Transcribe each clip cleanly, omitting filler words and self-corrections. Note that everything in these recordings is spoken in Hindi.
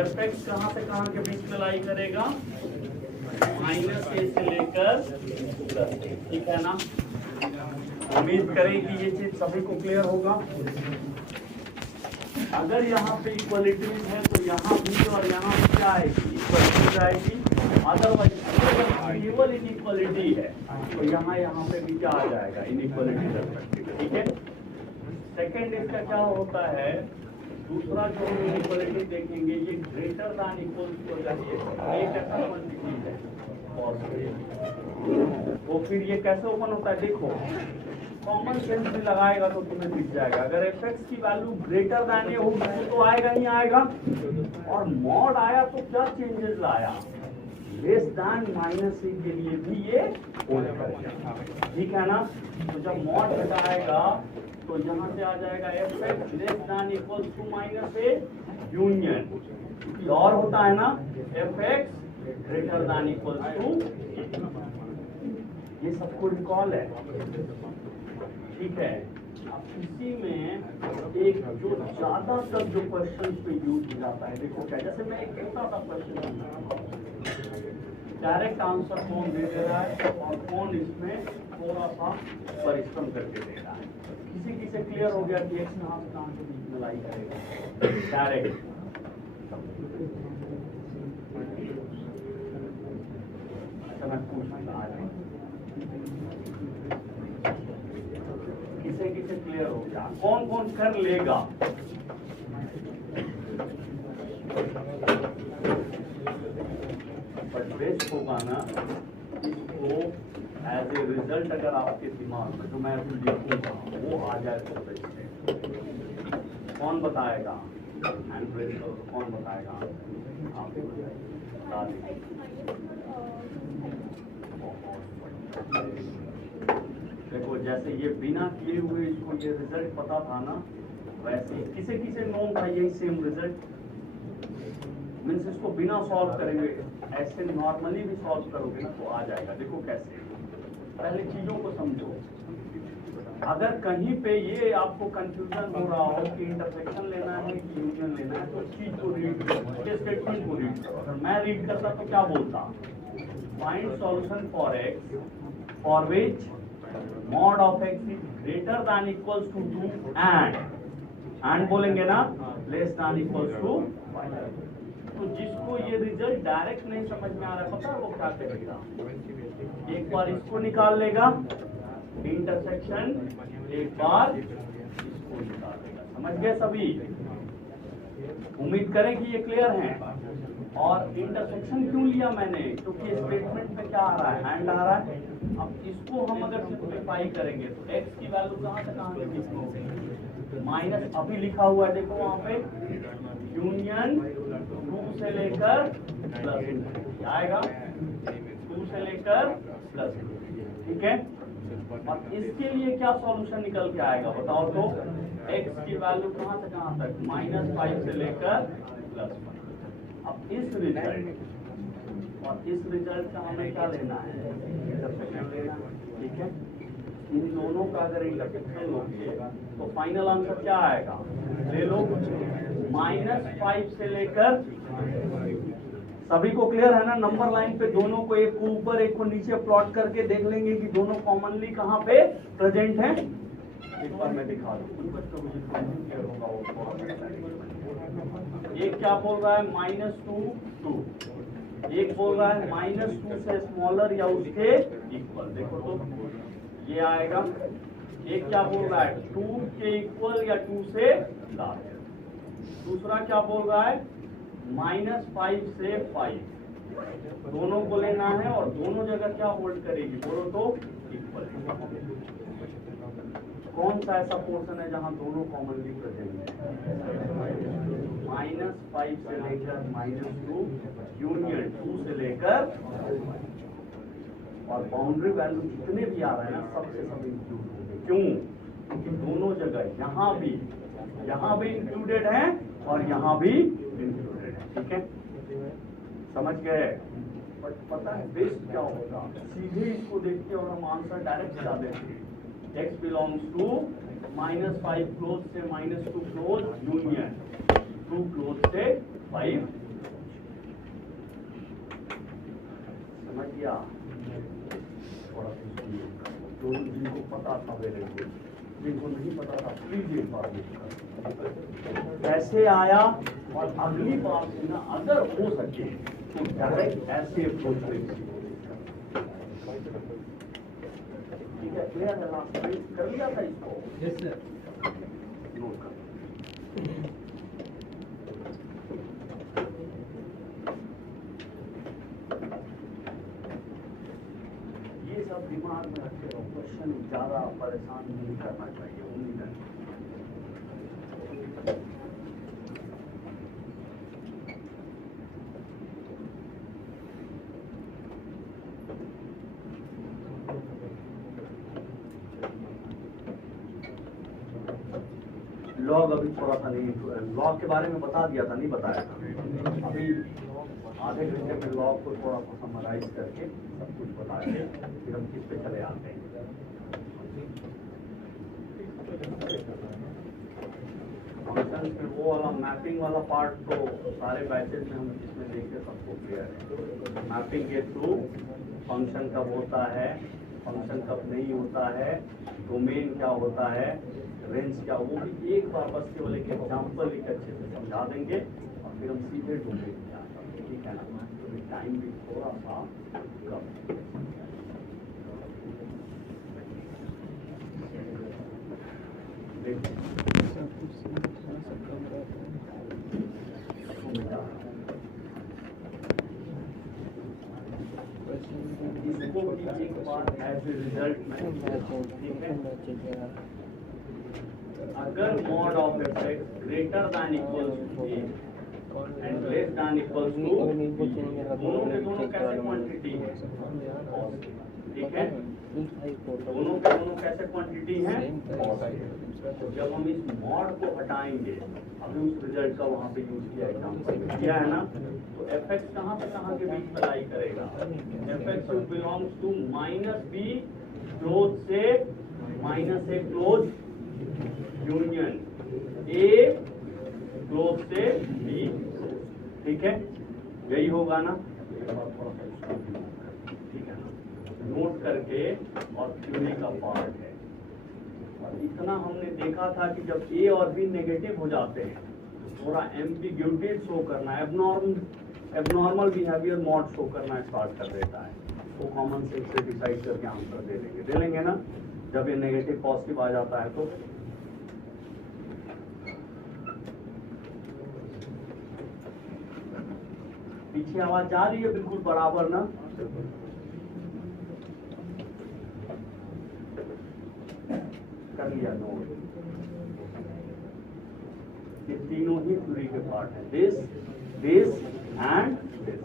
एफ एक्स कहाँ से कहाँ के बीच में लाई करेगा, -a से लेकर प्लस a, ठीक है ना। उम्मीद करें कि ये चीज सभी को क्लियर होगा। अगर यहाँ पे इक्वलिटीज है तो यहाँ भी और यहाँ भी क्या आएगी, इक्वलिटीज आएगी। अदरवाइज अगर केवल इनइक्वलिटी है तो यहाँ पे भी क्या आ जाएगा, इनइक्वलिटी रेस्पेक्टिव, ठीक है। सेकंड इसका क्या होता है, दूसरा जो हम इनइक्वलिटी देखेंगे ये ग्रेटर दैन इक्वल टू चाहिए, एक ऐसा क्वांटिटी है तो फिर ये कैसे ओपन होता है, देखो कॉमन सेंस भी लगाएगा तो तुम्हें दिख जाएगा। अगर एफ एक्स की वैल्यू ग्रेटर दैन ए होगी तो आएगा ही आएगा, और मॉड आया तो क्या चेंजेस लाया, लेस दैन -a के लिए भी ये होल्ड करेगा, ठीक है ना। तो जब मॉड घटाएगा तो यहाँ से आ जाएगा f x less than equal to -a union, क्योंकि और होता है ना f x greater than equal to, ये सबको रिकॉल है, ठीक है। अब इसी में एक जो ज्यादातर जो क्वेश्चन पे यूज हो जाता है, देखो क्या, जैसे मैं एक छोटा सा क्वेश्चन, डायरेक्ट आंसर कौन दे दे रहा है और कौन इसमें थोड़ा सा परिश्रम करके दे रहा है। किसी से क्लियर हो गया कि एक्स कहाँ के बीच में लाई करेगा, डायरेक्ट मैं पूछूंगा आज, किसे क्लियर हो गया, कौन कौन कर लेगा। बट बेस्ट होगा ना इसको एज ए रिजल्ट अगर आपके दिमाग में जो मैं अभी लिखूंगा वो आ जाए तो सही है। कौन बताएगा, हैंड रेज करो, कौन बताएगा, आप बता दीजिए। देखो जैसे ये बिना किए हुए इसको ये रिजल्ट पता था ना, वैसे किसे नोन था यही सेम रिजल्ट, मीन्स इसको बिना सॉल्व करेंगे, ऐसे नॉर्मली भी सॉल्व करोगे ना तो आ जाएगा। देखो कैसे, पहले चीजों को समझो। अगर कहीं पे ये आपको कंफ्यूजन हो रहा हो कि इंटरसेक्शन लेना है कि यूनियन लेना है, तो चीज को रीड करो, ये स्टेटमेंट को रीड करो। अगर मैं रीड करता तो क्या बोलता, find solution for x for which mod of x is greater than equals to 2 and बोलेंगे ना लेस दैन इक्वल्स टू 5। तो जिसको ये रिजल्ट डायरेक्ट नहीं समझ में आ रहा है, पता है वो क्या करेगा, एक बार इसको निकाल लेगा इंटरसेक्शन, एक बार इसको निकाल लेगा। समझ गए सभी, उम्मीद करें कि ये क्लियर है। और इंटरसेक्शन क्यों लिया मैंने, क्योंकि स्टेटमेंट में क्या आ रहा है, एंड आ रहा है। अब इसको हम अगर सिंप्लीफाई करेंगे तो x की वैल्यू कहाँ से कहाँ के बीच में होगी, माइनस अभी लिखा हुआ है देखो वहां पे, यूनियन 2 से लेकर प्लस आएगा, 2 से लेकर प्लस, ठीक है। और इसके लिए क्या सॉल्यूशन निकल के आएगा बताओ तो, x की वैल्यू कहाँ से कहाँ तक, -5 से लेकर +1। अब इस रिजल्ट और इस रिजल्ट का हमें क्या लेना है, इंटरसेक्शन लेना है, ठीक है। इन दोनों का अगर इंटरसेक्शन लोगे तो फाइनल आंसर क्या आएगा, ले लो -5 से लेकर, सभी को क्लियर है ना। नंबर लाइन पे दोनों को, एक को ऊपर एक को नीचे प्लॉट करके देख लेंगे कि दोनों कॉमनली कहाँ पे प्रेजेंट हैं। एक बार मैं दिखा दूं, कुछ बच्चों मुझे क्लियर होगा वो। एक क्या बोल रहा है -2, एक बोल रहा है -2 से स्मॉलर या उसके इक्वल, देखो तो ये आएगा। एक क्या बोल रहा है 2 के इक्वल या 2 से लार्ज। दूसरा क्या बोल रहा है -5 से 5, दोनों को लेना है और दोनों जगह क्या होल्ड करेगी बोलो तो इक्वल। कौन सा ऐसा पोर्शन है जहां दोनों कॉमनली प्रेजेंट है, -5 से लेकर -2 यूनियन 2 से लेकर, और बाउंड्री वैल्यू जितने भी आ रहे हैं ना सबसे सब इंक्लूड होंगे। क्यों, क्योंकि दोनों जगह यहाँ भी इंक्लूडेड है और यहाँ भी इंक्लूडेड है, ठीक है। समझ गए। बट पता है बेस्ट क्या होगा, सीधे इसको देख के और हम आंसर डायरेक्ट बता देंगे, x बिलोंग्स टू -5 क्लोज से -2 क्लोज यूनियन 2 क्लोज से 5 था वेरी गुड, जिनको नहीं पता था प्लीज एक बार कैसे आया। और अगली बार से ना अगर हो सके तो डायरेक्ट ऐसे अप्रोच करें। ठीक है, क्लियर है? लास्ट टाइम कर लिया था इसको। यस सर, नोट कर। ये सब दिमाग में रखे रहो, क्वेश्चन ज्यादा परेशान नहीं करना चाहिए। उम्मीद है लॉग अभी थोड़ा सा नहीं, लॉग के बारे में बता दिया था, नहीं बताया था। अभी आधे घंटे में लॉग को थोड़ा सा समराइज करके सब कुछ बता के फिर हम किस पे चले आते हैं। फंक्शन फिर वो वाला मैपिंग वाला पार्ट तो सारे बैचेज में हम जिसमें देखे सबको क्लियर है। मैपिंग के थ्रू फंक्शन कब होता है, फंक्शन कब नहीं होता है, डोमेन क्या होता है, रेंज क्या, वो भी एक बार बस केवल एक एग्जाम्पल एक अच्छे से समझा देंगे और फिर हम सीधे डोमेन में आ जाएंगे। ठीक है ना? तो टाइम भी थोड़ा सा कम। इसको भी एक बार एज ए रिजल्ट में, ठीक है, अगर mod of f greater than equals to a and less than equals to, दोनों के दोनों कैसे क्वांटिटी है? ठीक है, दोनों के दोनों कैसे क्वांटिटी है? तो जब हम इस मॉड को हटाएंगे, अभी उस रिजल्ट का वहां पे यूज किया एग्जांपल में किया है ना, तो एफ एक्स कहाँ से कहाँ के बीच में लाई करेगा? F X belongs to minus B close से minus A close union A close से बी। ठीक है, यही होगा ना? ठीक है ना? नोट करके, और थ्योरी का पार्ट है। और इतना हमने देखा था कि जब ए और बी नेगेटिव हो जाते हैं तो थोड़ा एम्बिग्यूटी शो करना, एबनॉर्मल बिहेवियर मॉड शो करना स्टार्ट कर देता है। तो कॉमन सेंस से डिसाइड करके आंसर दे लेंगे ना जब ये नेगेटिव पॉजिटिव आ जाता है। तो पीछे आवाज जा रही है बिल्कुल बराबर ना? कर लिया नोट। ये तीनों ही थ्योरी के पार्ट है, दिस एंड दिस।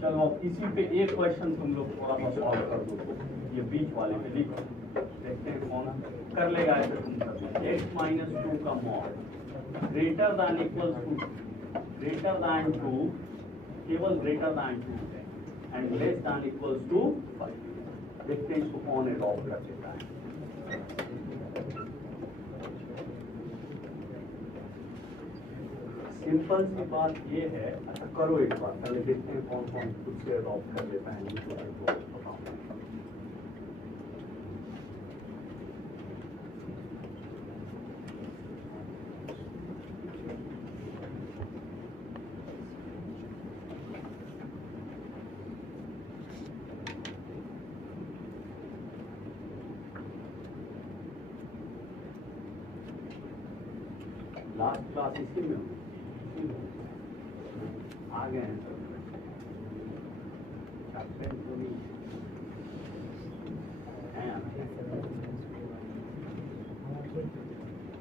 चलो अब इसी पे एक क्वेश्चन तुम लोग थोड़ा सा सॉल्व कर दो। ये बीच वाले पे लिखो, देखते हैं कौन कर लेगा ऐसे। तुम सब x माइनस 2 का mod greater than equals to, greater than 2, केवल ग्रेटर दैन 2 है, and less than equals to 5। देखते हैं इसको कौन एडॉप्ट कर देता है। सिंपल सी बात ये है, अच्छा करो एक बार, पहले देखते हैं कौन कौन खुद से अडॉप्ट कर लेता है। लास्ट क्लास इसी में हुई, आ गए हैं सब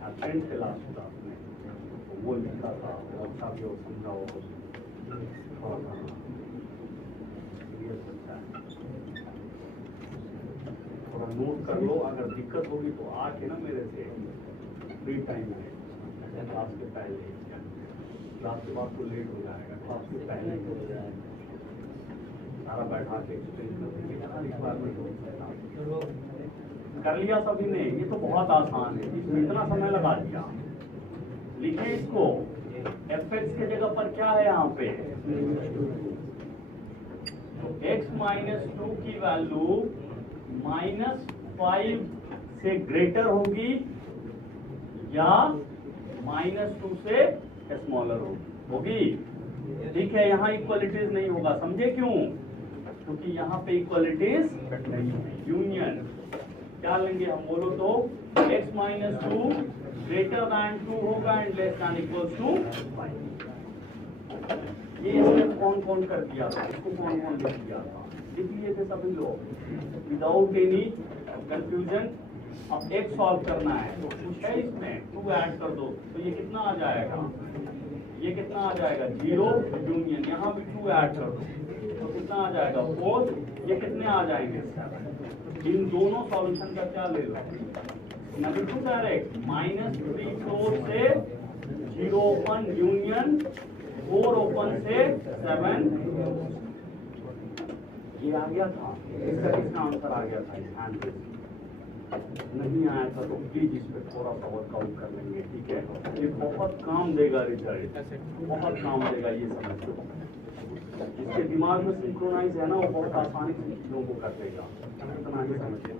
अटेंड के लास्ट क्लास में वो लिखा था, वो अच्छा भी समझा हो थोड़ा सा थोड़ा नोट कर लो। अगर दिक्कत होगी तो आके ना मेरे से फ्री टाइम में, क्लास के पहले, क्लास के बाद तो लेट हो जाएगा, क्लास के पहले हो जाएगा, सारा बैठा के कर लिया सभी ने। ये तो बहुत आसान है, इसमें इतना समय लगा दिया। लिखे इसको, एफ एक्स के जगह पर क्या है यहाँ पे? तो x माइनस 2 की वैल्यू -5 से ग्रेटर होगी या -2 से स्मॉलर होगी। ठीक है, यहाँ इक्वलिटीज नहीं होगा, समझे क्यों? क्योंकि यहाँ पे इक्वलिटीज नहीं है। यूनियन क्या लेंगे हम, बोलो तो x माइनस 2 ग्रेटर दैन 2 होगा and less than equals to 5। ये स्टेप कौन कौन कर दिया था, इसको कौन कौन लिख दिया था, लिख लिए थे सभी लोग विदाउट एनी कंफ्यूजन। अब x सॉल्व करना है तो कुछ है इसमें, 2 ऐड कर दो तो ये कितना आ जाएगा, ये कितना आ जाएगा 0 यूनियन, यहाँ भी 2 ऐड कर दो तो कितना आ जाएगा 4, ये कितने आ जाएंगे 7। इन दोनों सॉल्यूशन का क्या ले लो, नेगेटिव डायरेक्ट -3 4 से 0 ओपन यूनियन 4 ओपन से 7, ये आ गया था। इसका आंसर आ गया था, ध्यान नहीं आया था तो प्लीज इस पे थोड़ा सा वर्कआउट कर लेंगे, ठीक है? ये बहुत काम देगा, रिजल्ट बहुत काम देगा, ये समझ लो। जिसके दिमाग में सिंक्रोनाइज है ना, वो बहुत आसानी से चीजों को कर देगा, इतना ही समझिए।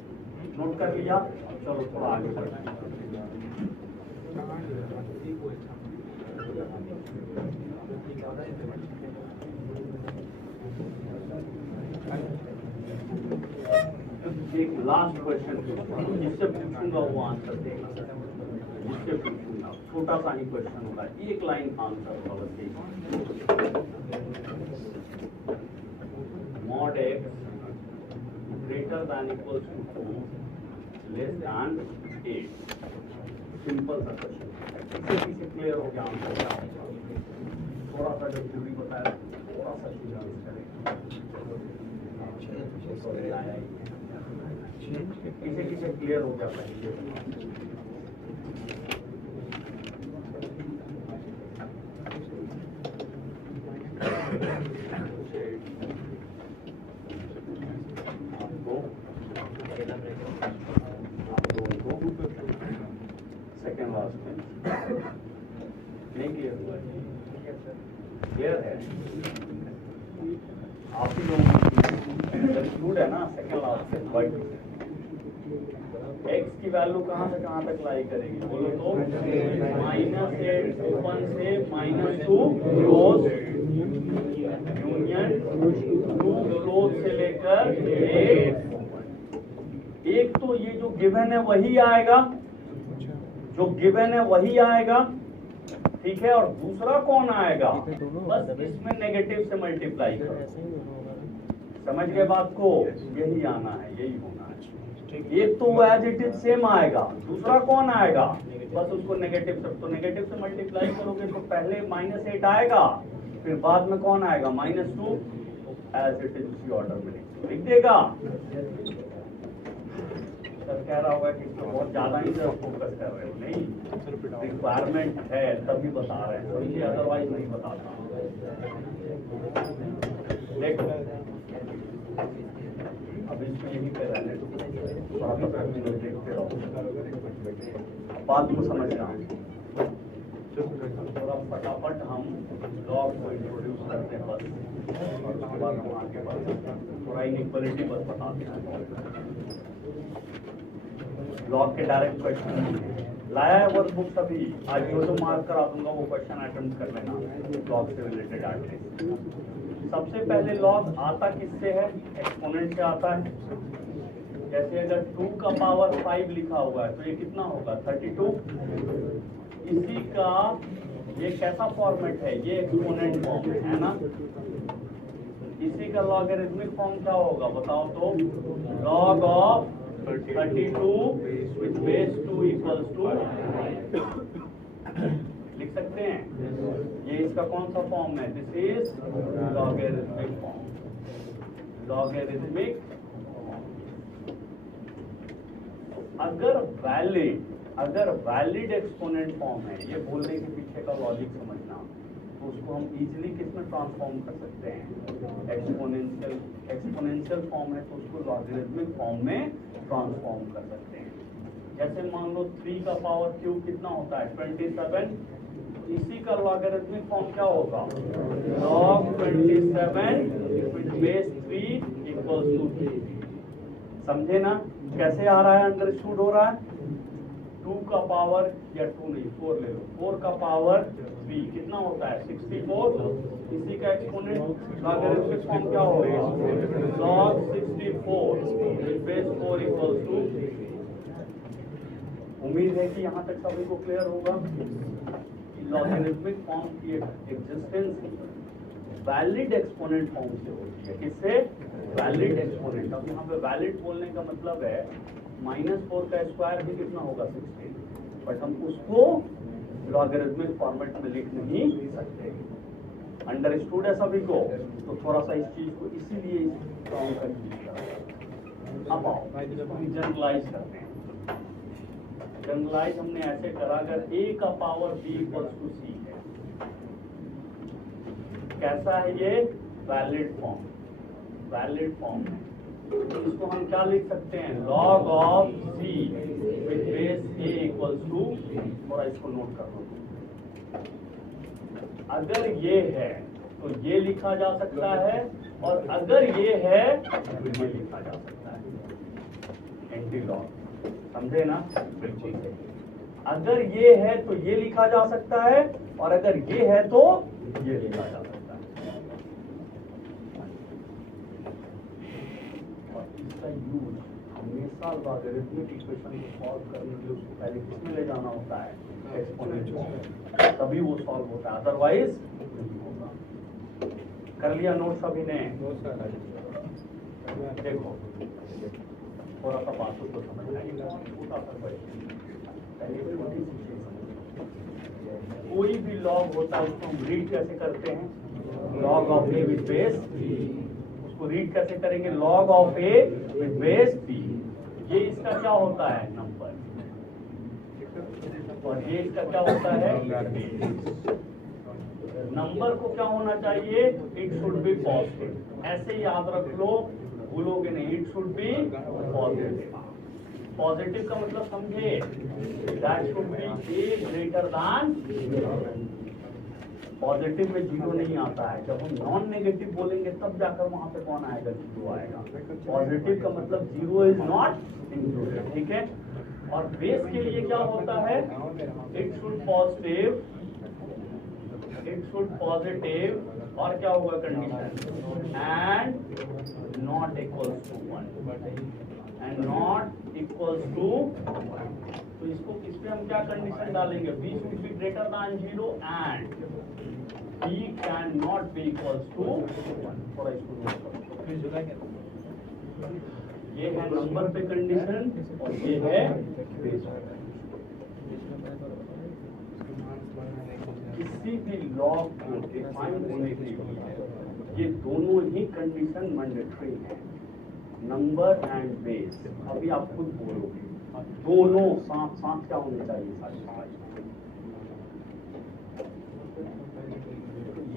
नोट कर लिया, चलो थोड़ा आगे बढ़ते हैं। एक लास्ट क्वेश्चन जिससे पूछूंगा वो आंसर देगा, जिससे पूछूंगा छोटा सा ही क्वेश्चन होगा, एक लाइन आंसर होगा बस। Mod x greater than equals to 2 less than 8। Simple सा क्वेश्चन, पीछे क्लियर हो गया आंसर। थोड़ा सा जब थ्योरी बताया थोड़ा सा चीज करेगा, किसे क्लियर हो गया पहले। सेकेंड लास्ट में नहीं क्लियर हुआ, क्लियर है आप ही लोगों है ना। सेकेंड लास्ट में x की वैल्यू कहाँ से कहाँ तक लाई करेगी, बोलो तो -8 ओपन से -2 क्लोज यूनियन 2 क्लोज से लेकर 8। एक तो ये जो गिवन है वही आएगा, जो गिवन है वही आएगा, ठीक है? और दूसरा कौन आएगा, बस इसमें नेगेटिव से मल्टीप्लाई करो। समझ गए बात को, यही आना है, यही होना है। एक तो वो एज इट इज सेम आएगा, दूसरा कौन आएगा, बस उसको नेगेटिव से, तो नेगेटिव से मल्टीप्लाई करोगे तो पहले -8 आएगा, फिर बाद में कौन आएगा -2, एज इट इज उसी ऑर्डर में लिख देगा। सर कह रहा होगा कि इसको बहुत ज्यादा ही फोकस कर रहे हो, नहीं रिक्वायरमेंट है तभी बता रहे हैं, समझिए, अदरवाइज नहीं बताता। देखो अब इसको यही पे रहने दो, देखते रहो, बात को समझना। थोड़ा फटाफट हम लॉग को इंट्रोड्यूस करते हैं बस, और उसके बाद हम आगे बढ़ते हैं। थोड़ा इनइक्वालिटी बस बताते हैं। लॉग के डायरेक्ट क्वेश्चन लाया है वर्कबुक सभी, आज जो मार्क करा दूंगा वो क्वेश्चन अटेम्प्ट कर लेना लॉग से रिलेटेड आके। सबसे पहले लॉग आता किससे है, एक्सपोनेंट से आता है। जैसे अगर 2 का पावर 5 लिखा हुआ है तो ये कितना होगा 32। इसी का ये कैसा फॉर्मेट है, ये एक्सपोनेंट फॉर्म है ना। इसी का लॉगरिथमिक फॉर्म क्या होगा बताओ तो, log of 32 with base 2 equals to लिख सकते हैं। ये इसका कौन सा फॉर्म है, this is logarithmic form. Logarithmic अगर वैलिड एक्सपोनेंट फॉर्म है, ये बोलने के पीछे का लॉजिक समझना, तो उसको हम इजीली किसमें ट्रांसफॉर्म कर सकते हैं, एक्सपोनेंशियल फॉर्म है तो उसको लॉगरिथमिक फॉर्म में ट्रांसफॉर्म कर सकते हैं। जैसे मान लो 3 का पावर क्यूब कितना होता है 27, इसी का लॉगरिथमिक फॉर्म क्या होगा, log 27 बेस 3 इक्वल्स टू 3। समझे ना कैसे आ रहा है, अंडरस्टूड हो रहा है। 2 का पावर या 2 नहीं 4 ले लो, 4 का पावर 3 कितना होता है 64। इसी का एक्सपोनेंट लॉगरिथमिक फॉर्म क्या होगा log 64 बेस 4 इक्वल्स टू। उम्मीद है कि यहाँ तक सभी को क्लियर होगा कि लॉगरिथमिक फॉर्म की एग्जिस्टेंस वैलिड एक्सपोनेंट फॉर्म से होती है। किससे? Valid exponent. अब यहाँ पे वैलिड बोलने का मतलब है -4 का स्क्वायर भी कितना होगा 16, बट हम उसको लॉगरिथमिक फॉर्मेट में लिख नहीं सकते। अंडरस्टूड है सभी को? तो थोड़ा सा इस चीज को इसीलिए काम कर दीजिएगा। अब आओ जनरलाइज करते हैं। जनरलाइज हमने ऐसे करा, अगर a का power b equals to c है, कैसा है ये? Valid form. वैलिड फॉर्म है तो इसको हम क्या लिख सकते हैं log of c with base a equals to, और इसको नोट कर लो। अगर ये है तो ये लिखा जा सकता है, और अगर ये है तो ये लिखा जा सकता है एंटी लॉग। समझे ना? बिल्कुल। अगर ये है तो ये लिखा जा सकता है, और अगर ये है तो ये लिखा जा सकता है। और इसका यूज हमेशा लॉगरिथमिक इक्वेशन को सॉल्व करने के लिए उसको पहले किसमें ले जाना होता है? एक्सपोनेंट में, तभी वो सॉल्व होता है, अदरवाइज नहीं होगा। कर लिया नोट सभी ने? देखो थोड़ा सा बातों को समझ आएगा। छोटा सा क्वेश्चन, पहले छोटी सी चीज समझो। कोई भी लॉग होता है उसको हम रीड कैसे करते हैं? Log of a with base, उसको रीड कैसे करेंगे? Log of a with base b. ये इसका क्या होता है? नंबर। और ये इसका क्या होता है? नंबर को क्या होना चाहिए? It should be positive. ऐसे याद रख लो, भूलोगे नहीं। It should be positive. Positive का मतलब समझे? That should be A greater than. Positive में जीरो नहीं आता है। जब हम नॉन नेगेटिव बोलेंगे तब जाकर वहां पे कौन आएगा? जीरो आएगा। पॉजिटिव का मतलब जीरो इज नॉट इंक्लूडेड। ठीक है। और बेस के लिए क्या होता है? It should positive, it should positive, और क्या होगा condition? And not equals to 1, and not equals to. तो इसको इस पे हम क्या कंडीशन डालेंगे? b should be greater than 0 and b can not be equals to 1। थोड़ा इसको नोट करो। ये है नंबर पे कंडीशन, और ये है बेस पे। किसी भी लॉग को डिफाइन होने के लिए ये दोनों ही कंडीशन मैंडेटरी है, नंबर एंड बेस। अभी आप खुद बोलोगे, दोनों साथ साथ क्या होने चाहिए?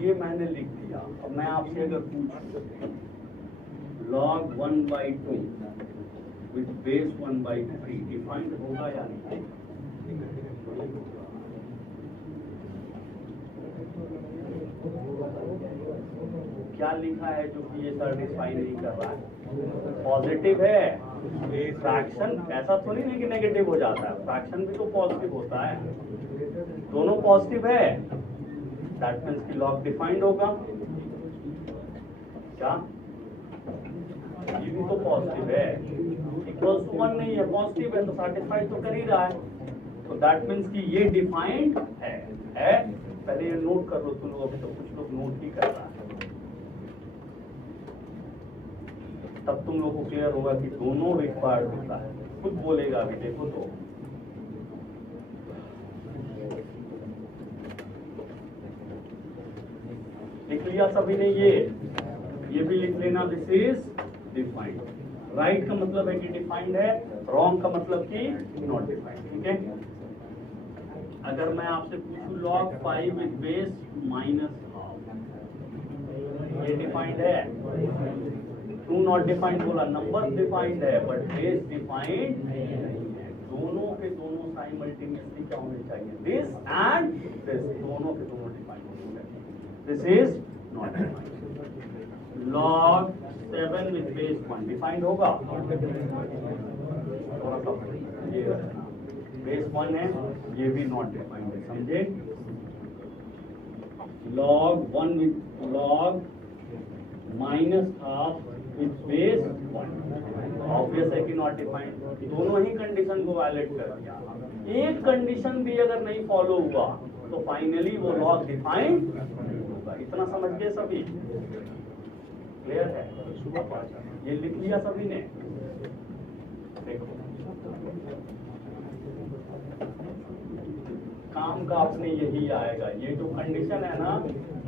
ये मैंने लिख दिया। अब मैं आपसे अगर पूछूं log 1/2 विद बेस 1/3 डिफाइंड होगा या नहीं? क्या लिखा है जो कि ये सेटिस्फाई नहीं कर रहा है? पॉजिटिव है। फ्रैक्शन ऐसा थोड़ी नहीं कि नेगेटिव हो जाता है, फ्रैक्शन भी तो पॉजिटिव होता है। दोनों पॉजिटिव है, दैट मीन्स की लॉग डिफाइंड होगा। क्या ये भी तो पॉजिटिव है, इक्वल्स टू 1 नहीं है, पॉजिटिव है तो सेटिस्फाई तो कर ही रहा है। तो दैट मीन्स कि ये डिफाइंड है। पहले ये नोट कर लो तुम लोग, अभी तो कुछ लोग नोट ही कर रहा है, तब तुम लोग को क्लियर होगा कि दोनों रिक्वायर्ड होता है। खुद बोलेगा अभी, देखो तो लिख लिया सभी ने? ये भी लिख लेना, दिस इज डिफाइंड। राइट का मतलब है कि डिफाइंड है, रॉन्ग का मतलब कि नॉट डिफाइंड। ठीक है। अगर मैं आपसे पूछूं log 5 विद बेस -12, ये डिफाइंड है? टू नॉट डिफाइंड बोला, नंबर डिफाइंड है बट बेस डिफाइंड नहीं है। दोनों के दोनों साइमल्टेनियसली क्या होने चाहिए? दिस एंड दिस, दोनों के दोनों डिफाइंड होने चाहिए। This is not defined. log 7 with base 1 defined होगा। थोड़ा सा ये बेस 1 है, ये भी नॉट डिफाइंड है, समझे। log 1 with log -12 with base 1 obvious है कि नॉट डिफाइंड। दोनों ही कंडीशन को वैलिड कर दिया। एक कंडीशन भी अगर नहीं फॉलो हुआ तो फाइनली वो लॉग डिफाइंड होगा। इतना समझ गए सभी? क्लियर है? ये लिख लिया सभी ने? देखो काम का अपने यही आएगा। ये जो कंडीशन है ना,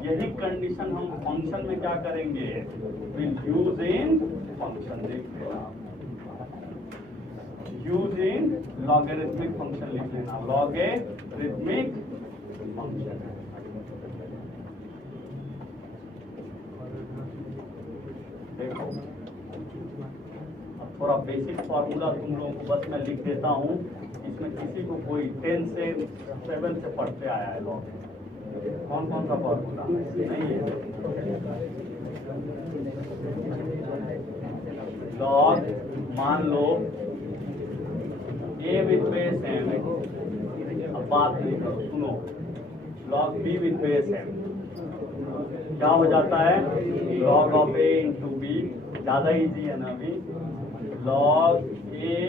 यही कंडीशन हम फंक्शन में क्या करेंगे, विल यूज इन फंक्शन। देख लेना, यूज इन लॉगरिथमिक फंक्शन लिख लेना, लॉगरिथमिक फंक्शन। देखो अब थोड़ा बेसिक फॉर्मूला तुम लोगों को बस मैं लिख देता हूँ। इसमें किसी को कोई 10 से 7 से पढ़ते आया है लॉग, कौन कौन सा फॉर्मूला नहीं है? लॉग मान लो a विथ बेस m, अब बात नहीं करो, सुनो, log b with base m क्या हो जाता है, log of a into b, ज्यादा इजी है ना अभी, log a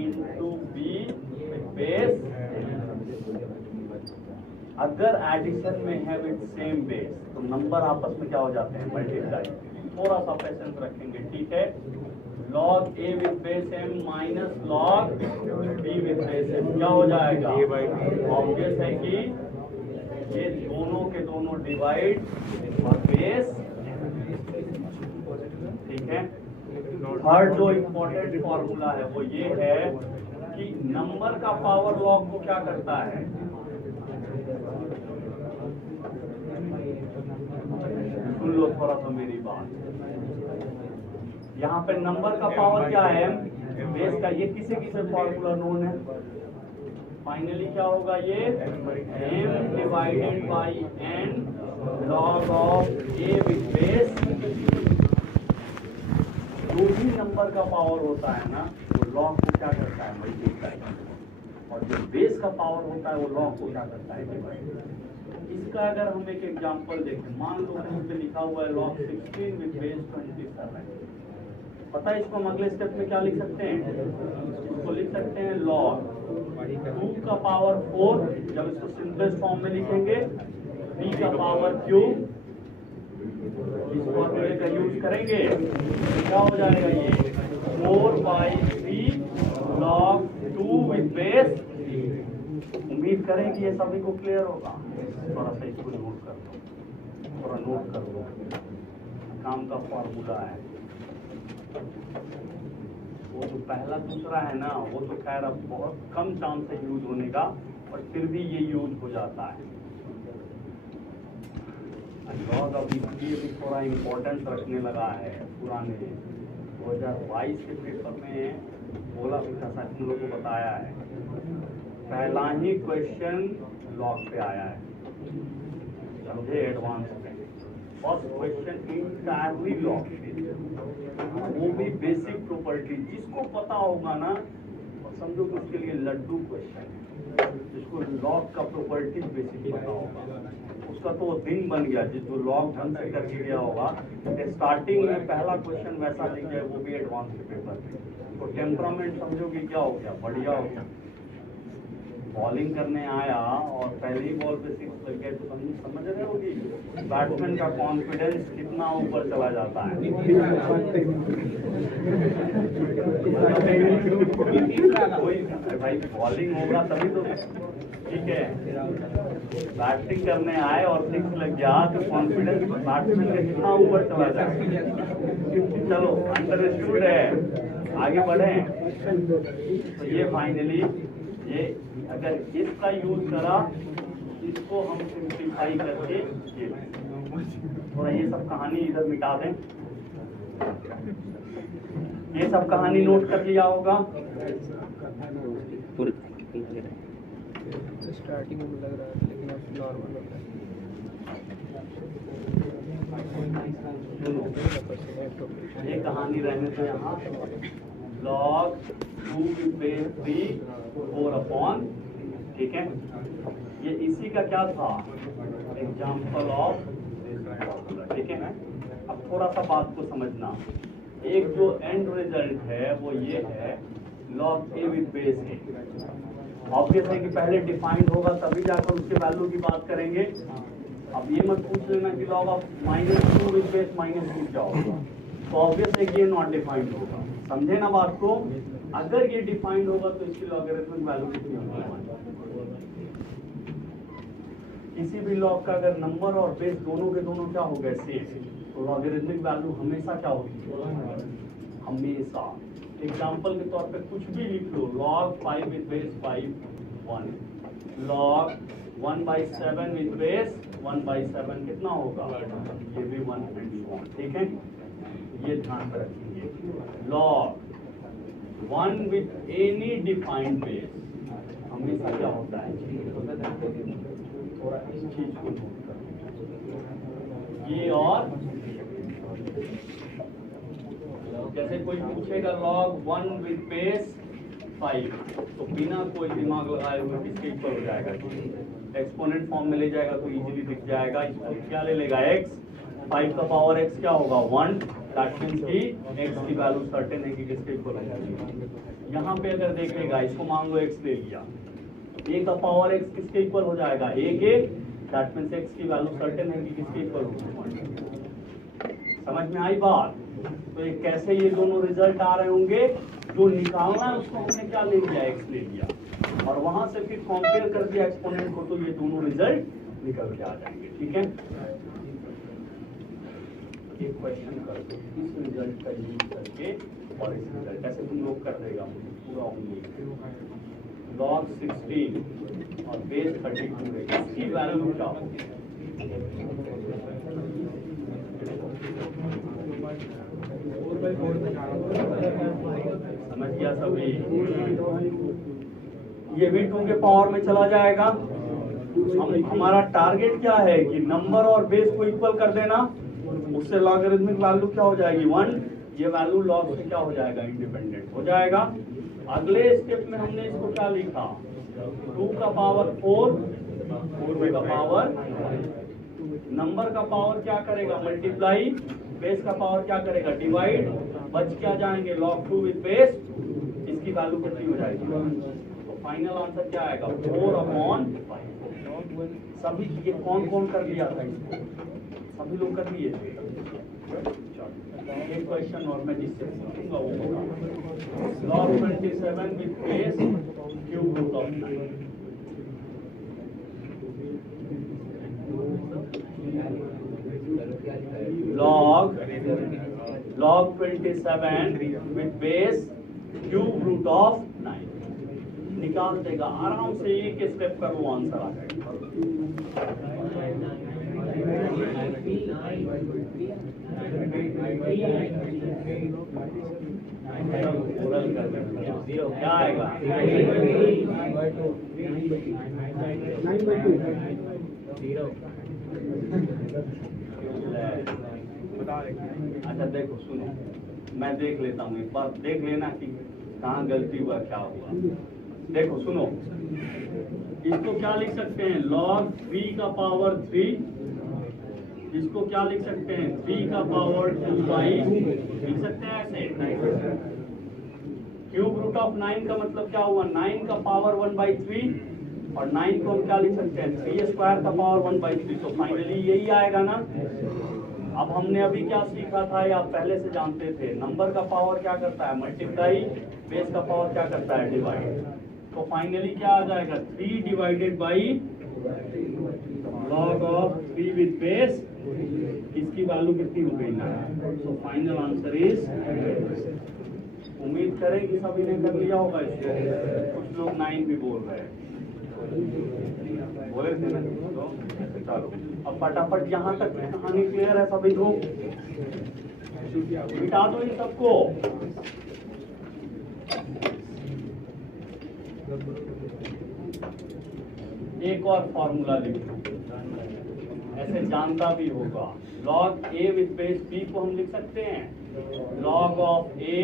into b with base. अगर एडिशन में है विथ सेम बेस तो नंबर आपस में क्या हो जाते हैं, मल्टीप्लाई। थोड़ा सा पेशेंस रखेंगे, ठीक है। log a with base m minus log b with base m क्या हो जाएगा, ऑब्वियस है कि ये दोनों के दोनों डिवाइड और बेस, ठीक है। थर्ड जो इम्पोर्टेंट फॉर्मूला है वो ये है कि नंबर का पावर लॉग को क्या करता है, सुन लो थोड़ा सा मेरी बात। यहाँ पे नंबर का पावर क्या है, बेस का। ये किसे किसे फॉर्मूला नोन है, फाइनली क्या होगा, ये m divided by n log of a with base. जो भी नंबर का पावर होता है ना वो लॉग को क्या करता है, मल्टीप्लाई, और जो बेस का पावर होता है वो लॉग को क्या करता है, डिवाइड। इसका अगर हम एक एग्जांपल देखें, मान लो कहीं पे लिखा हुआ है log 16 विथ बेस 27, पता है इसको हम अगले स्टेप में क्या लिख सकते हैं, इसको लिख सकते हैं log 2 का पावर 4, जब इसको सिंपलेस्ट फॉर्म में लिखेंगे b का पावर क्यूब, इस फॉर्मूले का यूज करेंगे क्या हो जाएगा, ये 4/3 log 2 विथ बेस। उम्मीद करें कि ये सभी को क्लियर होगा। थोड़ा सा इसको नोट कर दो, थोड़ा नोट कर दो, काम का फॉर्मूला है वो जो पहला दूसरा है ना, वो तो खैर अब बहुत कम चांस है यूज होने का, और फिर भी ये यूज हो जाता है। लॉग अभी ये भी थोड़ा इम्पोर्टेंस रखने लगा है। पुराने 2022 के पेपर में बोला भी था, तुम लोग को बताया है, पहला ही क्वेश्चन लॉग पे आया है, समझे, एडवांस में। फर्स्ट क्वेश्चन इंटायरली लॉग पे, वो भी बेसिक प्रॉपर्टी। जिसको पता होगा ना, समझो कि उसके लिए लड्डू क्वेश्चन है। जिसको लॉग का प्रॉपर्टी बेसिक पता होगा उसका तो दिन बन गया। जिसको लॉग ढंग से करके गया होगा, स्टार्टिंग में पहला क्वेश्चन वैसा लिख गया, वो भी एडवांस के पेपर में। तो टेम्परामेंट समझो कि क्या हो गया, बढ़िया हो गया। बॉलिंग करने आया और पहले ही बॉल पे 6 लग गए, तो समझ रहे हो कि बैट्समैन का कॉन्फिडेंस कितना ऊपर चला जाता है। कोई भाई बॉलिंग होगा तभी तो, ठीक है। बैटिंग करने आए और 6 लग गया तो कॉन्फिडेंस बैट्समैन का कितना ऊपर चला जाए। चलो अंडरस्टूड है, आगे बढ़े। तो ये फाइनली ये अगर इसका यूज करा, इसको हम सिंप्लीफाई करके थोड़ा ये सब कहानी इधर मिटा दें। ये सब कहानी नोट कर लिया होगा। स्टार्टिंग में लग रहा है लेकिन अब नॉर्मल होता है। ये कहानी रहने तो यहाँ log 2 की बेस 3 4 अपॉन, ठीक है। ये इसी का क्या था, एग्जाम्पल ऑफ, ठीक है। अब थोड़ा सा बात को समझना, एक जो एंड रिजल्ट है वो ये है log a with base a। Obvious है कि पहले डिफाइंड होगा तभी जाकर उसके वैल्यू की बात करेंगे। अब ये मत पूछ लेना कि log ऑफ -2 विद बेस -2 क्या होगा, तो ऑब्वियस है कि ये नॉट डिफाइंड होगा। समझे ना बात को, अगर ये डिफाइंड होगा तो इसकी लॉगरिथमिक वैल्यू कितनी होगी। किसी भी लॉग का अगर नंबर और बेस दोनों के दोनों क्या हो गए सेम, तो लॉगरिथमिक वैल्यू हमेशा क्या होगी, हमेशा। एग्जांपल के तौर पे कुछ भी लिख लो, log 5 with base 5 1, log 1/7 with base 1/7 कितना होगा, ये भी 1 एंड so on, ठीक है। ये ध्यान में रखेंगे, log 1 with any defined base हमेशा क्या होता है, थोड़ा इस चीज को नोट करो। ये और जैसे कोई पूछेगा log 1 विद बेस 5, तो बिना कोई दिमाग लगाए हुए किसके इक्वल हो जाएगा, एक्सपोनेंट फॉर्म में ले जाएगा तो इजीली दिख जाएगा। इसको क्या ले लेगा, x, 5 का पावर x क्या होगा 1, दैट मींस कि x की वैल्यू सर्टेन है कि किसके इक्वल होगी। यहाँ पे अगर देखेगा, इसको मान लो x ले लिया, a का पावर x किसके इक्वल हो जाएगा, a के, दैट मींस x की वैल्यू सर्टेन है कि किसके इक्वल होगी। समझ में आई बात। तो ये कैसे ये दोनों रिजल्ट आ रहे होंगे, जो निकालना है उसको हमने क्या ले लिया, x ले लिया, और वहां से फिर कंपेयर कर दिया एक्सपोनेंट को, तो ये दोनों रिजल्ट निकल के आ जाएंगे, ठीक है। एक क्वेश्चन कर दो इस रिजल्ट का यूज करके, और इस रिजल्ट ऐसे तुम लोग कर देगा पूरा log 16 और बेस 32 इसकी वैल्यू क्या होगी। समझ गया सभी, ये भी 2 के पावर में चला जाएगा। हमारा टारगेट क्या है कि नंबर और बेस को इक्वल कर देना, उससे लॉगरिथमिक वैल्यू क्या हो जाएगी 1, ये वैल्यू लॉग से क्या हो जाएगा, इंडिपेंडेंट हो जाएगा। अगले स्टेप में हमने इसको क्या लिखा, 2 का पावर 4, 4 का पावर, नंबर का पावर क्या करेगा मल्टीप्लाई, बेस का पावर क्या करेगा डिवाइड, बच क्या जाएंगे log 2 विद बेस, इसकी वैल्यू कितनी हो जाएगी, तो फाइनल आंसर क्या आएगा 4/5। सभी ये कौन कौन कर लिया था इसको, सभी लोग कर लिए थे। एक क्वेश्चन और मैं जिससे पूछूंगा वो होगा log 27 with base cube root of 9। log 27 with base cube root of 9 निकाल देगा आराम से, एक स्टेप का वो आंसर आ जाएगा। क्या आएगा, अच्छा देखो सुनो, मैं देख लेता हूँ, एक बार देख लेना कि कहाँ गलती हुआ क्या हुआ। देखो सुनो, इसको क्या लिख सकते हैं log 3 का पावर 3, इसको क्या लिख सकते हैं 3 का पावर 2/, लिख सकते हैं ऐसे। क्यूब रूट ऑफ 9 का मतलब क्या हुआ, 9 का पावर 1/3, और 9 को हम क्या लिख सकते हैं 3 स्क्वायर का पावर 1/3, तो फाइनली यही आएगा ना। अब हमने अभी क्या सीखा था, या आप पहले से जानते थे, नंबर का पावर क्या करता है मल्टीप्लाई, बेस का पावर क्या करता है डिवाइड, तो फाइनली क्या आ जाएगा 3 divided by log of 3 with base, इसकी वैल्यू कितनी हो गई ना, तो फाइनल आंसर इज, उम्मीद करें कि सभी ने कर लिया होगा इसको, कुछ लोग 9 भी बोल रहे हैं, बोले थे ना, तो चलो अब फटाफट यहाँ तक कहानी क्लियर है सभी को, मिटा दो इन सबको। एक और फॉर्मूला लिखो, ऐसे जानता भी होगा। Log a with base b को हम लिख सकते हैं log of a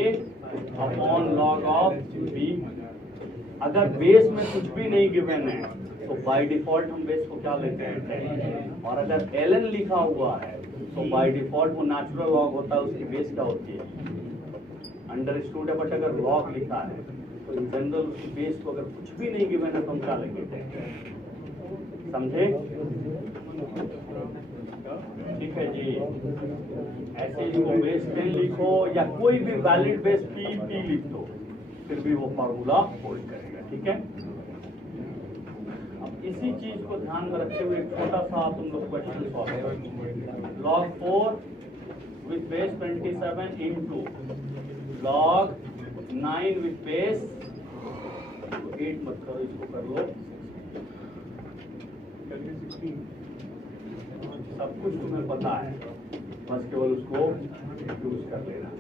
upon log of b. अगर बेस में कुछ भी नहीं गिवन है तो बाय डिफॉल्ट हम बेस को क्या लेते हैं, और अगर ln लिखा हुआ है तो बाय डिफॉल्ट वो नेचुरल लॉग होता है, उसकी बेस क्या होती है अंडरस्टूड है। बट अगर लॉग लिखा है तो इन जनरल उसकी बेस को अगर कुछ भी नहीं गिवन है तो हम क्या लेंगे, समझे? ठीक है जी। ऐसे ही वो बेस 10 लिखो या कोई भी वैलिड बेस पी लिख दो, फिर भी वो फॉर्मूला होल्ड करेगा। ठीक है। अब इसी चीज को ध्यान में रखते हुए एक छोटा सा तुम लोग क्वेश्चन सॉल्व करो। Log 4 with base 27 into log 9 with base 8 मत करो, इसको कर लो। सब कुछ तुम्हें पता है, बस केवल उसको यूज कर लेना।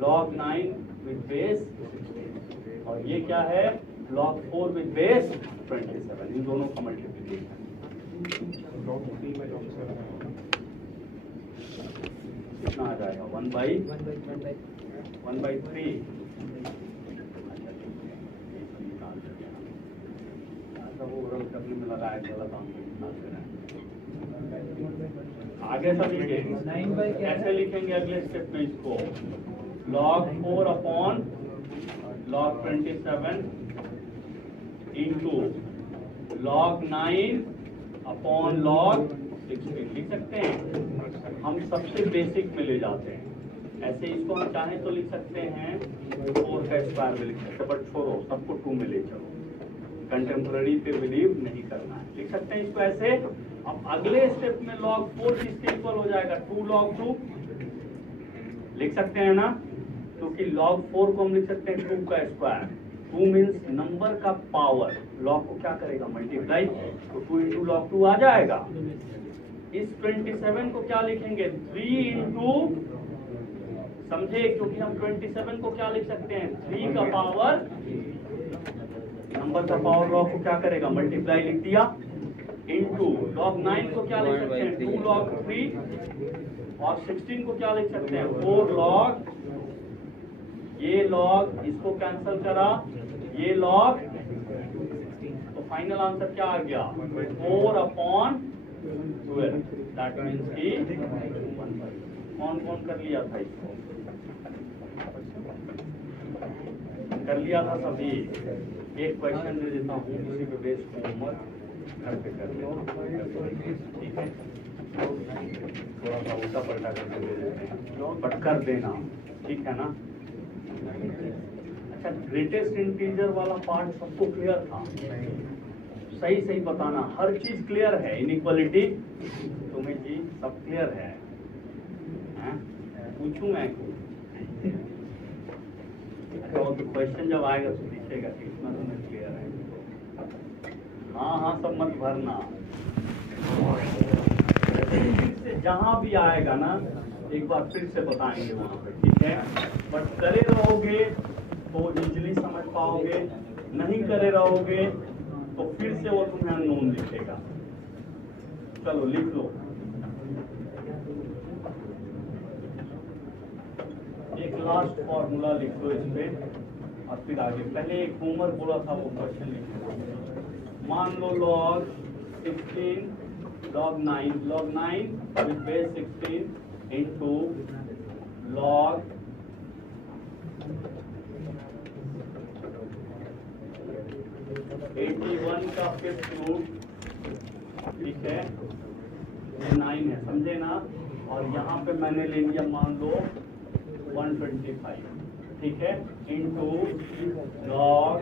लॉग 9 विथ बेस, और ये क्या है लॉग 4 विथ बेस 27, इन दोनों का मल्टीप्लिकेशन। कितना आ जाएगा 1/3। ओवरऑल करने में लगाया गलत आगे सब लिखेंगे। कैसे लिखेंगे अगले स्टेप में इसको, log 4 upon log 27 into log 9 upon log 16 लिख सकते हैं। हम सबसे बेसिक में ले जाते हैं। ऐसे इसको हम चाहें तो लिख सकते हैं 4 का स्क्वायर में लिख सकते हैं, बट छोड़ो सबको 2 में ले चलो, कंटेम्पररी पे बिलीव नहीं करना है। लिख सकते हैं इसको ऐसे। अब अगले स्टेप में log 4 किसके इक्वल हो जाएगा, 2 log 2 लिख सकते हैं ना, क्योंकि log 4 को हम लिख सकते हैं 2 का स्क्वायर। 2 मीन्स नंबर का पावर, log को क्या करेगा मल्टीप्लाई, तो 2 इंटू log 2 आ जाएगा। इस 27 को क्या लिखेंगे 3 इंटू, समझे, क्योंकि हम 27 को क्या लिख सकते हैं 3 का पावर, नंबर का पावर log को क्या करेगा मल्टीप्लाई लिख दिया, इंटू log 9 को क्या लिख सकते हैं 2 log 3, और 16 को क्या लिख सकते हैं 4 log, ये log इसको कैंसिल करा, ये log, तो फाइनल आंसर क्या आ गया 4 अपॉन 12। दैट मीन्स की कौन कौन कर लिया था इसको, कर लिया था सभी। एक क्वेश्चन दे देता हूँ, इसी पे बेस होमवर्क घर पे कर लेना, ठीक है। थोड़ा सा उल्टा पलटा करके दे देते हैं, बट कर देना, ठीक है ना। अच्छा, ग्रेटेस्ट इंटीजर वाला पार्ट सबको क्लियर था? सही सही बताना, हर चीज क्लियर है। इनइक्वालिटी तुम्हें जी सब क्लियर है, पूछूं मैं तो क्वेश्चन जब आएगा तो दिखेगा कि इतना तुम्हें क्लियर है। हाँ सब मत भरना, फिर से जहाँ भी आएगा ना एक बार फिर से बताएंगे वहाँ पे, ठीक है। बट करे रहोगे तो इजीली समझ पाओगे, नहीं करे रहोगे तो फिर से वो तुम्हें अननोन दिखेगा। चलो लिख लो, एक लास्ट फॉर्मूला लिख लो इस पे, और फिर आगे। पहले एक होमवर्क बोला था, वो क्वेश्चन लिखो। मान लो log 16 log 9 with base 16 into log 81 का 5th रूट, ठीक है, ये 9 है, समझे ना। और यहाँ पे मैंने ले लिया मान लो 125, ठीक है, इंटू log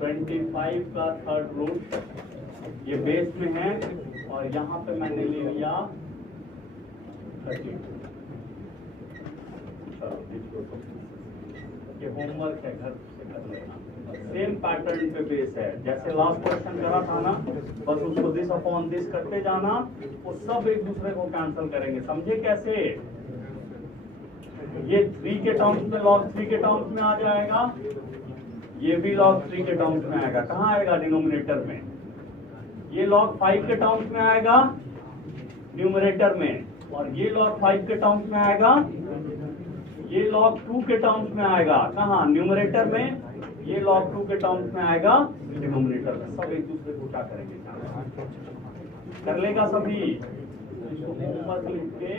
25 का 3rd रूट, ये बेस में है, और यहाँ पे मैंने ले लिया 32। ये होमवर्क है, घर से कर लेना। सेम पैटर्न पे बेस है, जैसे लास्ट क्वेश्चन करा था ना, बस उसको दिस अपॉन दिस करते जाना, वो सब एक दूसरे को कैंसिल करेंगे। समझे कैसे? ये 3 के टर्म्स में log 3 के टर्म्स में आ जाएगा, ये भी log 3 के टर्म्स में आएगा। कहाँ आएगा? डिनोमिनेटर में। ये log 5 के टर्म्स में आएगा न्यूमरेटर में, और ये log 5 के टर्म्स में आएगा, ये log 2 के टर्म्स में आएगा। कहाँ? न्यूमरेटर में। ये log 2 के टर्म्स में आएगा डिनोमिनेटर में। सब एक दूसरे को क्या करेंगे? कर लेगा सभी। इसको होमवर्क लिख के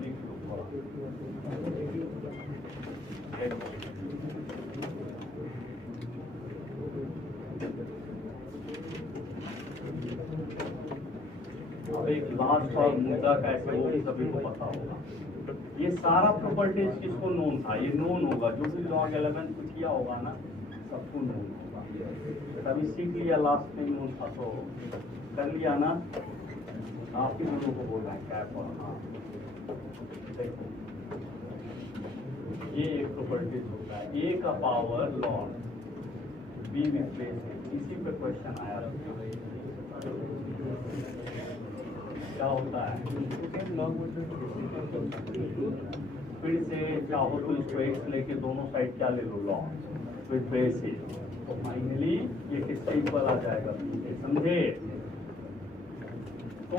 लिख लो। अब एक लास्ट और मुद्दा कैसे हो सभी को पता होगा। ये सारा प्रॉपर्टीज किसको नोन था? ये नोन होगा, जो भी log 11 को किया होगा ना, सबको नोन होगा। तभी सीख लिया, लास्ट में नोन था तो कर लिया ना। आप ही दोनों को बोल रहे हैं कैप और हाँ। देखो ये एक प्रॉपर्टीज होता है, ए का power log B with place है। इसी पे क्वेश्चन आया क्या होता है। फिर से चाहो तो इसको x लेके दोनों साइड क्या ले लो, log विथ बेस है। तो फाइनली ये किससे इक्वल आ जाएगा? समझे? तो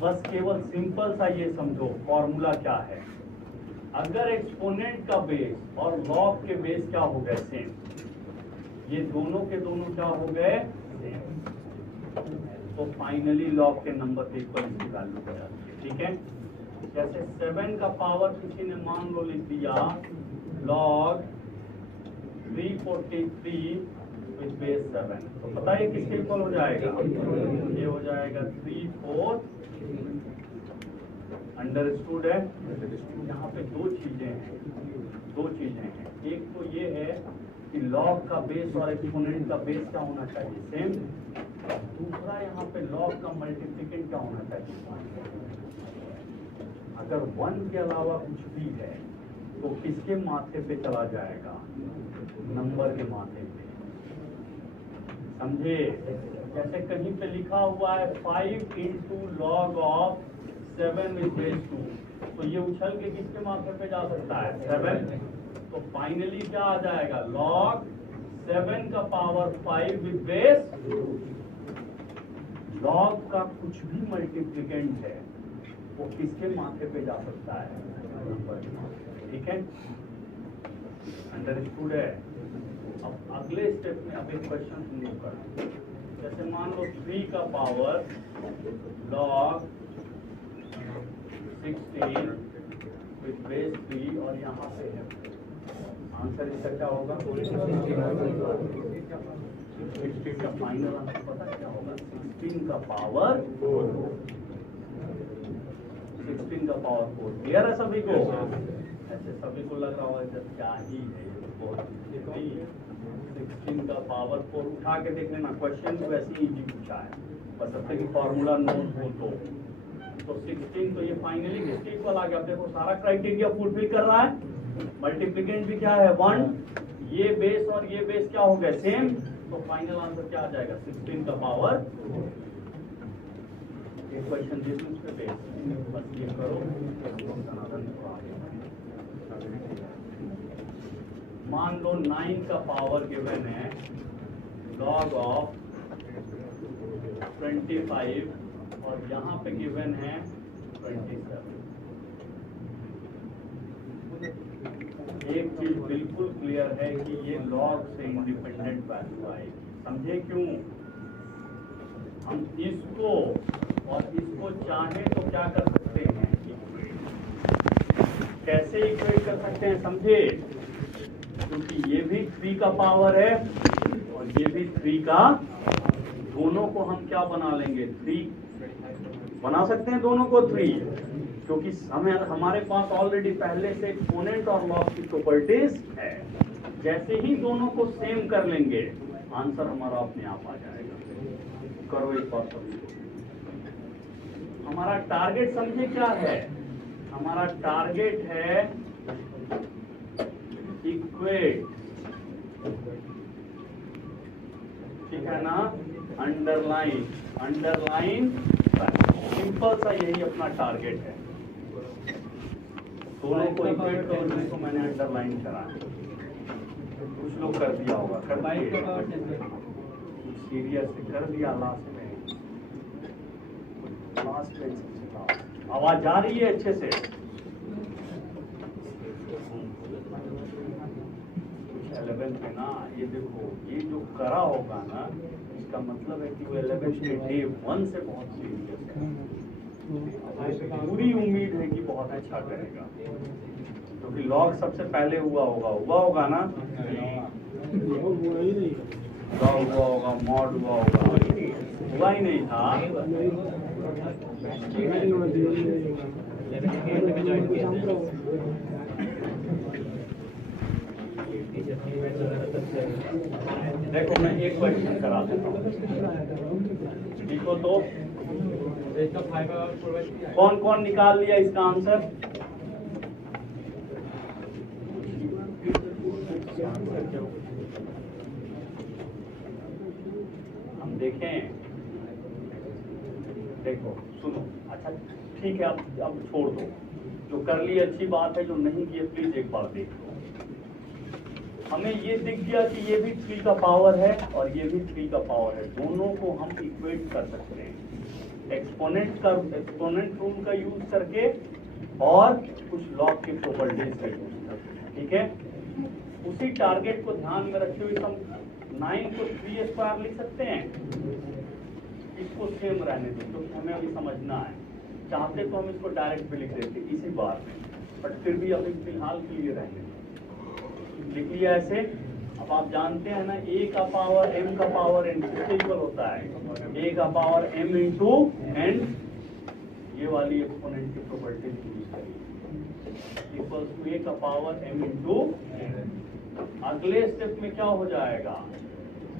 बस केवल सिंपल सा ये समझो फॉर्मूला क्या है। अगर एक्सपोनेंट का बेस और लॉग के बेस क्या हो गए? सेम। ये दोनों के दोनों क्या हो गए? सेम। तो फाइनली लॉग के नंबर के इक्वल इसकी वैल्यू हो जाती है। ठीक है? जैसे 7 का पावर किसी ने मान लो लिख दिया log 343 विथ बेस 7, तो पता है किसके इक्वल हो जाएगा? ये हो जाएगा 3/4। अंडरस्टूड है? यहाँ पे दो चीजें हैं। एक तो ये है कि लॉग का बेस और एक्सपोनेंट का बेस क्या होना चाहिए? सेम। दूसरा यहाँ पे लॉग का मल्टीप्लिकेंट क्या होना चाहिए? अगर 1 के अलावा कुछ भी है तो किसके माथे पे चला जाएगा? नंबर के माथे पे। समझे? जैसे कहीं पे लिखा हुआ है 5 into log of 7 with base 2, तो ये उछल के किसके माथे पे जा सकता है? 7। तो फाइनली क्या आ जाएगा? log 7 का पावर 5 with base। log का कुछ भी मल्टीप्लिकेंट है वो किसके माथे पे जा सकता है? नंबर के माथे। ठीक है? अंडरस्टूड है? अब अगले स्टेप में अब एक क्वेश्चन सुनो कर। जैसे मान लो 3 का पावर log 16 विथ बेस 3 और यहाँ पे है। आंसर इसका क्या होगा? 16 का फाइनल आंसर पता क्या होगा? 16 का पावर 4। क्लियर है सभी को? ऐसे सभी को लग रहा होगा जब क्या ही है ये तो बहुत 16 का पावर 4 उठा के देख लेना। क्वेश्चन तो वैसे ही इजी पूछा है, बस अब तक फॉर्मूला नोट हो तो 16। तो ये फाइनली किसके इक्वल आ गया? अब देखो सारा क्राइटेरिया फुलफिल कर रहा है। मल्टीप्लिकेंट भी क्या है? 1। ये बेस और ये बेस क्या हो गए? सेम। तो फाइनल आंसर क्या आ जाएगा? 16 का पावर। एक क्वेश्चन दे दूं उसके बेस, बस ये करो। मान लो 9 का पावर गिवन है log of 25 और यहाँ पे गिवन है 27। एक चीज बिल्कुल क्लियर है कि ये log से इंडिपेंडेंट वैल्यू आएगी। समझे क्यों? हम इसको और इसको चाहे तो क्या कर सकते हैं? कैसे इक्वेट कर सकते हैं? समझे? क्योंकि ये भी 3 का पावर है और ये भी 3 का, दोनों को हम क्या बना लेंगे? 3 बना सकते हैं दोनों को 3, क्योंकि हमारे पास ऑलरेडी पहले से एक्सपोनेंट और लॉग की प्रॉपर्टीज है। जैसे ही दोनों को सेम कर लेंगे आंसर हमारा अपने आप आ जाएगा। करो एक बार सभी। हमारा टारगेट समझे क्या है? हमारा टारगेट है इक्वेट, ठीक है ना? अंडरलाइन सिंपल सा यही अपना टारगेट है। दोनों को इक्वेट करो, जिसको मैंने अंडरलाइन करा है। कुछ लोग कर दिया होगा, कर सीरियस कर दिया लास्ट में आवाज जा रही है अच्छे से? कुछ 11 में ना, ये देखो ये जो करा होगा ना, इसका मतलब है कि वो 11 के डे 1 से बहुत सीरियस है। पूरी उम्मीद है कि बहुत अच्छा करेगा, क्योंकि लॉग सबसे पहले हुआ होगा ना, हुआ होगा, मॉड हुआ होगा, हुआ ही नहीं था। देखो मैं एक क्वेश्चन करा देता हूँ, देखो तो कौन कौन निकाल लिया इसका आंसर? हम देखें, देखो सुनो, अच्छा ठीक है, अब छोड़ दो, जो कर ली अच्छी बात है, जो नहीं किए प्लीज एक बार देख लो। हमें ये दिख गया कि ये भी 3 का पावर है और ये भी 3 का पावर है, दोनों को हम इक्वेट कर सकते हैं एक्सपोनेंट रूल का यूज करके और कुछ लॉग के प्रॉपर्टीज का यूज करके, ठीक है। उसी टारगेट को ध्यान में रखते हुए हम 9 को 3² लिख सकते हैं। इसको सेम रहने दो, क्योंकि हमें अभी समझना है। चाहते तो हम इसको डायरेक्ट भी लिख देते इसी बार में, बट फिर भी अभी फिलहाल के लिए रहने दो। लिख लिया ऐसे। अब आप जानते हैं ना, a का पावर m का पावर n किससे इक्वल होता है? a का पावर m इंटू n, ये वाली एक्सपोनेंट की प्रॉपर्टी यूज करिए, इक्वल्स टू a का पावर m इंटू n। अगले स्टेप में क्या हो जाएगा?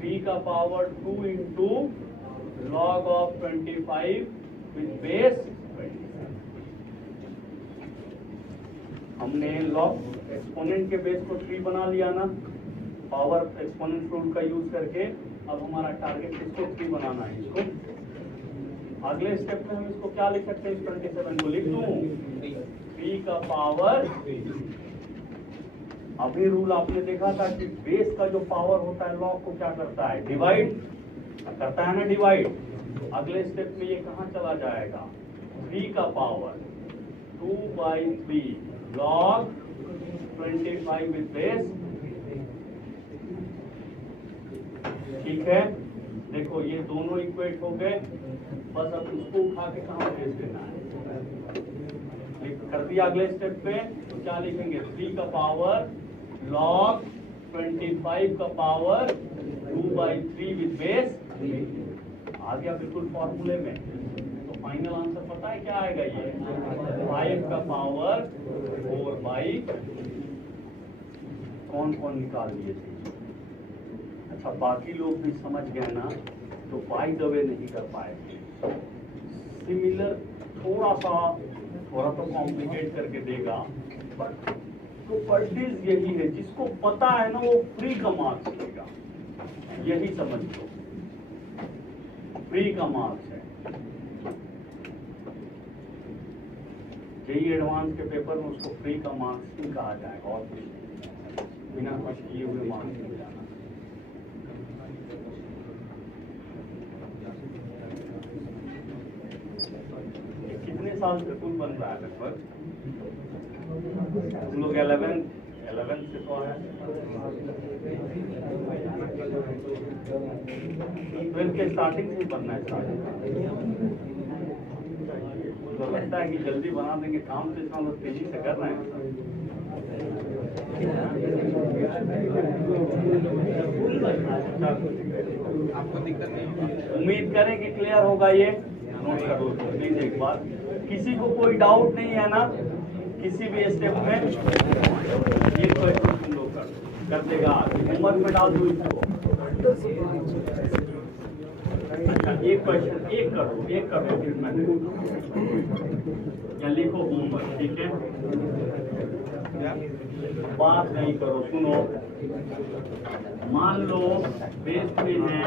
3 का power 2 into log of 25 with base 25। हमने लॉग एक्सपोनेंट के बेस को 3 बना लिया ना, पावर एक्सपोनेंट रूल का यूज करके। अब हमारा टारगेट इसको 3 बनाना है, इसको। अगले स्टेप में हम इसको क्या लिख सकते हैं? 27 को लिख दूं 3 का पावर। अभी रूल आपने देखा था कि बेस का जो पावर होता है लॉग को क्या करता है? डिवाइड करता है ना, डिवाइड। अगले स्टेप में ये कहाँ चला जाएगा? 3 का पावर 2/3 log 25 विद बेस, ठीक है। देखो ये दोनों इक्वेट हो गए, बस अब इसको उठा के कहाँ भेज देना है? कर दिया। अगले स्टेप पे तो क्या लिखेंगे? 3 का पावर log 25 का पावर 2/3 विद बेस आ गया बिल्कुल फॉर्मूले में। तो फाइनल आंसर पता है क्या आएगा? ये 5 का पावर 4/। कौन कौन निकाल लिए थे? अच्छा, बाकी लोग भी समझ गए ना, तो बाय द वे नहीं कर पाएंगे। सिमिलर थोड़ा तो कॉम्प्लिकेट करके देगा, बट प्रॉपर्टीज यही है। जिसको पता है ना वो फ्री का मार्क्स लेगा, यही समझ लो, फ्री का मार्क्स है। जेईई एडवांस के पेपर में उसको फ्री का मार्क्स ही कहा जाएगा, और कुछ बिना कुछ किए हुए मार्क्स मिल जाना। कितने साल से कुल बन रहा है? लगभग हम लोग 11 से तो है, 12 के स्टार्टिंग से बनना है। तो लगता है कि जल्दी बना देंगे काम, तो इतना लोग तेजी से कर रहे हैं। आपको दिक्कत नहीं? उम्मीद करें कि क्लियर होगा। ये नोट कर लो प्लीज एक बार। किसी को कोई डाउट नहीं है ना किसी भी स्टेप में? ये क्वेश्चन लोग कर देगा, होमवर्क में डाल दो इसको। एक क्वेश्चन एक करो फिर मैं या लिखो होमवर्क, ठीक है? बात नहीं करो, सुनो। मान लो बेस में है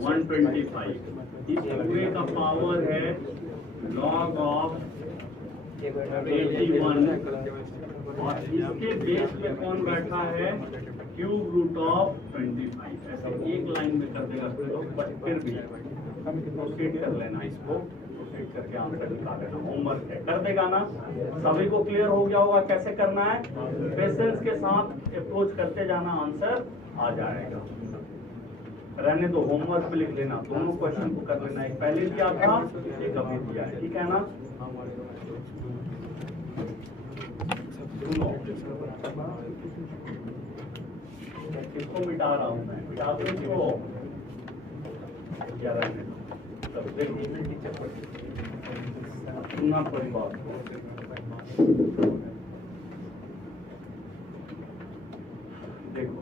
125, इस पूरे का पावर है log ऑफ 81 और इसके बेस पे कौन बैठा है क्यूब रूट ऑफ 25। ऐसे एक लाइन में कर देगा बट फिर भी प्रोसीड कर लेना, इसको प्रोसीड करके आंसर निकाल लेना। होमवर्क है, कर देगा ना? सभी को क्लियर हो गया होगा कैसे करना है? पेशेंस के साथ अप्रोच करते जाना, आंसर आ जाएगा। रहने दो, होमवर्क पे लिख लेना, दोनों क्वेश्चन को कर लेना। एक पहले दिया था, एक अभी दिया है, ठीक है ना? सुनो, किसको मिटा रहा हूँ मैं? मिटा दो इसको, क्या रहने दो। तब देखो सुना पड़ी बात। देखो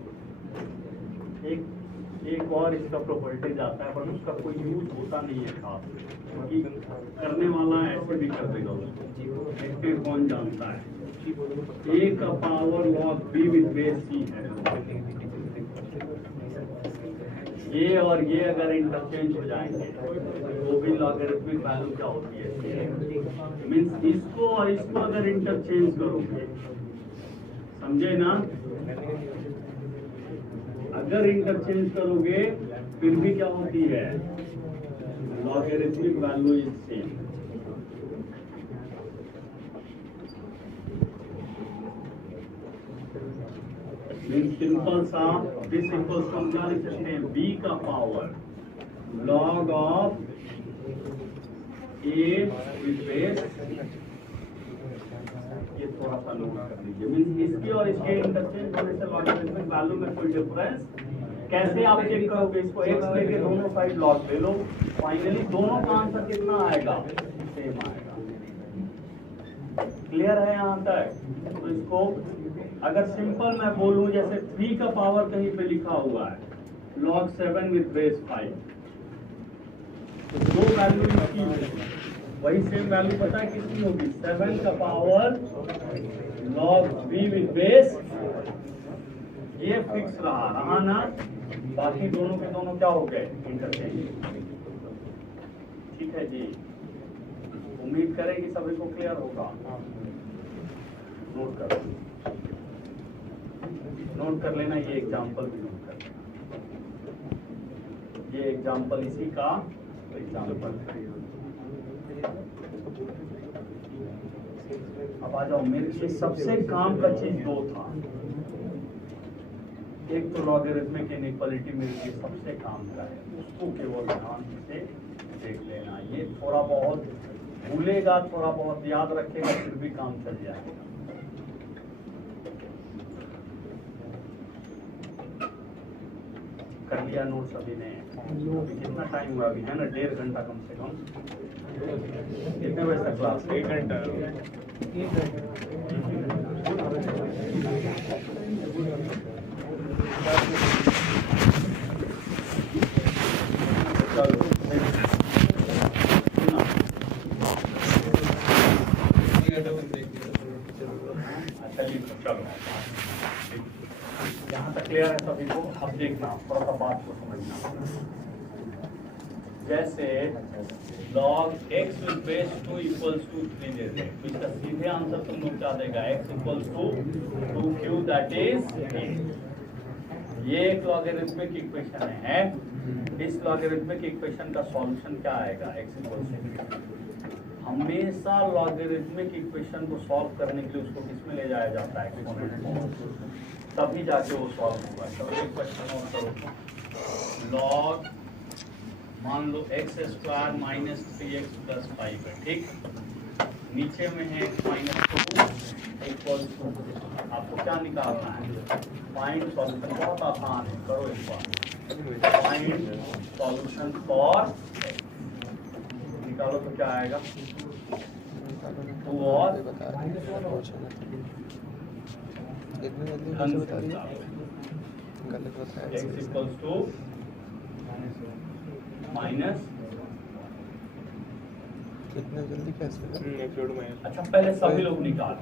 एक और इसका प्रॉपर्टी आता है, पर उसका कोई यूज होता नहीं है खास, क्योंकि करने वाला ऐसे भी कर देगा उसको, देखते कौन जानता है। ए का power log B with base C है। ये और ये अगर इंटरचेंज हो जाएंगे तो भी लॉगरिथमिक वैल्यू क्या होती है? मीन्स इसको और इसको अगर इंटरचेंज करोगे, समझे ना? अगर इंटरचेंज करोगे फिर भी क्या होती है? Logarithmic value is same. Simple सा दिस इक्वल्स टू क्या लिख सकते हैं? बी का power log of a with base, ये थोड़ा सा नोट कर लीजिए। मींस इसकी और इसके इंटरचेंज होने से लॉगरिथमिक वैल्यू में कोई डिफरेंस कैसे आप चेक करोगे? इसको x लेके दोनों साइड लॉग ले लो, फाइनली दोनों का आंसर कितना आएगा? सेम आएगा। क्लियर है यहाँ तक? तो इसको अगर सिंपल मैं बोलूं, जैसे 3 का पावर कहीं पे लिखा हुआ है log 7 विद बेस 5, तो दो वैल्यू इसकी, वही सेम वैल्यू पता है किसकी होगी? 7 का power log b with base, ये फिक्स रहा ना? बाकी दोनों के दोनों क्या हो गए? इंटरचेंज। ठीक है जी, उम्मीद करें कि सभी को क्लियर होगा। नोट कर लेना, ये एग्जांपल भी नोट कर लेना। ये एग्जांपल इसी का एग्जांपल है। अब आ जाओ, मेरे लिए सबसे काम का चीज दो था। एक तो लॉगरिथमिक इनइक्वालिटी मेरे लिए सबसे काम का है, उसको केवल ध्यान से देख लेना। ये थोड़ा बहुत भूलेगा, थोड़ा बहुत याद रखेगा, फिर भी काम चल जाएगा। कर लिया नोट सभी ने? अभी कितना टाइम हुआ? अभी है ना 1.5 घंटा कम से कम। कितने बजे तक क्लास? 1 घंटा। चलो यहाँ तक क्लियर है सभी को? अब देखना, थोड़ा सा बात को समझना। जैसे log x with base 2 equals to 3 दे दे, तो इसका सीधे आंसर तुम लोग क्या देगा? x equals to 2q that is 8। ये एक लॉगरिथमिक इक्वेशन है। इस लॉगरिथमिक इक्वेशन का सॉल्यूशन क्या आएगा? x equals to. हमेशा लॉगरिथमिक इक्वेशन को सॉल्व करने के लिए उसको किसमें ले जाया जाता है? एक्सपोनेंट फॉर्म, तभी जाके वो सॉल्व होगा। चलो एक क्वेश्चन और करो। लॉग मान लो x² माइनस 3x प्लस 5 है, ठीक? नीचे में है -2 इक्वल टू, आपको क्या निकालना है? Find solution. बहुत आसान है, करो एक बार। फाइंड सॉल्यूशन फॉर निकालो तो क्या आएगा? 2 और x इक्वल्स टू माइनस, कितने जल्दी कैसे? अच्छा पहले सभी लोग निकाल।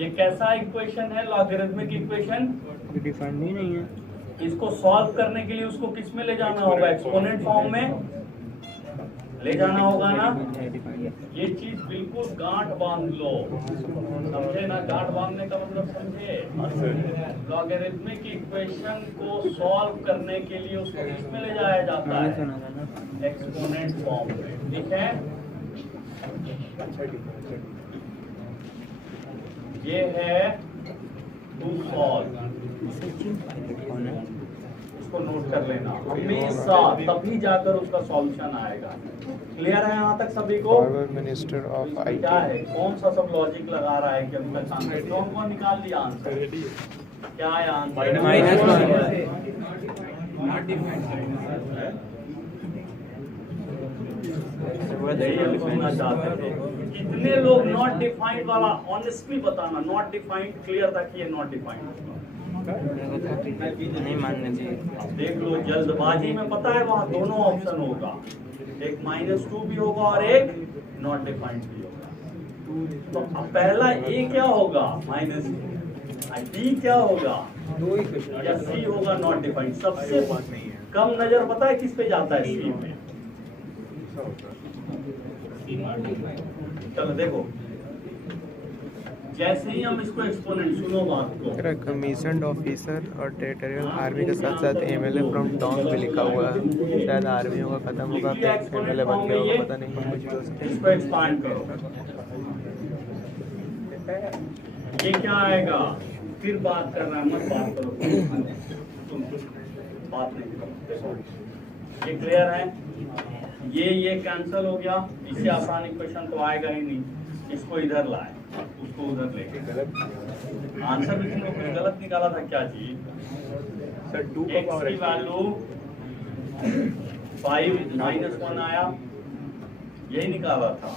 ये कैसा इक्वेशन है? लॉगरिथमिक इक्वेशन डिफाइंड नहीं है। इसको सॉल्व करने के लिए उसको किस में ले जाना होगा? एक्सपोनेंट फॉर्म में। ले जाना होगा ना। ये चीज बिल्कुल गांठ बांध लो, समझे ना? गांठ बांधने का मतलब समझे? लॉगरिथमिक इक्वेशन को सॉल्व करने के लिए उसको किसमें ले जाया जाता है? एक्सपोनेंट फॉर्म में, ठीक है? ये है टू सॉल्व, इसको नोट कर लेना हमेशा, तभी जाकर उसका सॉल्यूशन आएगा। क्लियर है यहाँ तक सभी को? फॉरवर्ड मिनिस्टर ऑफ आईटी क्या है, कौन सा सब लॉजिक लगा रहा है कि हमका आंसर कौन कौन निकाल लिया आंसर? क्या है आंसर? सुनना चाहते थे कितने लोग नॉट डिफाइंड वाला ऑनेस्टली बताना। नॉट डिफाइंड क्लियर था कि ये नॉट डिफाइंड नहीं मानने चाहिए। देख लो, जल्दबाजी में पता है वहां दोनों ऑप्शन होगा, एक -2 भी होगा और एक नॉट डिफाइंड भी होगा। तो अब पहला ए क्या होगा? -2, डी क्या होगा? या सी होगा नॉट डिफाइंड। सबसे कम नजर पता है किस पे जाता है? सी में। चलो देखो, जैसे ही हम इसको एक्सपोनेंट, सुनो बात को, कमीशन्ड ऑफिसर और टेरिटोरियल आर्मी के साथ साथ एमएलए फ्रॉम टाउन भी लिखा हुआ है। शायद आर्मी होगा, खत्म होगा, फिर एमएलए बन गया होगा, पता नहीं, कुछ भी हो सकता है। इसको एक्सपांड करो, ये क्या आएगा? फिर बात कर रहा है, मत बात करो, तुम बात नहीं करो। ये क्लियर है? ये कैंसिल हो गया, इससे आसान इक्वेशन तो आएगा ही नहीं। इसको इधर लाए, उसको उधर लेके आंसर भी तुमने कुछ गलत निकाला था। क्या चीज? सर 2 x की वैल्यू 5 -1 आया, यही निकाला था,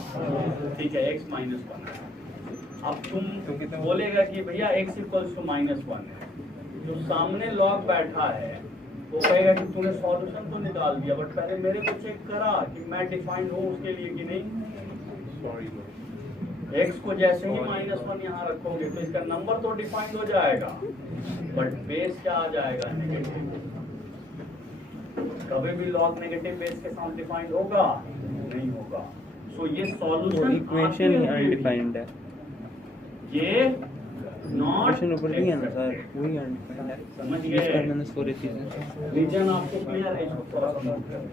ठीक है? x -1 आया। अब तुम बोलेगा कि भैया x = -1 है, जो सामने लॉग बैठा है वो कहेगा कि तूने सॉल्यूशन तो निकाल दिया, बट पहले मेरे को चेक करा कि मैं डिफाइंड हूँ उसके लिए कि नहीं। x को जैसे ही -1 यहाँ रखोगे तो इसका नंबर तो डिफाइंड हो जाएगा, बट बेस क्या आ जाएगा? नेगेटिव। कभी भी लॉग नेगेटिव बेस के साथ डिफाइंड होगा? नहीं होगा। सो ये सॉल्यूशन इक्वेशन ही अनडिफाइंड है। ये नॉट ऊपर भी है ना सर, वही अनडिफाइंड है। समझ गए? मैंने सारी चीजें रीजन आपको क्लियर है? इसको थोड़ा सा नोट करें।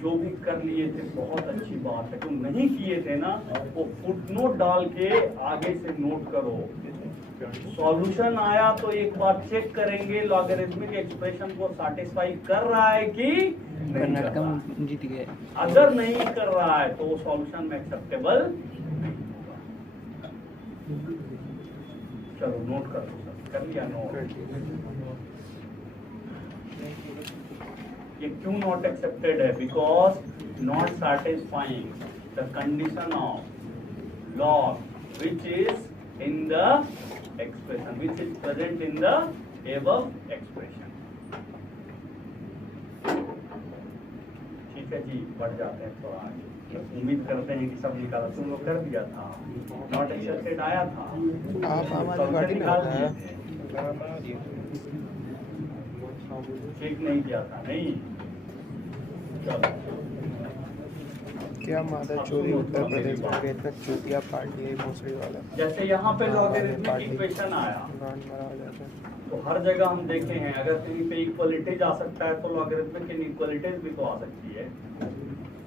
जो भी कर लिए थे बहुत अच्छी बात है, जो नहीं किए थे ना वो फुटनोट डाल के आगे से नोट करो। सॉल्यूशन आया तो एक बार चेक करेंगे लॉगरिथमिक एक्सप्रेशन को सैटिस्फाई कर रहा है कि नहीं। जीत गए। अगर नहीं कर रहा है तो वो सॉल्यूशन में एक्सेप्टेबल। चलो नोट कर लो सर, कर लिया नोट? ये क्यों नॉट एक्सेप्टेड है? Because not satisfying the condition of log which is in the expression, which is present in the above expression. ठीक है जी, बढ़ जाते हैं थोड़ा आगे। उम्मीद करते हैं कि सब निकाला। तुम लोग कर दिया था, नॉट एक्सेप्टेड आया था, आप हमारी गाड़ी में आता है चेक नहीं किया था? नहीं। चलो, क्या माता चोरी उत्तर प्रदेश में इतना चूतिया पार्टी है भोसड़ी वाला। जैसे यहाँ पे लॉगरिथमिक इक्वेशन आया तो हर जगह हम देखे हैं, अगर कहीं पे इक्वलिटीज आ सकता है तो लॉगरिथमिक इनइक्वलिटीज भी तो आ सकती है।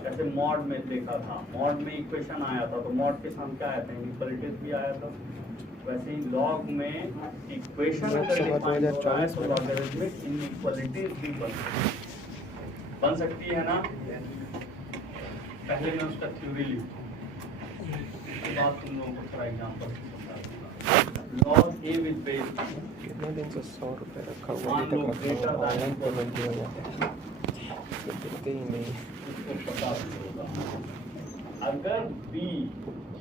जैसे मॉड में देखा था, मॉड में इक्वेशन आया था तो मॉड के साथ क्या आया था? इनइक्वलिटीज भी आया था। वैसे ही लॉग में इक्वेशन अगर डिफाइन हो रहा है तो लॉगरिथमिक इनइक्वलिटीज भी बन सकती है ना। पहले मैं उसका थ्योरी लिखूं, उसके बाद तुम लोगों को थोड़ा एग्जांपल समझाऊंगा। लॉग ए विद बेस कितने दिन से 100 रुपये रखा हुआ है, तक रखा हुआ ऑनलाइन पेमेंट किया हुआ देते ही नहीं। इसको पता भी होगा अगर b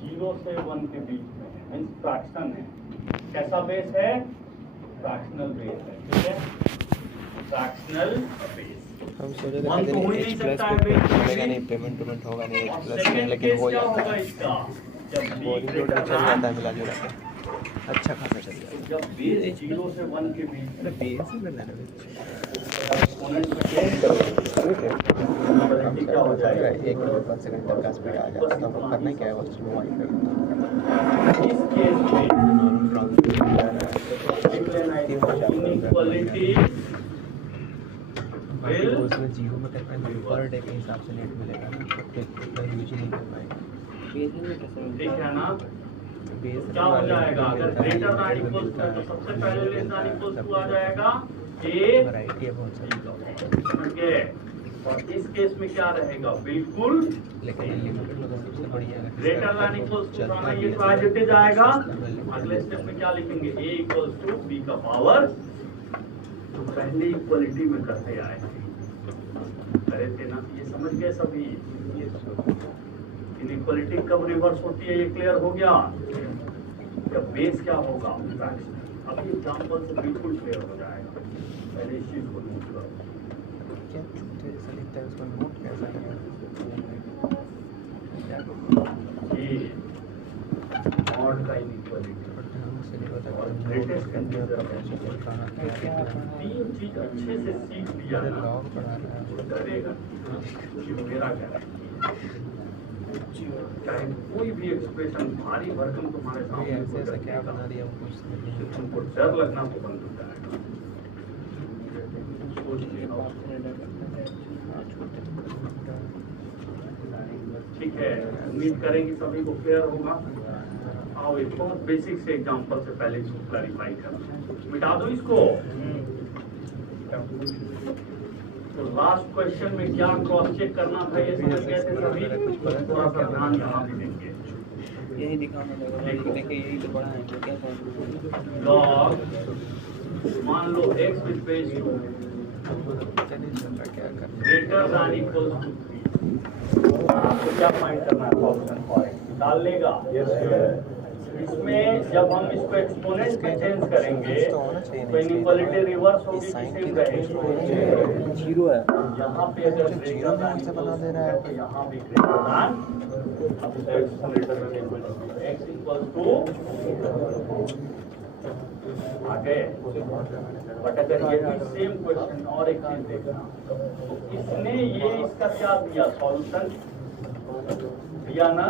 0 से 1 के बीच में है, मीन्स फ्रैक्शन है। कैसा बेस है? फ्रैक्शनल बेस है, ठीक है? Fractional base. हम सोचे थे कि नहीं H+ मिलेगा नहीं, पेमेंट होगा नहीं H+ में, लेकिन हो जाता है। इसका जब बॉडी लोड चल जाता है मिला जुला के। अच्छा खासा चल गया। जब बेस 0 से 1 के बीच अरे बेस ही में मैंने एक्सपोनेंट में चेंज करोगे इक्वालिटी क्या हो जाएगा? 1 मिनट 1 सेकंड तक का स्पीड आ जाता है। तो करना ही क्या है, बस स्लो वाइफाई इस केस में लिख लेना इनइक्वालिटी विल उसमें जीरो में करना है पर डे के हिसाब से नेट मिलेगा ना, तो फिर इतना यूज ही नहीं कर पाएंगे। ठीक है ना? बेस क्या हो जाएगा? अगर ग्रेटर दैन इक्वल टू तो सबसे पहले लेस दैन इक्वल टू आ जाएगा ए वैरायटी है बहुत सारी, ठीक है। और इस केस में क्या रहेगा? बिल्कुल लेकिन अनलिमिटेड मतलब सबसे बढ़िया है। ग्रेटर दैन इक्वल टू हमें ये तो एज इट इज आएगा। अगले स्टेप में क्या लिखेंगे? ए इक्वल टू बी का पावर, तो पहले इक्वलिटी में करते आए करे थे ना, ये समझ गए सभी। इनइक्वालिटी कब रिवर्स होती है ये क्लियर हो गया? जब बेस क्या होगा? अब ये एग्जांपल से बिल्कुल क्लियर हो जाएगा। पहले इस चीज को नोट करो। क्या चूते से लिखता है उसको नोट कैसा है ये मॉड का इनइक्वालिटी और ग्रेटेस्ट कंडीशन तीन चीज अच्छे से सीख लिया ना, लॉग पढ़ा रहा है तो डरेगा कि मेरा क्या है। चाहे कोई भी एक्सप्रेशन भारी भरकम तुम्हारे सामने ऐसे ऐसा क्या बना दिया हमको तो तुमको डर लगना तो बंद हो जाएगा। सोच लेना। ठीक है, उम्मीद करेंगे सभी को क्लियर होगा। आओ एक बहुत बेसिक से एग्जांपल से पहले इसको क्लैरिफाई करना। मिटा दो इसको। तो लास्ट क्वेश्चन में क्या क्रॉस चेक करना था ये समझ गए थे सभी? थोड़ा सा ध्यान यहाँ भी देंगे। यही दिखाना देखिए यही तो बड़ा है क्या लॉग मान लो x with base 2 greater than equals to 3। आपको क्या फाइंड करना है? ऑप्शन फॉर डाल लेगा। इसमें जब हम इसको एक्सपोनेंट में चेंज करेंगे तो इनइक्वालिटी रिवर्स होगी कि सेम रहेगी? जीरो है। यहाँ पे अगर ग्रेटर दैन बना दे रहा है तो यहाँ भी ग्रेटर दैन, अब इसको एक्सपोनेंट में x इक्वल्स टू आगे। बट अगर ये भी सेम क्वेश्चन और एक चीज देखना, तो इसने ये इसका क्या दिया? सॉल्यूशन दिया ना,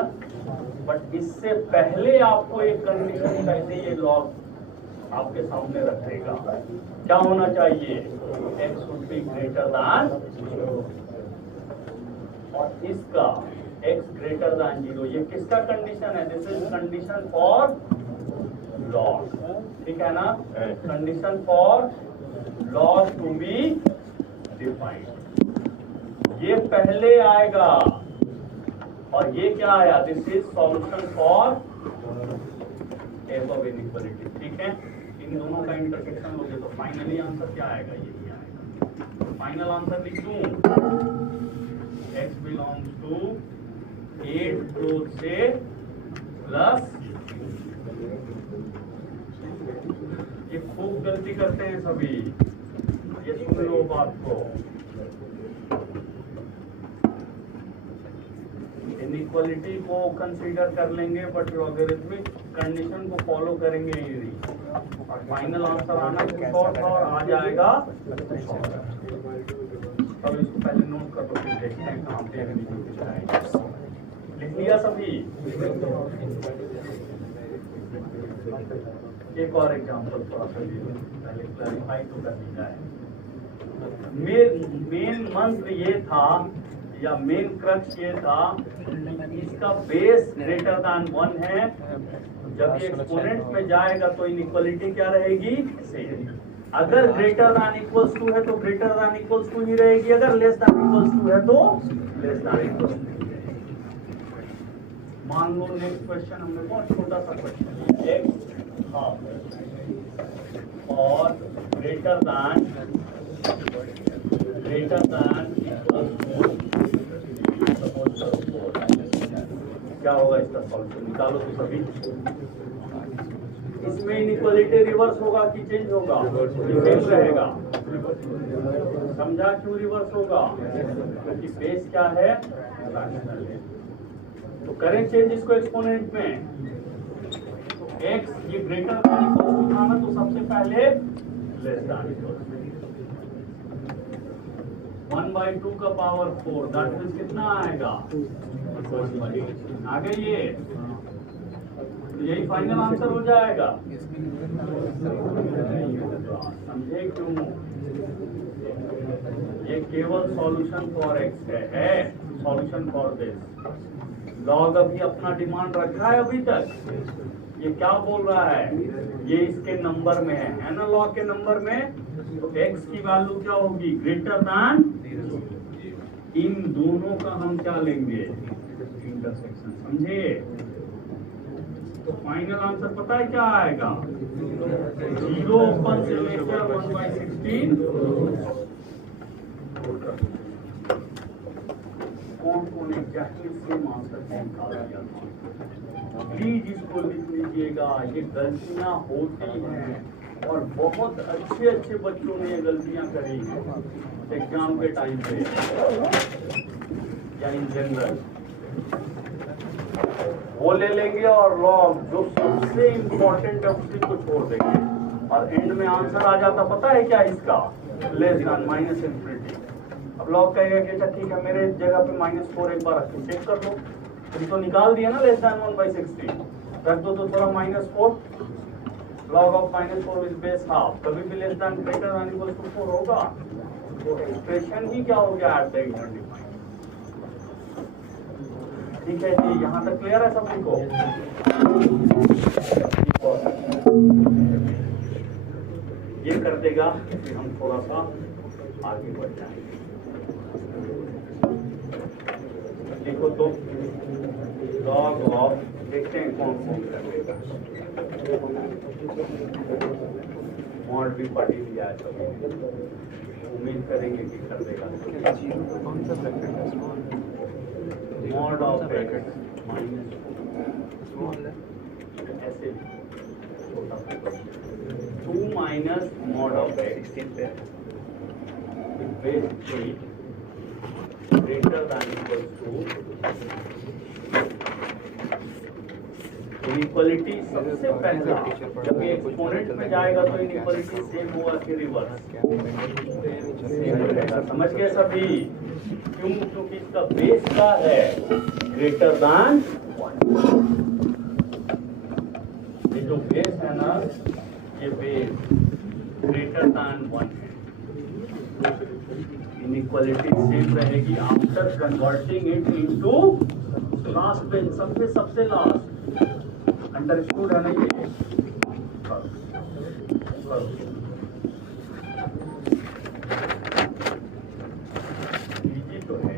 बट इससे पहले आपको एक कंडीशन पहले ये लॉग आपके सामने रखेगा। क्या होना चाहिए? x should be greater then और इसका x ग्रेटर दैन 0। ये किसका कंडीशन है? This is condition for log. ठीक है ना? Condition for log to be defined. ये पहले आएगा और ये क्या आया? This is solution for F of inequality. ठीक है, इन दोनों का इंटरसेक्शन लोगे तो फाइनली आंसर क्या आएगा? ये भी आएगा। फाइनल आंसर लिख दूं, x बिलोंग्स टू 8 ग्रोथ से प्लस। ये खूब गलती करते हैं सभी, ये सुन लो बात को। इनइक्वालिटी को कंसीडर कर लेंगे बट लॉगरिथमिक कंडीशन को फॉलो करेंगे ही नहीं, और फाइनल आंसर आना कुछ और था और आ जाएगा। अब इसको पहले नोट कर लो, फिर देखते हैं कहाँ पे लिख लिया सभी। एक और एग्जांपल थोड़ा सा पहले क्लैरिफाई तो करने का है। मेन मंत्र ये था या मेन क्रक्स ये था कि इसका बेस ग्रेटर दैन 1 है। जब ये एक्सपोनेंट में जाएगा तो इनइक्वालिटी क्या रहेगी? सेम। अगर ग्रेटर दैन इक्वल्स टू है तो ग्रेटर दैन इक्वल्स टू ही रहेगी, अगर लेस दैन इक्वल्स टू है तो लेस दैन इक्वल्स टू। मान लो नेक्स्ट क्वेश्चन हमने बहुत छोटा सा क्वेश्चन x हाफ और ग्रेटर दैन इक्वल्स टू क्या होगा? इसका सॉल्यूशन निकालो तो सभी। इसमें इनइक्वालिटी रिवर्स होगा कि चेंज होगा? रिवर्स रहेगा। समझा क्यों रिवर्स होगा? क्योंकि बेस क्या है? रैशनल है। तो करें चेंज इसको एक्सपोनेंट में, तो एक्स ये ग्रेटर देन इक्वल टू था ना, तो सबसे पहले लेस देन इक्वल 1/2 का पावर 4, दैट मींस कितना आएगा, आ गई ये, तो यही फाइनल आंसर हो जाएगा। समझे क्यों? ये केवल सॉल्यूशन फॉर एक्स है सॉल्यूशन फॉर दिस। लॉग अभी अपना डिमांड रखा है अभी तक, ये क्या बोल रहा है, ये इसके नंबर में है ना, लॉग के नंबर में, तो x की वैल्यू क्या होगी, ग्रेटर देन, इन दोनों का हम क्या लेंगे, इंटरसेक्शन। समझे? तो फाइनल आंसर पता है क्या आएगा, 0 ओपन से लेकर 1/16। कौन एग्जैक्टली सेम आंसर निकाल दिया था। प्लीज इसको लिख लीजिएगा, ये गलतियां होती हैं और बहुत अच्छे अच्छे बच्चों ने ये गलतियां करी हैं एग्जाम के टाइम पे या इन जनरल। वो ले लेंगे और लॉग जो सबसे इम्पोर्टेंट है उसी को छोड़ देंगे और एंड में आंसर आ जाता पता है क्या इसका, लेस देन माइनस इंफिनिटी। अब लॉग कहेगा कि अच्छा ठीक है मेरे जगह पे -4 एक बार रख के चेक कर लो, तो निकाल दिया ना लेस देन 1/16, रख दो तो थोड़ा -4, log of -4 is base half, कभी भी less than greater than equal to 4 होगा, तो एक्सप्रेशन ही क्या हो गया एट द एंड डिफाइन। ठीक है जी, यहाँ तक क्लियर है सभी को? ये कर देगा फिर हम थोड़ा सा आगे बढ़ जाएंगे। देखो तो लॉग ऑफ, देखते हैं कौन कौन कर देगा, मॉड भी पढ़ ही लिया है सभी ने, उम्मीद करेंगे कि कर देगा। कौन सा ब्रैकेट है, mod of x minus small है, ऐसे छोटा 2 minus mod of x base 3 greater than equal to inequality. सबसे पहला जब ये एक्सपोनेंट में जाएगा तो इनइक्वालिटी सेम होगा कि रिवर्स सेम रहेगा। समझ गए सभी? क्यों? क्योंकि इसका बेस का है ग्रेटर देन 1। ये जो बेस है ना, ये बेस ग्रेटर देन 1 है, इनइक्वालिटी सेम रहेगी after converting it into last base, सबसे लास्ट। अंडरस्टूड है ना ये? इजी तो है,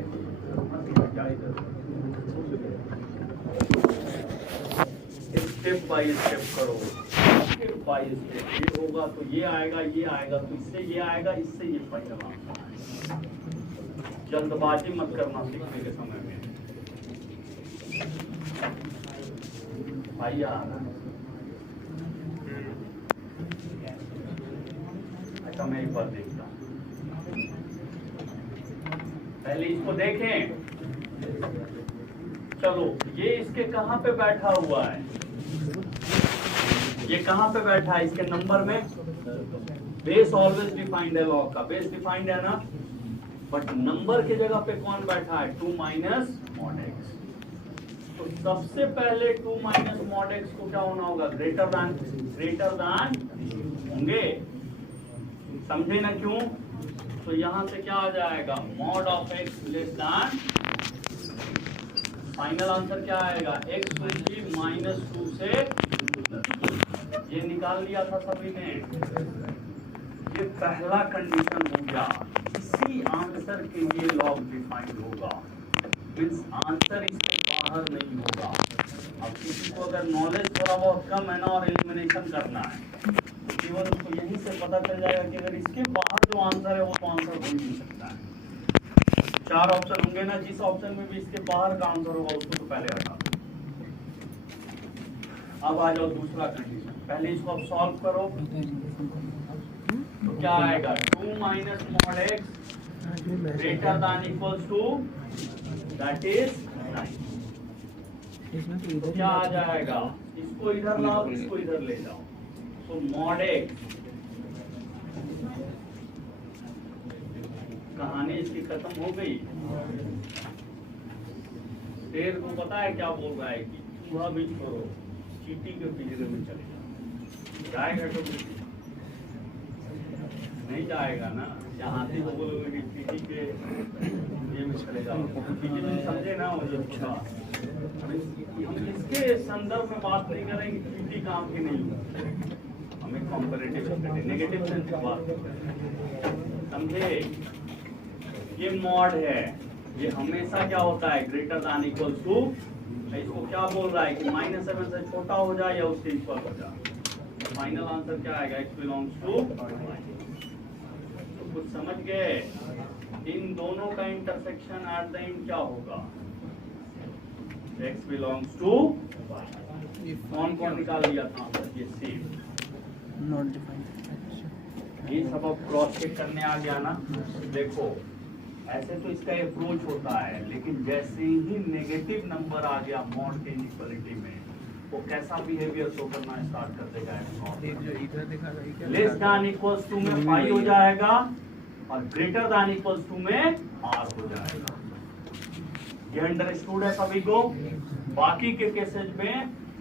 स्टेप बाय स्टेप करो, स्टेप बाय स्टेप। ये होगा तो ये आएगा तो इससे ये आएगा, इससे ये फाइनल आएगा। जल्दबाजी मत करना सीखने के समय में। भाई आ रहा है, अच्छा मैं एक बार देखता हूँ, पहले इसको देखें। चलो ये इसके कहाँ पे बैठा हुआ है, ये कहाँ पे बैठा है इसके नंबर में? बेस ऑलवेज डिफाइंड है, लॉग का बेस डिफाइंड है ना, बट नंबर की जगह पे कौन बैठा है? 2 माइनस मॉड एक्स। तो सबसे पहले 2 माइनस मॉड एक्स को क्या होना होगा? ग्रेटर देन होंगे। समझे ना क्यों? तो यहां से क्या आ जाएगा? Mod of x less then, final answer क्या आएगा? एक्स होगी -2 से, ये निकाल लिया था सभी ने। ये पहला कंडीशन हो गया, इसी आंसर के लिए लॉग डिफाइंड होगा, मींस आंसर इससे बाहर नहीं होगा। अब किसी को अगर नॉलेज थोड़ा बहुत कम है ना और एलिमिनेशन करना है, तो केवल उसको यहीं से पता चल जाएगा कि अगर इसके बाहर जो आंसर है वो तो आंसर हो ही नहीं सकता है। 4 ऑप्शन होंगे ना, जिस ऑप्शन में भी इसके बाहर का आंसर होगा उसको तो पहले हटा दो। अब आ जाओ दूसरा कंडीशन, पहले इसको अब सॉल्व करो तो क्या आएगा? 2 minus mod x greater than equals to, that is 9। तो क्या आ जाएगा? इसको इधर लाओ, इसको इधर ले जाओ, तो मॉड एक्स, कहानी इसकी खत्म हो गई। शेर को पता है क्या बोल रहा है कि चूहा भी छोड़ो, चींटी के पिंजरे में चले जाओ, जाएगा तो नहीं जाएगा ना। यहाँ से वो बोलोगे कि चींटी के ये में चले जाओ, समझे ना वो जो था। हम इसके संदर्भ में बात नहीं करेंगे चींटी काम की नहीं, हमें कॉम्पैरेटिव नेगेटिव सेंस की बात समझे। ये मॉड है, ये हमेशा क्या होता है, ग्रेटर दैन इक्वल टू, इसको क्या बोल रहा है कि -7 से छोटा हो जाए या उससे इक्वल हो जाए। फाइनल आंसर क्या आएगा, x बिलोंग्स टू। तो कुछ समझ गए, इन दोनों का इंटरसेक्शन एट द एंड क्या होगा, x बिलोंग्स टू। कौन कौन निकाल लिया था ये सी, नॉट डिफाइंड। ये सब अब क्रॉस चेक करने आ गया ना। देखो ऐसे तो इसका अप्रोच होता है, लेकिन जैसे ही नेगेटिव नंबर आ गया मॉड के इनइक्वालिटी में, वो कैसा बिहेवियर शो करना स्टार्ट कर देगा। लेस दैन इक्वल्स टू में पाई हो जाएगा और ग्रेटर दैन इक्वल्स टू में आर हो जाएगा। ये अंडरस्टूड है सभी को। बाकी के केसेज में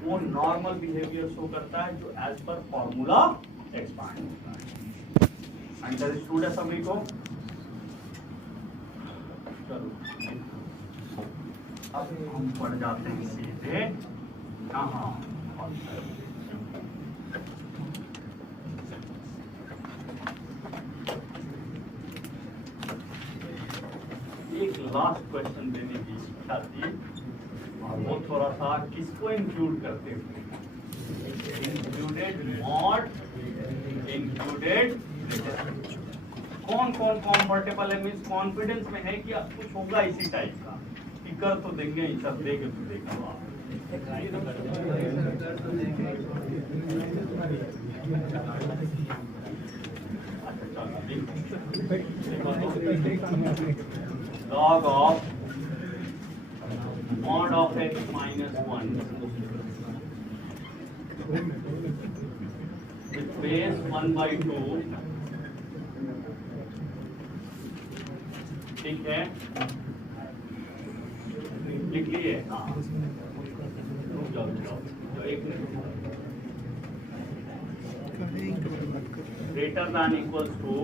वो नॉर्मल बिहेवियर शो करता है जो एज पर फॉर्मूला एक्सपांड होता है। अंडरस्टूड है सभी को। अब हम पढ़ जाते हैं सीधे कहाँ। एक लास्ट क्वेश्चन देने की इच्छा थी और वो थोड़ा सा किसको इंक्लूड करते हुए, इंक्लूडेड मॉड, इंक्लूडेड कौन कौन कंफर्टेबल है, मींस कॉन्फिडेंस में है कि अब कुछ होगा इसी टाइप का, कि कर तो देंगे ही, सब देंगे तो देखा। Log of mod of x -1 with base 1/2, ठीक है, लिख लिए। हाँ तो एक ग्रेटर दैन इक्वल्स टू,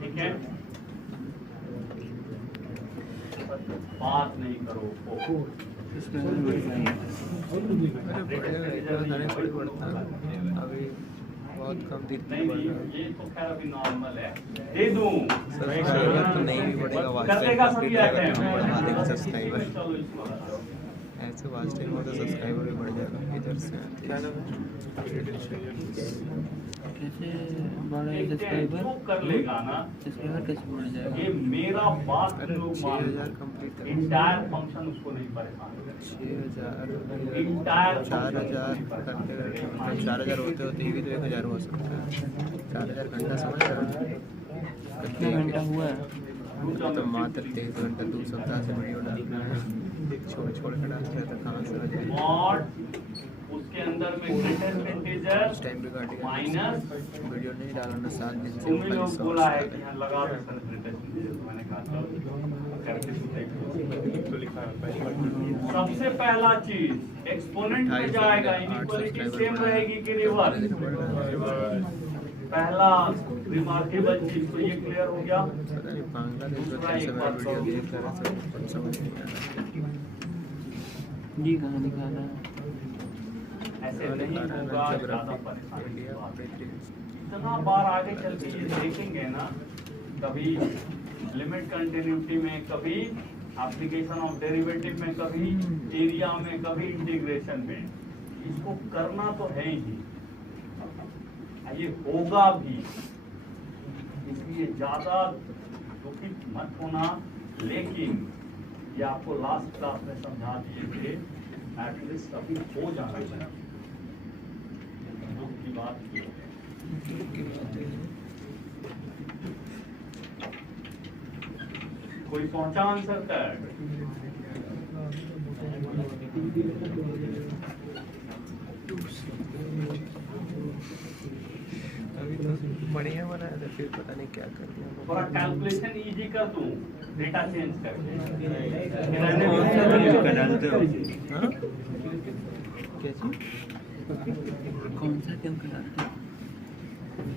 ठीक है, बात नहीं करो। अभी बहुत कम दिखती नहीं, ये तो खैर अभी नॉर्मल है, दे दूं सब्सक्राइबर तो नहीं भी बढ़ेगा, वाच टाइम बढ़ा देगा सब्सक्राइबर। ऐसे वाच टाइम हो तो सब्सक्राइबर भी बढ़ जाएगा। इधर से क्या नाम कैसे बड़े सब्सक्राइबर कर लेगा ना, सब्सक्राइबर कैसे बढ़ जाएगा। ये मेरा बात तुम लोग मान, 6000 कंप्लीट कर, इंटायर फंक्शन उसको नहीं परेशान करेगा। 6000 इंटायर 4000 करते करते 4000 होते होते ही भी तो 1000 हो सकता है। 4000 घंटा समझ रहा है, कितना घंटा हुआ है। तो मात्र 23 घंटा 2 सप्ताह से वीडियो डालना है, छोड़ छोड़ कर डालते हैं तो कहाँ से लगे। मॉड उसके अंदर में ग्रेटेस्ट इंटीजर उस टाइम रिकॉर्डिंग माइनस, वीडियो नहीं डाला ना 7 दिन से। तुम्हें लोग बोला है कि यहाँ लगा दो सर ग्रेटेस्ट इंटीजर, मैंने कहा चलो करके तो लिखा है। सबसे पहला चीज एक्सपोनेंट में जाएगा, इनइक्वालिटी सेम रहेगी कि रिवर्स। पहला रिमार्केबल चीज तो ये क्लियर हो गया। पता नहीं बांग्लादेश में कैसे मैं वीडियो देख रहा था, कुछ समझ नहीं आ रहा। ये कहाँ निकाला है। ऐसे नहीं होगा, ज्यादा परेशानी की बात है। इतना बार आगे चल के ये देखेंगे ना, कभी लिमिट कंटिन्यूटी में, कभी एप्लीकेशन ऑफ डेरिवेटिव में, कभी एरिया में, कभी इंटीग्रेशन में, इसको करना तो है ही, ये होगा भी, इसलिए ज्यादा दुखित मत होना। लेकिन ये आपको लास्ट क्लास में समझा दिए थे, एटलीस्ट अभी हो जाना चाहिए। दुख की बात ये है। कोई पहुंचा आंसर तक? बढ़िया बनाया था, फिर पता नहीं क्या कर दिया। थोड़ा कैलकुलेशन इजी कर दूं, डेटा चेंज करके। डालते हो? हाँ? क्या चीज़? कौन सा गेम का डालते हो?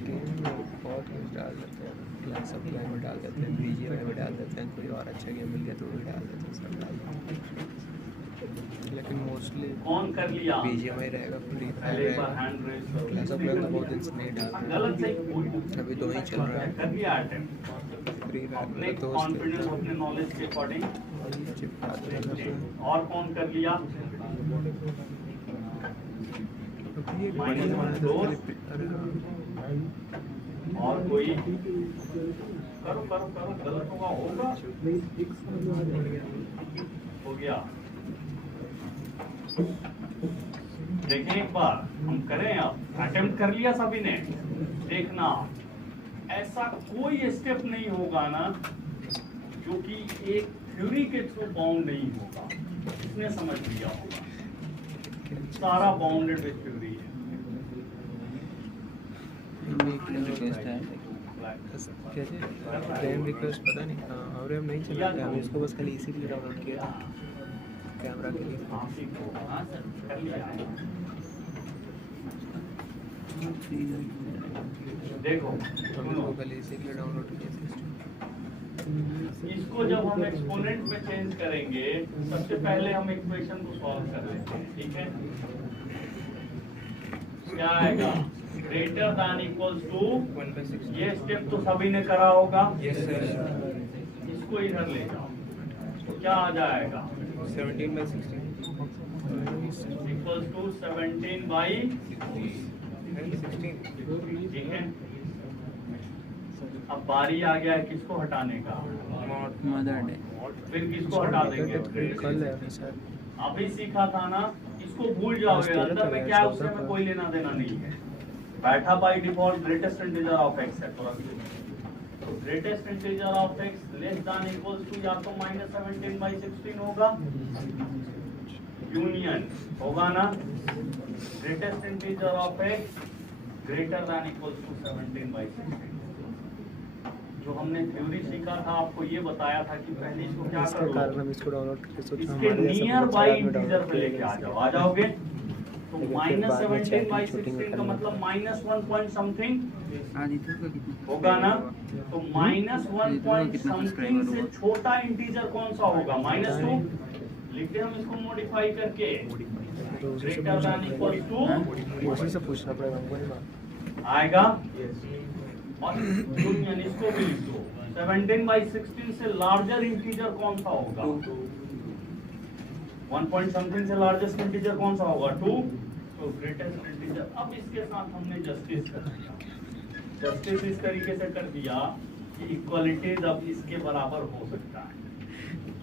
गेम में बहुत कुछ डाल देते हैं, क्लास ऑफ क्लैन में डाल देते हैं, BGMI में डाल देते हैं, कोई और अच्छा गेम मिल गया तो वो भी डाल देते हैं, सब डाल देते हैं। लेकिन मोस्टली कौन कर लिया? BGMI रहेगा, फ्री फायर पहले एक बार रहेगा, हैंड रेज करो। क्लास ऑफ क्लैन तो बहुत दिन से नहीं डाल रहे गलत सही कोई हैं, अभी 2 ही चल रहा है। कर लिया अटेम्प्ट। फ्री फायर अपने मेरा दोस्त कॉन्फिडेंस, अपने नॉलेज के अकॉर्डिंग। चिपका देता था। और कौन कर लिया? अभी एक बढ़िया बना था, अरे हाँ। और कोई? करो करो करो, गलत होगा हो गया। देखें एक बार, हम करें अब। अटेम्प्ट कर लिया सभी ने? देखना, ऐसा कोई स्टेप नहीं होगा ना जो कि एक थ्योरी के थ्रू बाउंड नहीं होगा। इसने समझ लिया होगा, सारा बाउंडेड विद थ्योरी है। रिक्वेस्ट है क्या चीज़? फ्रेंड रिक्वेस्ट पता नहीं, हाँ, और हम नहीं चलाते, हम इसको बस खाली इसी के लिए डाउनलोड किया था, कैमरा के लिए। हाँ सर, कर लिया। देखो हम सुनो, इसको खाली इसी के लिए डाउनलोड किया था। इसको जब हम एक्सपोनेंट में चेंज करेंगे, सबसे पहले हम इक्वेशन को सॉल्व कर लेते हैं, ठीक है? क्या आएगा? ग्रेटर दैन इक्वल्स टू, ये स्टेप तो सभी ने करा होगा। इसको इधर ले जाओ, तो क्या आ जाएगा? 17/16 इक्वल्स टू 17/16, ठीक है? अब बारी आ गया है किसको हटाने का? Mother day. फिर किसको हटा देंगे? कल है सर, अभी सीखा था ना, इसको भूल जाओगे। अंदर में क्या है उससे हमें कोई लेना देना नहीं है। बैठा by default greatest integer of x है, तो greatest integer of x less than equals to या तो -17/16 होगा, यूनियन होगा ना, greatest integer of x greater than equals to 17/16। जो हमने थ्योरी सीखा था, आपको ये बताया था कि पहले इसको क्या इसके करो, कारण हम इसको डाउनलोड करके सोचा इसके हमारे जैसे नियर बहुत बाई सारे आदमी इंटीजर डाउनलोड पे लेके आ जाओ, आ जाओगे तो लेकिन फिर बाद में चैटिंग शूटिंग -17/16 का करना। मतलब -1 पॉइंट समथिंग आदित्य का कितना? होगा ना, तो -1 पॉइंट समथिंग से छोटा इंटीजर कौन सा होगा? -2 लिखते हम इसको मॉडिफाई करके, तो उसी से ग्रेटर देन इक्वल्स टू उसी से पूछना पड़ेगा हमको नहीं मालूम। आएगा। और यूनियन इसको भी लिख दो, 17/16 से लार्जर इंटीजर कौन सा होगा? 1 पॉइंट समथिंग से लार्जेस्ट इंटीजर कौन सा होगा? 2। तो ग्रेटेस्ट इंटीजर। अब इसके साथ हमने जस्टिस कर दिया, जस्टिस इस तरीके से कर दिया कि इक्वालिटीज अब इसके बराबर हो सकता है।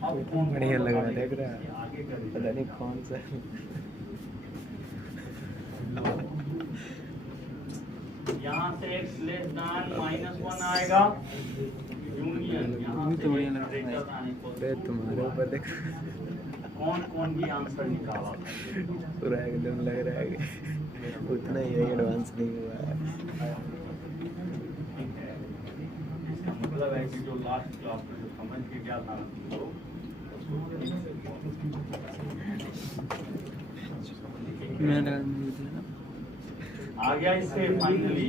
अब कौन बढ़िया लग रहा है, देख रहा है, आगे कर पता नहीं कौन सा यहाँ से x लेस देन -1 आएगा, यूनियन यहाँ तो से बढ़िया लग रहा है। ग्रेटर देन इक्वल अरे तुम्हारे ऊपर देख, कौन कौन ये आंसर निकाला था? पूरा एकदम लग रहा है कि उतना ही एडवांस नहीं हुआ है। ठीक है, इसका मतलब है कि जो लास्ट क्लास में जो समझ के गया था ना तुमको, मैं लगा मुझे दिया। आ गया इससे फाइनली।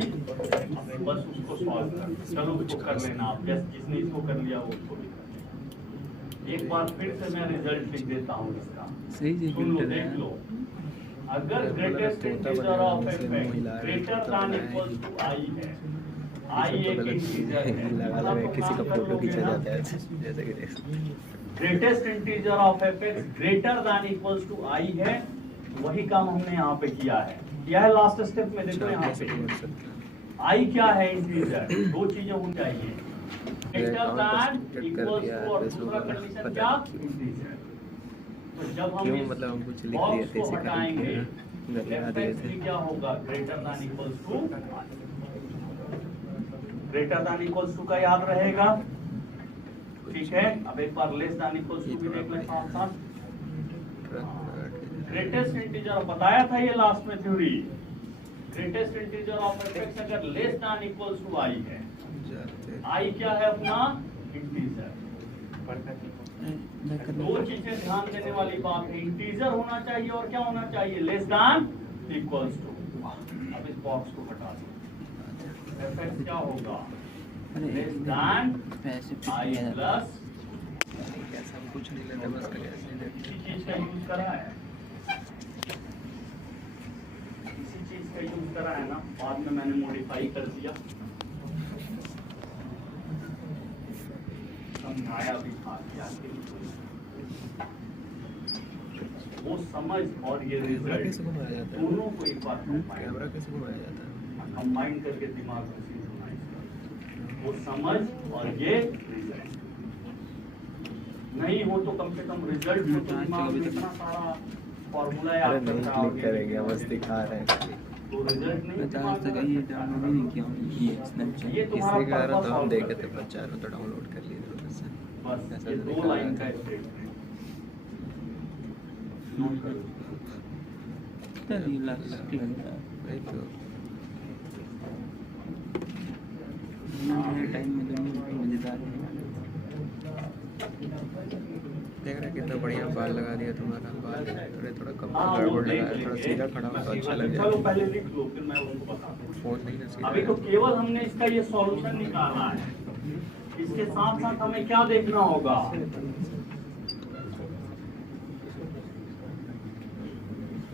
बस उसको सॉल्व कर, चलो उसको कर लेना आप, जैसे जिसने इसको कर लिया वो उसको भी कर लेना। एक बार फिर से मैं रिजल्ट लिख देता हूँ इसका, सही जी सुन लो, देख लो। अगर greatest integer of f greater than equals to i है, i एक इंटीजर है, लगा लगा किसी का फोटो खींचा जाता है जैसे कि greatest integer of f greater than equals to i है, वही काम हमने यहाँ पे किया है। क्या है लास्ट स्टेप में? देखो यहाँ पे i क्या है? इंटीजर। दो चीजें होनी चाहिए, ग्रेटर देन इक्वल्स टू, और दूसरा कंडीशन क्या? इंटीजर। तो जब हम क्यों इस मतलब हम कुछ लिख बॉक्स दिए थे को इसे हटाएंगे, लगा दिए थे। क्या होगा? Greater than equals to, greater than equals to का याद रहेगा, ठीक है? अब एक बार लेस देन इक्वल्स टू भी देख लें साथ साथ। ग्रेटेस्ट इंटीजर बताया था ये लास्ट में theory, greatest integer of F अगर लेस देन इक्वल्स टू आई है, जाते आई क्या है अपना इंटीजर। दो चीजें ध्यान देने वाली बात है, इंटीजर होना चाहिए और क्या होना चाहिए, लेस देन इक्वल्स टू। अब इस बॉक्स को हटा दो, एफ क्या होगा, लेस देन आई प्लस ऐसा कुछ नहीं लेते, बस खाली ऐसे ही लेते। इसी चीज का यूज करा है, इसी चीज का यूज करा है ना, बाद में मैंने मॉडिफाई कर दिया, समझाया भी था वो समझ और ये कैमरा रिजल्ट कैसे घुमाया जाता है? दोनों को एक बार कैमरा कैसे घुमाया जाता है? कंबाइन करके दिमाग में सिंक्रोनाइज कर, वो समझ और ये रिजल्ट नहीं हो तो कम से कम रिजल्ट हो तो दिमाग में इतना सारा फॉर्मूला याद अरे नहीं करता क्लिक होगे, करेंगे, बस दिखा रहे हैं। तो रिजल्ट नहीं मैं दिमाग तक में ये रखता। डाउनलोड ही नहीं किया हूँ ये स्नैपचैट। ये तुम्हारा इसी कारण तो purpose हम solve देखे करते थे हैं। प्रचार में, तो डाउनलोड कर लिए थे उधर से। बस ऐसा ये तो दो दिखा लाइन रहा का था। स्टेटमेंट नोट करो। कितना रिलैक्स लग रहा है। वही तो टाइम में तो मजेदार है। देख रहे कितना बढ़िया बाल लगा दिया तुम्हारा। बाल थोड़ा कम हाँ, वो गड़बड़ देख लगा, थोड़ा लेंगे। सीधा खड़ा हो तो अच्छा लग चलो जाएगा। पहले लिख लो फिर मैं उनको बताता हूँ। फोन नहीं ना सीधा अभी तो केवल हमने इसका ये सॉल्यूशन निकाला है, इसके साथ साथ हमें क्या देखना होगा,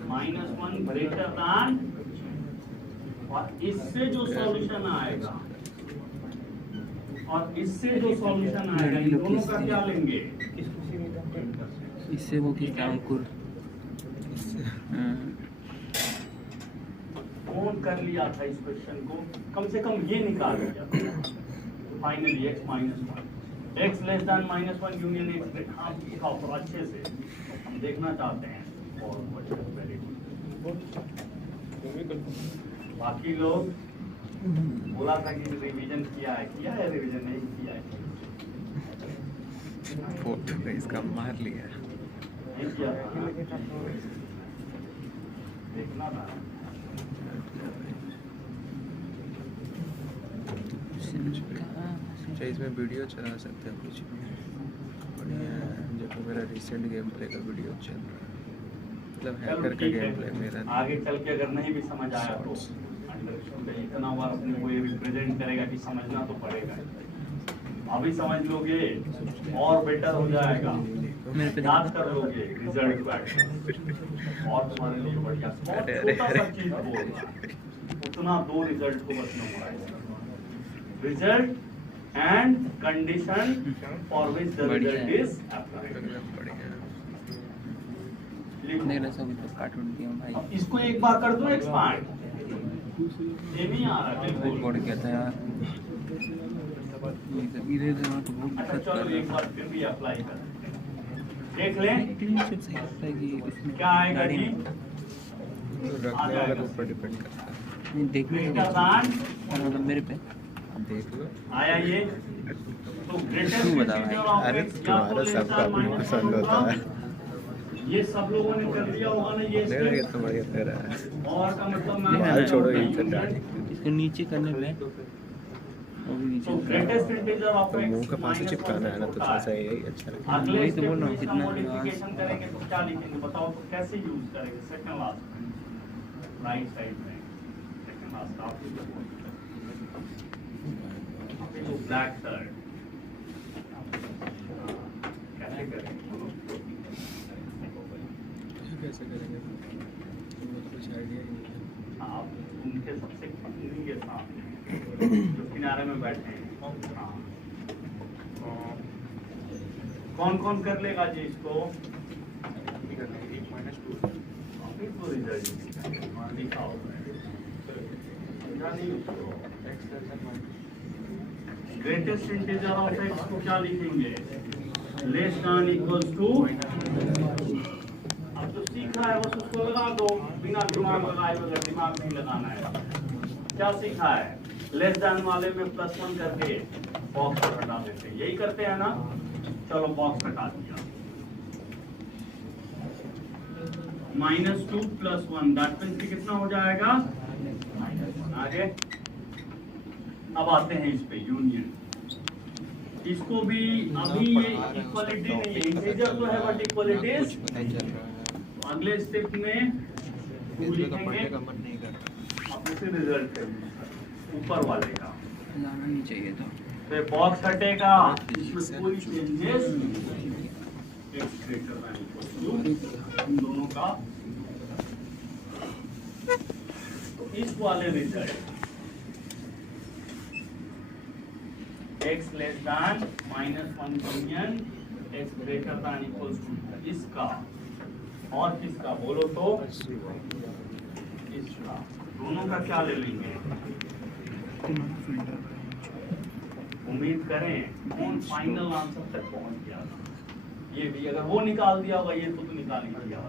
-1 ग्रेटर देन, और इससे जो सॉल्यूशन आएगा और इससे जो सॉल्यूशन आएगा इन दोनों का क्या लेंगे, इससे वो किसका अंकुर कौन कर लिया था इस क्वेश्चन को, कम से कम ये निकाल लिया finally x -1 x less than -1 union x। हाँ दिखाओ तो अच्छे से हम देखना चाहते हैं। और वेरी गुड, बाकी लोग बोला था कि रिवीजन किया है रिवीजन नहीं किया है, फोटो का इसका मार लिया। नहीं किया था ना? देखना था। अच्छा इसमें वीडियो चला सकते हैं कुछ भी बढ़िया है। जब मेरा रिसेंट गेम प्ले का वीडियो चल रहा है, मतलब चलो हैकर का ठीक गेम प्ले है, मेरा आगे चल के अगर नहीं भी समझ आया तो इतना बार अपने को ये भी प्रेजेंट करेगा कि समझना तो पड़ेगा। अभी समझ लोगे और बेटर हो जाएगा, मेरे पे याद कर लोगे रिजल्ट बैठ और तुम्हारे लिए बढ़िया। बहुत छोटा सा चीज बोल, उतना दो रिजल्ट को बस memorise, result and condition for which the result is applied. एकदम बढ़िया। देख रहा सब तो काट उठ दिया भाई। अब इसको एक बार कर दो एक्सपांड, ये नहीं आ रहा बहुत बिल्कुल। बढ़ गया था यार। ये सब इधर उधर तो बहुत अच्छा दिक्कत चलो कर एक रहा बार फिर भी अप्लाई कर देख लें है। सब सही लगता है कि इसमें क्या आएगा गाड़ी जी, में तो रखने वाले के ऊपर डिपेंड करता है। नहीं, देखने ग्रेटर का देन मतलब मेरे पे देख लो। आया ये, तो ग्रेटेस्ट तू बता भाई। इंटीजर ऑफ अरे x या तो तुम्हारा लेस सबका देन अपनी -1 पसंद होता है। ये सब लोगों ने कर दिया होगा ना ये देख रहे step। कितना बढ़िया दे रहा है। और का मतलब मैं बाल छोड़ो इनसे दाढ़ी। इसको नीचे करने पे वो भी नीचे तो ग्रेटेस्ट इंटीजर ऑफ तो x मुंह के पास ही -1 चिपकाना है ना, तो होता थोड़ा सा यही अच्छा लगता है। अगले वही तो स्टेप बोल रहा में हूँ, इसका कितना मॉडिफिकेशन करेंगे तो क्या लिखेंगे बताओ, तो कैसे यूज करेंगे, सेकंड लास्ट राइट साइड में सेकंड लास्ट आप जो ब्लैक शर्ट कैसे करेंगे, कैसे करेंगे वो तो कुछ आइडिया ही नहीं है। आप उनके सबसे के सामने जो किनारे में बैठे हैं, हाँ। कौन कौन कर लेगा जी इसको, तो रिजल्ट लिखा होगा ग्रेटेस्ट इंटीजर ऑफ x को क्या लिखेंगे, लेस देन इक्वल्स टू। अब जो सीख रहा है बस उसको लगा दो, बिना दिमाग लगाए बगैर, दिमाग नहीं लगाना है। क्या सीखा है, लेस देन वाले में +1 करके बॉक्स को हटा देते हैं, यही करते हैं ना। चलो बॉक्स हटा दिया, -2 + 1 दैट मींस कितना हो जाएगा आगे अब आते हैं इस पे यूनियन। इसको भी अभी ये इक्वालिटी नहीं है, इंटीजर तो है बट इक्वालिटीज कुछ पता ही चल रहा है। अगले स्टेप में इसमें तो पढ़ने का मन नहीं कर रहा। अब उसी रिजल्ट है ऊपर वाले का, लाना नहीं चाहिए था। तो बॉक्स हटेगा, इसमें कोई changes X greater than equal to इन दोनों का। तो इस वाले result x less than -1 union x greater than equal to इसका और किसका बोलो तो इसका, दोनों का क्या ले लेंगे? उम्मीद करें कौन फाइनल आंसर तक पहुंच गया था। ये भी अगर वो निकाल दिया होगा, ये तो निकाल ही दिया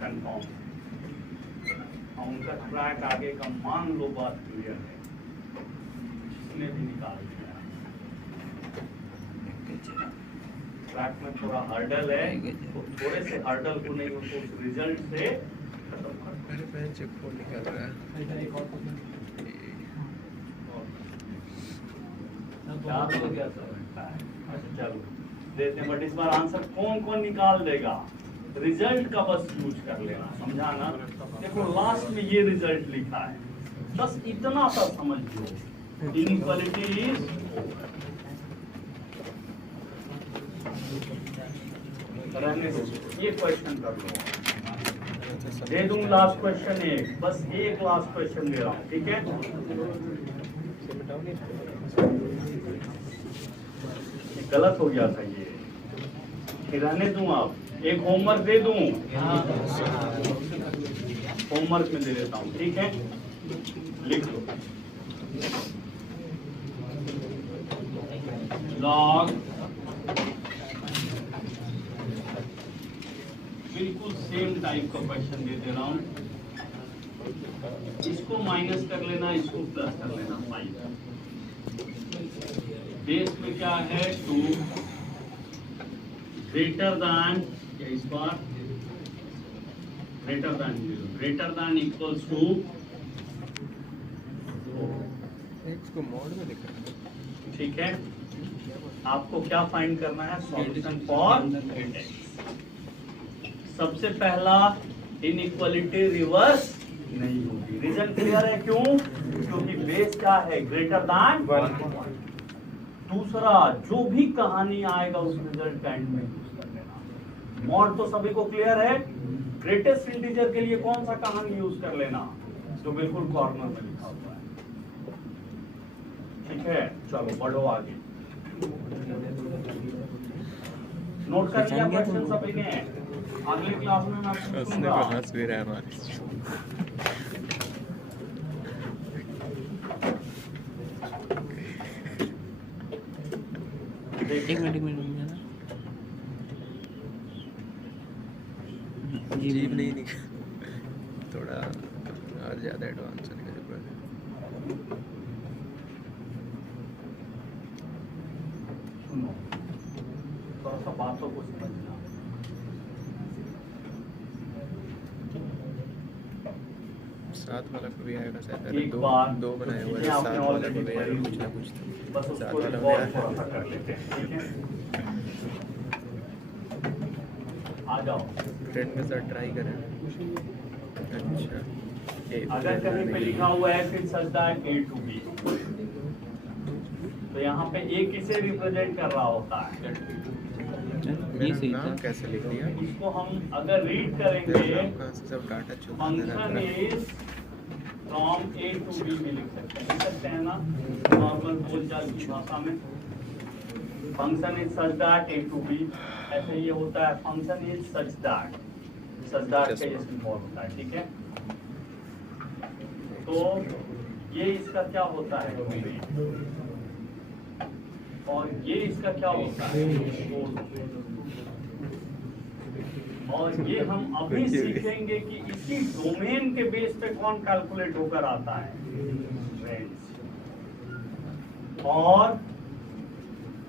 कंफर्म। उनका ट्रैक आगे का मान लो बात क्लियर है, इसने भी निकाल दिया। ट्रैक में थोड़ा हर्डल है, तो थोड़े से हर्डल को नहीं उसको उस रिजल्ट से खत्म कर। मेरे पेन चेक कोड निकल रहा है। याद हो गया सर? अच्छा चलो देते हैं, बट इस बार आंसर कौन कौन निकाल देगा? रिजल्ट का बस यूज कर लेना, समझा ना? देखो लास्ट में ये रिजल्ट लिखा है, बस इतना सा समझ लो, इनइक्वालिटी इज रहने दो, ये क्वेश्चन कर लो। दे दूं लास्ट क्वेश्चन एक, बस एक लास्ट क्वेश्चन दे रहा हूँ, ठीक है? गलत हो गया था ये, रहने दूं। आप एक होमवर्क दे दूं, होमवर्क में दे देता हूं, ठीक है? लिख लो लॉग, बिल्कुल सेम टाइप का क्वेश्चन दे दे रहा हूं। इसको माइनस कर लेना, इसको प्लस कर लेना। 5 बेस में क्या है 2 ग्रेटर देन, या इस बार ग्रेटर देन इक्वल्स टू, इसको मोड में लिखा है। ठीक है? आपको क्या फाइंड करना है? Solution for index. सबसे पहला इनइक्वालिटी रिवर्स नहीं होगी। रीजन क्लियर है क्यों? क्योंकि बेस क्या है? Greater than 1। दूसरा, जो भी कहानी आएगा उस रिजल्ट का एंड में यूज कर लेना। मॉड तो सभी को क्लियर है। ग्रेटेस्ट इंटीजर के लिए कौन सा कहानी यूज कर लेना? जो बिल्कुल कॉर्नर में लिखा हुआ है। ठीक है, चलो बढ़ो आगे। नोट कर लिया क्वेश्चन सभी ने? अगले क्लास में मैं पूछूंगा। हंस भी रहा है हमारे। एक मिनट जीव नहीं निकल, थोड़ा और ज़्यादा एडवांस होने का जरूरत है। सुनो, थोड़ा सा बातों को समझना। साथ वाला को भी आएगा शायद। एक बार दो बनाए हुए जिसमें हैं, आपने साथ वाला already को भी आएगा पढ़ी, कुछ ना कुछ तो। बस साथ उसको वाला में रिवॉल्व आया थोड़ा सा कर लेते हैं, ठीक है? आ जाओ। फ्रेंड के साथ ट्राई करें। अच्छा, अगर कहीं पे लिखा हुआ है फिर such that A to B, तो यहाँ पे A किसे रिप्रेजेंट कर रहा होता है? मेरा नाम कैसे लिख दिया? इसको हम अगर रीड करेंगे, कहाँ से सब डाटा छुपा function is from A to B में लिख सकते हैं ना नॉर्मल बोलचाल की भाषा में। Function is such that A to B, ऐसे ये होता है। फंक्शन इज सच दैट का ये सिंबल होता है, ठीक है? तो ये इसका क्या होता है डोमेन, और ये इसका क्या होता है और ये हम अभी सीखेंगे कि इसी डोमेन के बेस पे कौन कैलकुलेट होकर आता है? रेंज। और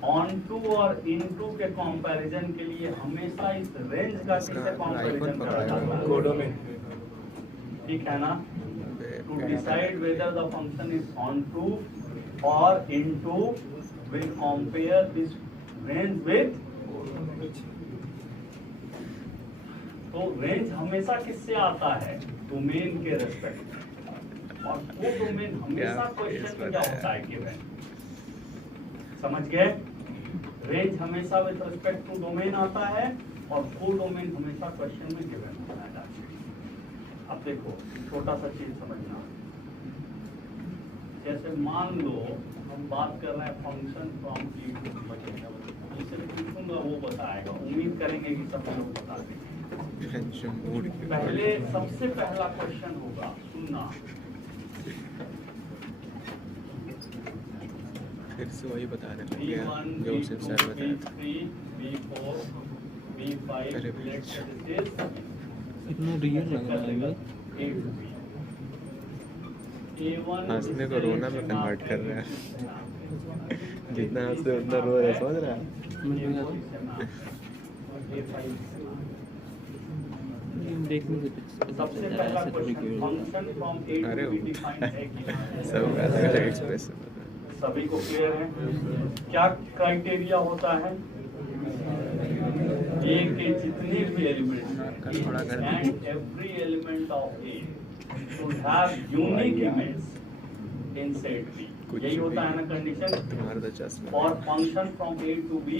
ऑन टू और इन टू के कंपैरिजन के लिए हमेशा इस रेंज का किससे कंपैरिजन करा जाता है? ठीक है ना? to decide whether the function is onto or into, will compare this range with। तो रेंज हमेशा किससे आता है? डोमेन के रेस्पेक्ट में, और वो डोमेन हमेशा क्वेश्चन में क्या होता है? गिवन। समझ गए? रेंज हमेशा विद रिस्पेक्ट टू डोमेन आता है और वो डोमेन हमेशा क्वेश्चन में गिवन होता है। अब देखो छोटा सा चीज समझना, जैसे मान लो हम बात कर रहे हैं function from e to b, जिसे पूछूंगा वो बताएगा, उम्मीद करेंगे कि सब लोग बता देंगे। पहले सबसे पहला क्वेश्चन होगा, सुनना, फिर से वही बता रहे थे जो सिर्फ सर बताया था। इतना रियल लग रहा है भाई। हंसने को रोना में कन्वर्ट कर रहा है। जितना हंसते उतना रो रहा है, समझ रहा है? देखने से सबसे पहला क्वेश्चन, फंक्शन फ्रॉम ए अरे टू बी डिफाइंड है कि सब अलग अलग एक्सप्रेशन। सभी को क्लियर है? क्या क्राइटेरिया होता है? ए के जितने भी elements and every element of A should have unique image in set B. यही होता है ना condition for function from A to B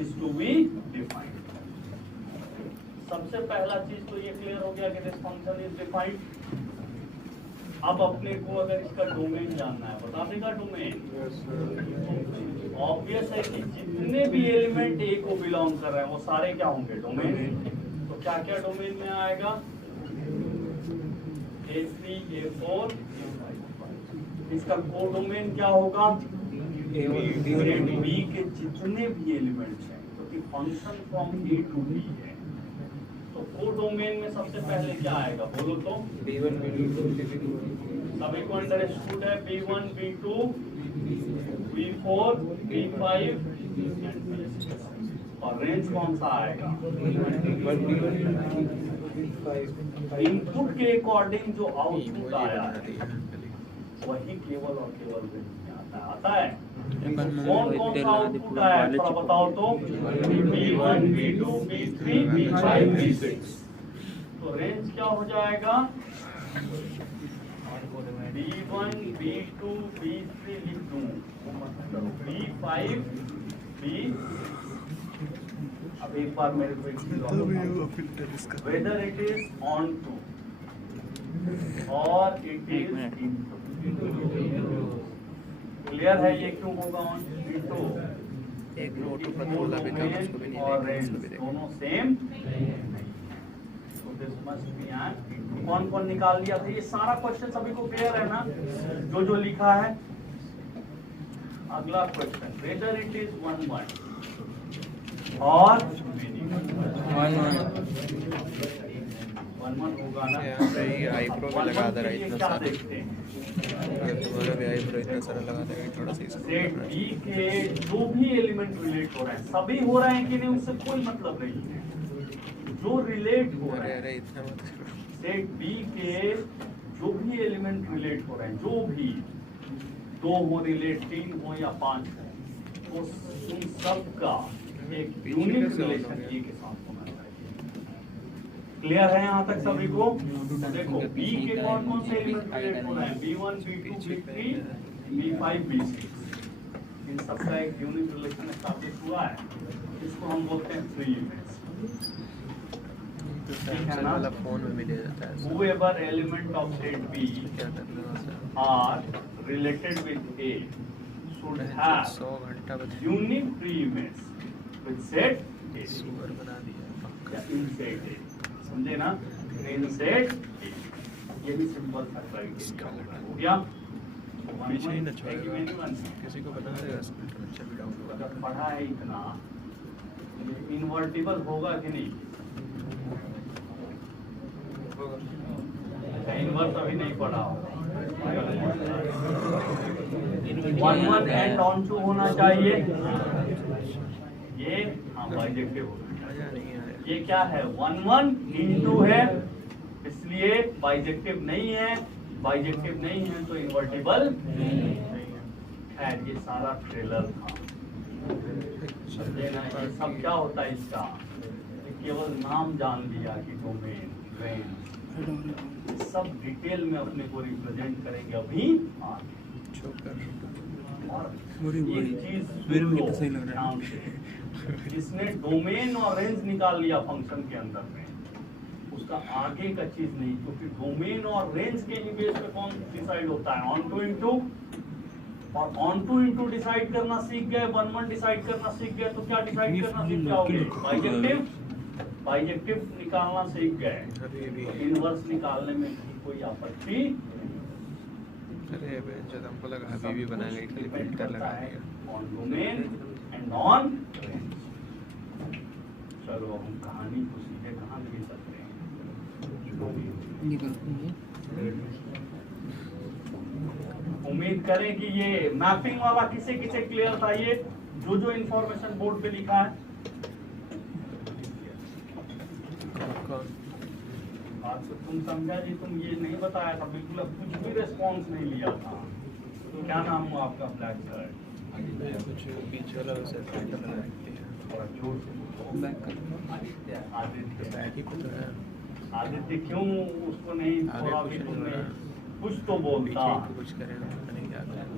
is to be defined. सबसे पहला चीज तो ये क्लियर हो गया कि दिस फंक्शन इज डिफाइंड। अब अपने को अगर इसका डोमेन जानना है, बता देगा डोमेन। ऑब्वियस है कि जितने भी एलिमेंट ए को बिलोंग कर रहे हैं वो सारे क्या होंगे? डोमेन। तो क्या क्या डोमेन में आएगा? A3, A4। इसका कोडोमेन क्या होगा? बी के जितने भी एलिमेंट्स हैं, क्योंकि function from A to B है, तो कोडोमेन में सबसे पहले क्या आएगा? बोलो तो। B1 B2 सभी को अंडरस्टूड है? B1 B2 B4 B5 और रेंज कौन सा आएगा? इनपुट के अकॉर्डिंग जो आउटपुट आया है वही केवल और केवल रेंज में आता है। कौन कौन सा आउटपुट आया है थोड़ा बताओ तो? B1 B2 B3 B5 B6। तो रेंज क्या हो जाएगा? B1 B2 B3 लिख दूं, B5 B। अब एक बार मेरे को whether it is onto और इट इज क्लियर है? ये क्यों होगा ऑन टू? एक नोट पर खोला भी था, उसको भी नहीं और देखा, रेंज उसको भी देखा। दोनों सेम। कौन कौन निकाल दिया था? ये सारा क्वेश्चन सभी को क्लियर है ना, जो जो लिखा है? अगला क्वेश्चन, वेदर इट इज 1 1 और 1 1 होगा ना? आईब्रो में लगा दे रहा है इतना क्या सारा। देखते हैं? अगर तुम्हारा भी आईब्रो इतना सारा लगा देगा थोड़ा सा इसको सेट बी के जो भी एलिमेंट रिलेट हो रहे हैं, सभी हो रहे हैं कि नहीं, उससे कोई मतलब नहीं है। जो रिलेट हो रहे हैं अरे इतना मत करो। सेट बी के जो भी एलिमेंट रिलेट हो रहे हैं, जो भी 2 हो रिलेट, 3 हो या 5 हो, तो उन सब का एक यूनिक रिलेशन ए के साथ होना चाहिए। क्लियर है यहाँ तक सभी को? तो देखो बी के कौन कौन से एलिमेंट रिलेट हो रहे हैं? B1 B2 B3 B5 B6। इन सबका एक यूनिक रिलेशन एस्टैब्लिश हुआ है, इसको हम बोलते हैं फ्री इमेज। वाला फोन में भी दे देता है। Whoever element of set B क्या करना है? are related with A should have 100 घंटा बता unique pre-image with set A सुअर बना दिया या in set A। समझे ना? in set A। ये भी सिंपल सा क्राइटेरिया हो गया। पीछे ही न छोड़ेगा, किसी को बना देगा स्प्लिटर अच्छा भी डाउन होगा। अगर पढ़ा है इतना, इन्वर्टिबल होगा कि नहीं? इन्वर्स अभी नहीं पढ़ा हो। 1 1 एंड ऑन टू होना चाहिए। ये हाँ बाइजेक्टिव होना चाहिए। ये क्या है? 1 1 इंटू है, इसलिए बाइजेक्टिव नहीं है। बाइजेक्टिव नहीं है तो इन्वर्टिबल नहीं है। खैर ये सारा ट्रेलर था, समझे ना? ये सब क्या होता है इसका, केवल नाम जान लिया कि डोमेन, रेंज, सब डिटेल में अपने को रिप्रेजेंट करेंगे अभी आगे। और एक चीज ध्यान से, जिसने डोमेन और रेंज निकाल लिया फंक्शन के अंदर में, उसका आगे का चीज नहीं, क्योंकि डोमेन और रेंज के ही बेस पे कौन डिसाइड होता है, ऑन टू इनटू। और ऑन टू इनटू डिसाइड करना सीख गए, 1-1 डिसाइड करना सीख गए, तो क्या डिसाइड करना सीख जाओगे, बाइजेक्टिव। बाइजेक्टिव निकालना सीख गए, इनवर्स निकालने में भी कोई आपत्ति। अरे जब हमको लगा अभी भी बनाएंगे, खाली फिल्टर लगा दिया on domain and on range. चलो अब हम कहानी को सीधे कहाँ ले सकते हैं, उम्मीद करें कि ये मैपिंग वाला किसे किसे क्लियर था, ये जो जो इंफॉर्मेशन बोर्ड पे लिखा है। बात तो तुम समझा जी, तुम ये नहीं बताया था बिल्कुल, अब कुछ भी रिस्पॉन्स नहीं लिया था। क्या नाम हुआ आपका ब्लैक शर्ट? कुछ पीछे वाला उसे फाइंड बना रखते हैं, थोड़ा जोर से बैक कर आदित्य। बैक ही पता है आदित्य क्यों उसको नहीं आगे थोड़ा कुछ भी नहीं तुमने हो रहा। कुछ तो बोलता। पीछे ही कुछ करें ना, पता नहीं क्या करें।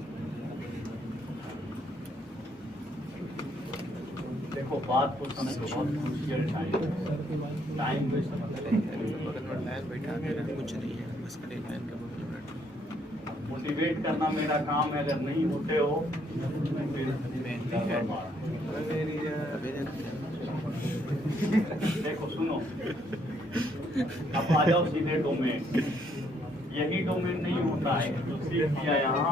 देखो बात को समझो, बहुत क्रूशियल टाइम वेस्ट मत अरे बगल में लाइन बैठा के ना, कुछ नहीं है, बस खड़े लाइन का बगल में। मोटिवेट करना मेरा काम है, अगर नहीं होते हो तो फिर देखो सुनो, अब आ जाओ सीधे डोमेन। यही डोमेन नहीं होता है जो सीख दिया यहाँ,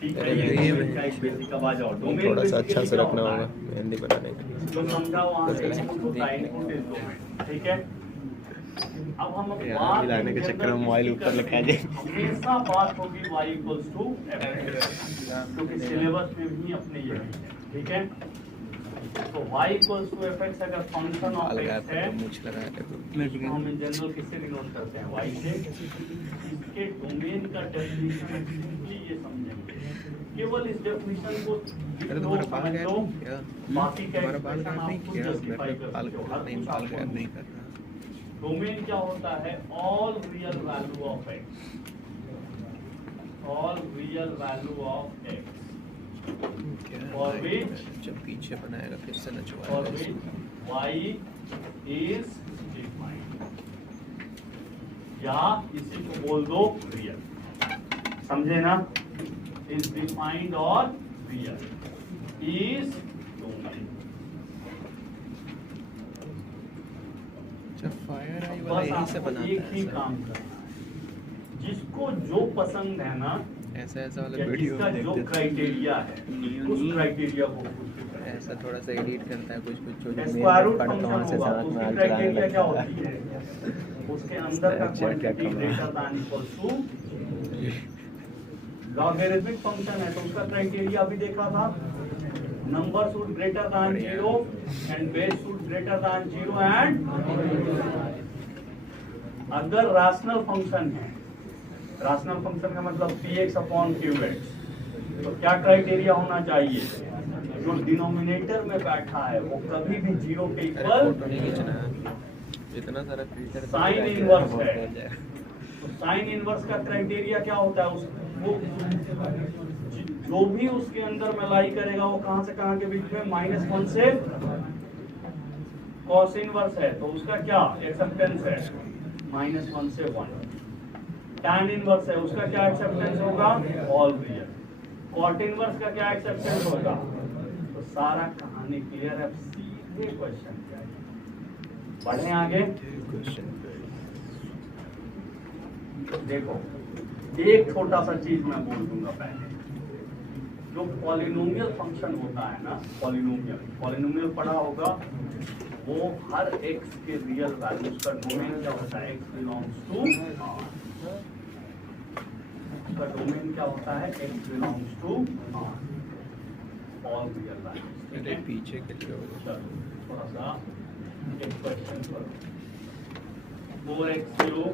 ठीक है? ये बेसिक। अब आ जाओ डोमेन, थोड़ा सा अच्छा से रखना होगा मेहंदी बनाने के लिए। जो समझा वहाँ से इनपुट होता है, इनपुट इज डोमेन, ठीक है? अब हम बात मिलाने के चक्कर में मोबाइल ऊपर लेके आ जाए। हमेशा बात होगी y इक्वल्स टू fx, क्योंकि सिलेबस में भी अपने यही है, ठीक है? तो y इक्वल्स टू fx अगर फंक्शन ऑफ x है, तो हम इन जनरल किससे डिनोट करते हैं, y से। इसके डोमेन का डेफिनेशन सिंपली ये समझेंगे, केवल इस डेफिनेशन को समझ लो, बाकी का एक्सप्रेशन आप खुद जस्टिफाई कर सकते हो, हर कुछ आपको नहीं कर रहा। डोमेन क्या होता है, all real value of x, all real value of x for which, जब पीछे बनाएगा फिर से न for which y is defined, या इसी को बोल दो रियल, समझे ना? इज डिफाइंड और रियल इज डोमेन। फायर आई वाला बस यही से आपको बनाता एक है ही सर। काम करना है, जिसको जो पसंद है ना, ऐसा ऐसा वाला या वीडियो जिसका जो देखते थे। क्राइटेरिया है, उस क्राइटेरिया को ऐसा थोड़ा सा एडिट करता है, कुछ कुछ जो स्क्वायर रूट पढ़ता हूँ फंक्शन से होगा, समझ में उसकी आ चलाने क्राइटेरिया क्या लगता होती है। है, उसके अंदर का quantity greater than equals to logarithmic function है, तो उसका क्राइटेरिया अभी देखा था, number should greater than 0 and base should greater than 0 and अगर रैशनल फंक्शन है, रैशनल फंक्शन का मतलब px अपॉन qx, तो क्या क्राइटेरिया होना चाहिए, जो डिनोमिनेटर में बैठा है वो कभी भी 0 के इक्वल, फोटो नहीं खींचना है, इतना सारा फिल्टर साइन इनवर्स है। तो साइन इनवर्स का क्राइटेरिया क्या होता है, वो जो भी उसके अंदर में लाई करेगा वो कहां से कहां के बीच में, -1 से कॉस इनवर्स है, तो उसका क्या एक्सेप्टेंस है, -1 से 1। टैन इनवर्स है, उसका क्या एक्सेप्टेंस होगा, ऑल रियल। कॉट इनवर्स का क्या एक्सेप्टेंस होगा। तो सारा कहानी क्लियर है। अब सीधे क्वेश्चन क्या है, बढ़े आगे। देखो एक छोटा सा चीज मैं बोल दूंगा पहले, जो पॉलिनोमियल फंक्शन होता है ना, पॉलिनोमियल पढ़ा होगा, वो हर x के रियल वैल्यूज का डोमेन क्या होता है, x बिलोंग्स टू R। उसका डोमेन क्या होता है, x belongs to R, all real values. पीछे के लिए चलो थोड़ा सा एक क्वेश्चन करो। 4x cube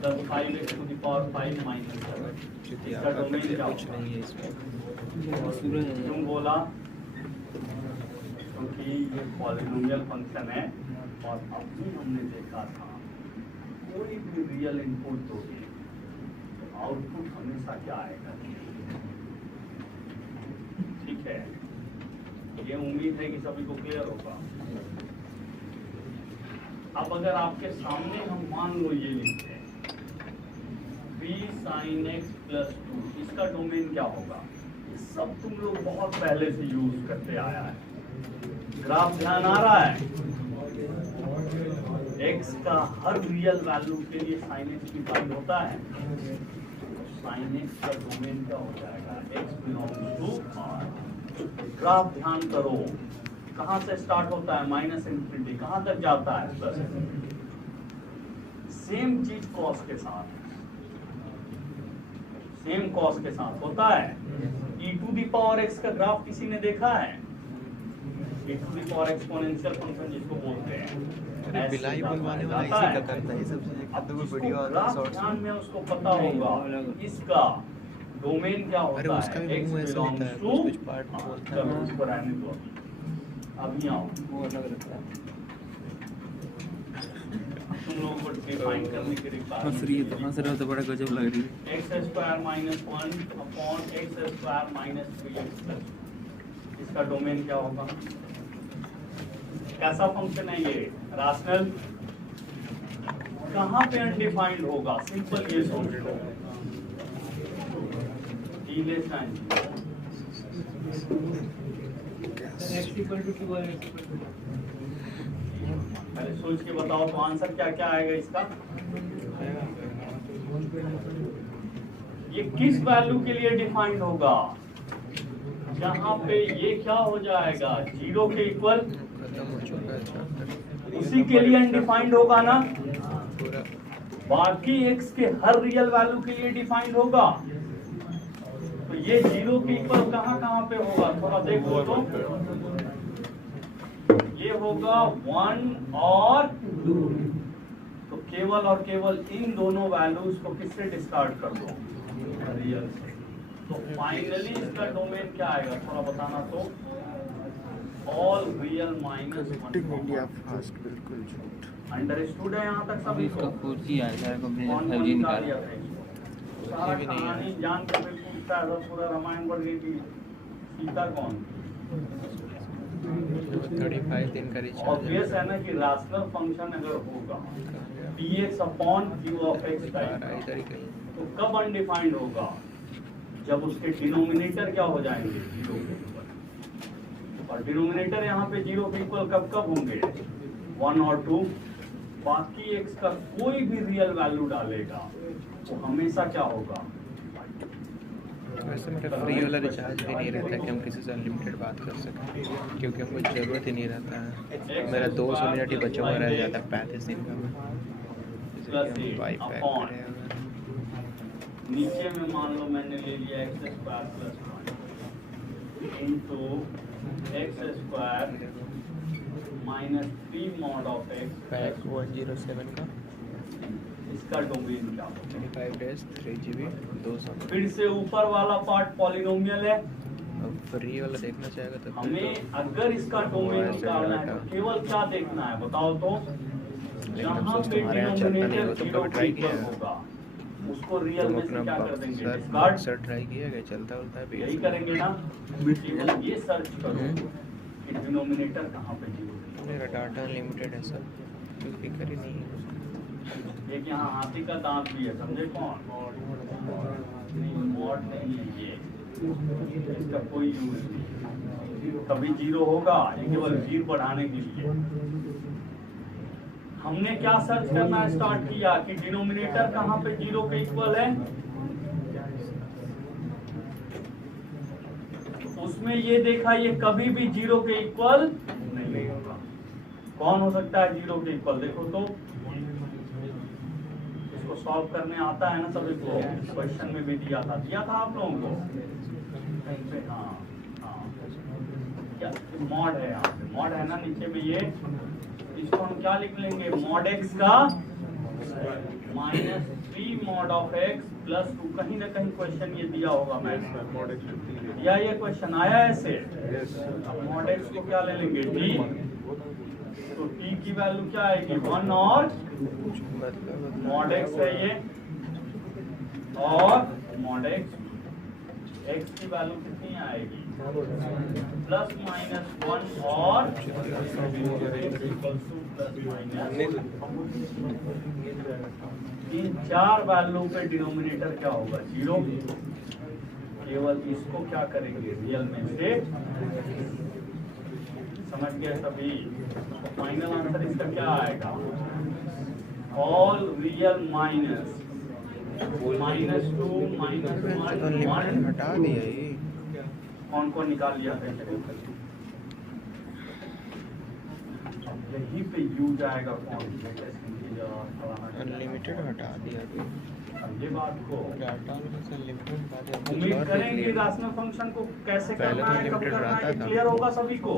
plus 5x to the power 5 minus 7। क्योंकि इसका आपका डोमेन क्या कुछ होगा? नहीं है इसमें। क्यों बोला? क्योंकि ये पॉलिनोमियल फंक्शन है और अभी हमने देखा था कोई भी रियल इनपुट दोगे तो आउटपुट हमेशा क्या आएगा? ठीक है, ये उम्मीद है कि सभी को क्लियर होगा। अब अगर आपके सामने हम मान लो ये लिखते हैं 3 sin x प्लस 2, इसका डोमेन क्या होगा? ये सब तुम लोग बहुत पहले से यूज करते आया है। ग्राफ ध्यान आ रहा है? x का हर रियल वैल्यू के लिए sin x डिफाइन होता है। sin x का डोमेन क्या हो जाएगा? x belongs to r। Graph ध्यान करो, कहां से स्टार्ट होता है? माइनस इंफिनिटी, कहां तक जाता है? प्लस। सेम चीज कॉस के साथ, सेम कॉस के साथ होता है। e to the power x का ग्राफ किसी ने देखा है? e to the power exponential function जिसको बोलते हैं, बिलाई बुलवाने वाला इसी का करता है सब चीजें। अब तो जिसको वीडियो ग्राफ शॉर्ट्स ध्यान में उसको पता होगा इसका डोमेन क्या होता है। अरे उसका भी x मुंह ऐसा होता है, belongs to- कुछ पार्ट में बोलता है। चलो उसको रहने दो अभी आओ। वो अलग लगता है। तुम लोगों को डिफाइन करने के लिए हंस रही है तो हंस रहे हो तो बड़ा गजब लग रही है। X square minus 1 upon x square minus 3x plus, इसका डोमेन क्या होगा? कैसा फंक्शन है ये? राशनल। कहाँ पे अनडिफाइंड होगा? सिंपल ये सोच लो, d लेस देन पहले सोच के बताओ तो आंसर क्या क्या आएगा इसका? ये किस वैल्यू के लिए डिफाइंड होगा? जहाँ पे ये क्या हो जाएगा? 0 के इक्वल, खत्म हो चुका है चैप्टर उसी के लिए अनडिफाइंड होगा ना। पूरा। बाकी x के हर रियल वैल्यू के लिए डिफाइंड होगा। तो ये 0 के इक्वल कहाँ पे होगा? थोड़ा देखो तो ये होगा 1 और 2। तो केवल और केवल इन दोनों वैल्यूज को किससे डिस्कार्ड कर दो? रियल से। तो फाइनली इसका डोमेन क्या आएगा? थोड़ा बताना तो। All real minus India first, बिल्कुल झूठ। अंडरस्टूड है यहाँ तक सभी इसका को? कुर्सी आया है कौन कंप्लीट कौन फर्जी निकाल निकाला। दिया था इसको? सारा भी नहीं है। कहानी जान के बिल्कुल शायद पूरा रामायण बढ़ गई थी। सीता कौन? 35 दिन का रिचार्ज ऑब्वियस है ना कि रैशनल फंक्शन अगर होगा dx upon q of x type का, इधर ही कहीं। तो कब अनडिफाइंड होगा? जब उसके डिनोमिनेटर क्या हो जाएंगे? 0 के इक्वल। और डिनोमिनेटर यहाँ पे 0 के इक्वल कब कब होंगे? 1 और 2। बाकी x का कोई भी रियल वैल्यू डालेगा तो हमेशा क्या होगा? वैसे मेरा फ्री वाला रिचार्ज भी नहीं रहता कि हम किसी से अनलिमिटेड बात कर सकें, क्योंकि हमको ज़रूरत ही नहीं रहता है। मेरा 200 मिनट ही बचा हुआ रह जाता है 35 दिन का। इसलिए हम वाई पैक करें अगर। नीचे में मान लो मैंने ले लिया x square plus 1 into x square minus 3 mod of x pack 107 का इसका डोमेन क्या होगा? 25 डेज 3 GB 200। फिर से ऊपर वाला पार्ट पॉलिनोमियल है। अब फ्री वाला देखना चाहेगा तो फिर हमें अगर इसका डोमेन निकालना है तो केवल क्या देखना है बताओ तो? जहाँ पे हमारे यहाँ चलता नहीं हो, तुम डिनोमिनेटर कभी ट्राई किया है? होगा उसको रियल तुम में से क्या अपना कर देंगे? Sir discard. सर ट्राई किया है? चलता होता है यही PS करेंगे ना। केवल ये सर्च करो कि डिनोमिनेटर कहाँ पे 0। मेरा डाटा अनलिमिटेड है सर, कोई फिक्र ही नहीं है। एक यहाँ हाथी का दांत भी है, समझे कौन? नहीं, मॉड नहीं है ये, इसका कोई यूज नहीं। कभी 0 होगा, ये केवल 0 बढ़ाने के लिए। हमने क्या सर्च करना स्टार्ट किया कि डिनोमिनेटर कहाँ पे 0 के इक्वल है। उसमें ये देखा ये कभी भी 0 के इक्वल नहीं होगा। कौन हो सकता है 0 के इक्वल? देखो तो इसको सॉल्व करने आता है ना सभी को? क्वेश्चन में भी दिया था आप लोगों को कहीं पे। हाँ हाँ, क्या मॉड है यहाँ पे? मॉड है ना नीचे में ये। इसको हम क्या लिख लेंगे? मॉड एक्स का minus 3 mod of x plus 2, कहीं ना कहीं क्वेश्चन ये दिया होगा मैंने, या ये क्वेश्चन आया ऐसे। अब मॉड x को क्या ले लेंगे, t, तो t की वैल्यू क्या आएगी 1 और मॉड x है ये, और मॉड x की वैल्यू कितनी आएगी प्लस माइनस 1 और इन 4 वैल्यू पे डिनोमिनेटर क्या होगा 0। केवल इसको क्या करेंगे रियल में से, समझ गए सभी। फाइनल आंसर इसका क्या आएगा, ऑल रियल माइनस -2 -1 हटा दिया ये। कौन कौन निकाल लिया है, यहीं पे यू जाएगा कौन, अनलिमिटेड हटा दिया ये बात को डाटा में से अनलिमिटेड हटा दिया। उम्मीद करेंगे कि राशनल फंक्शन को कैसे पहले करना तो है, कब limited करना है, रहता था। क्लियर होगा सभी को।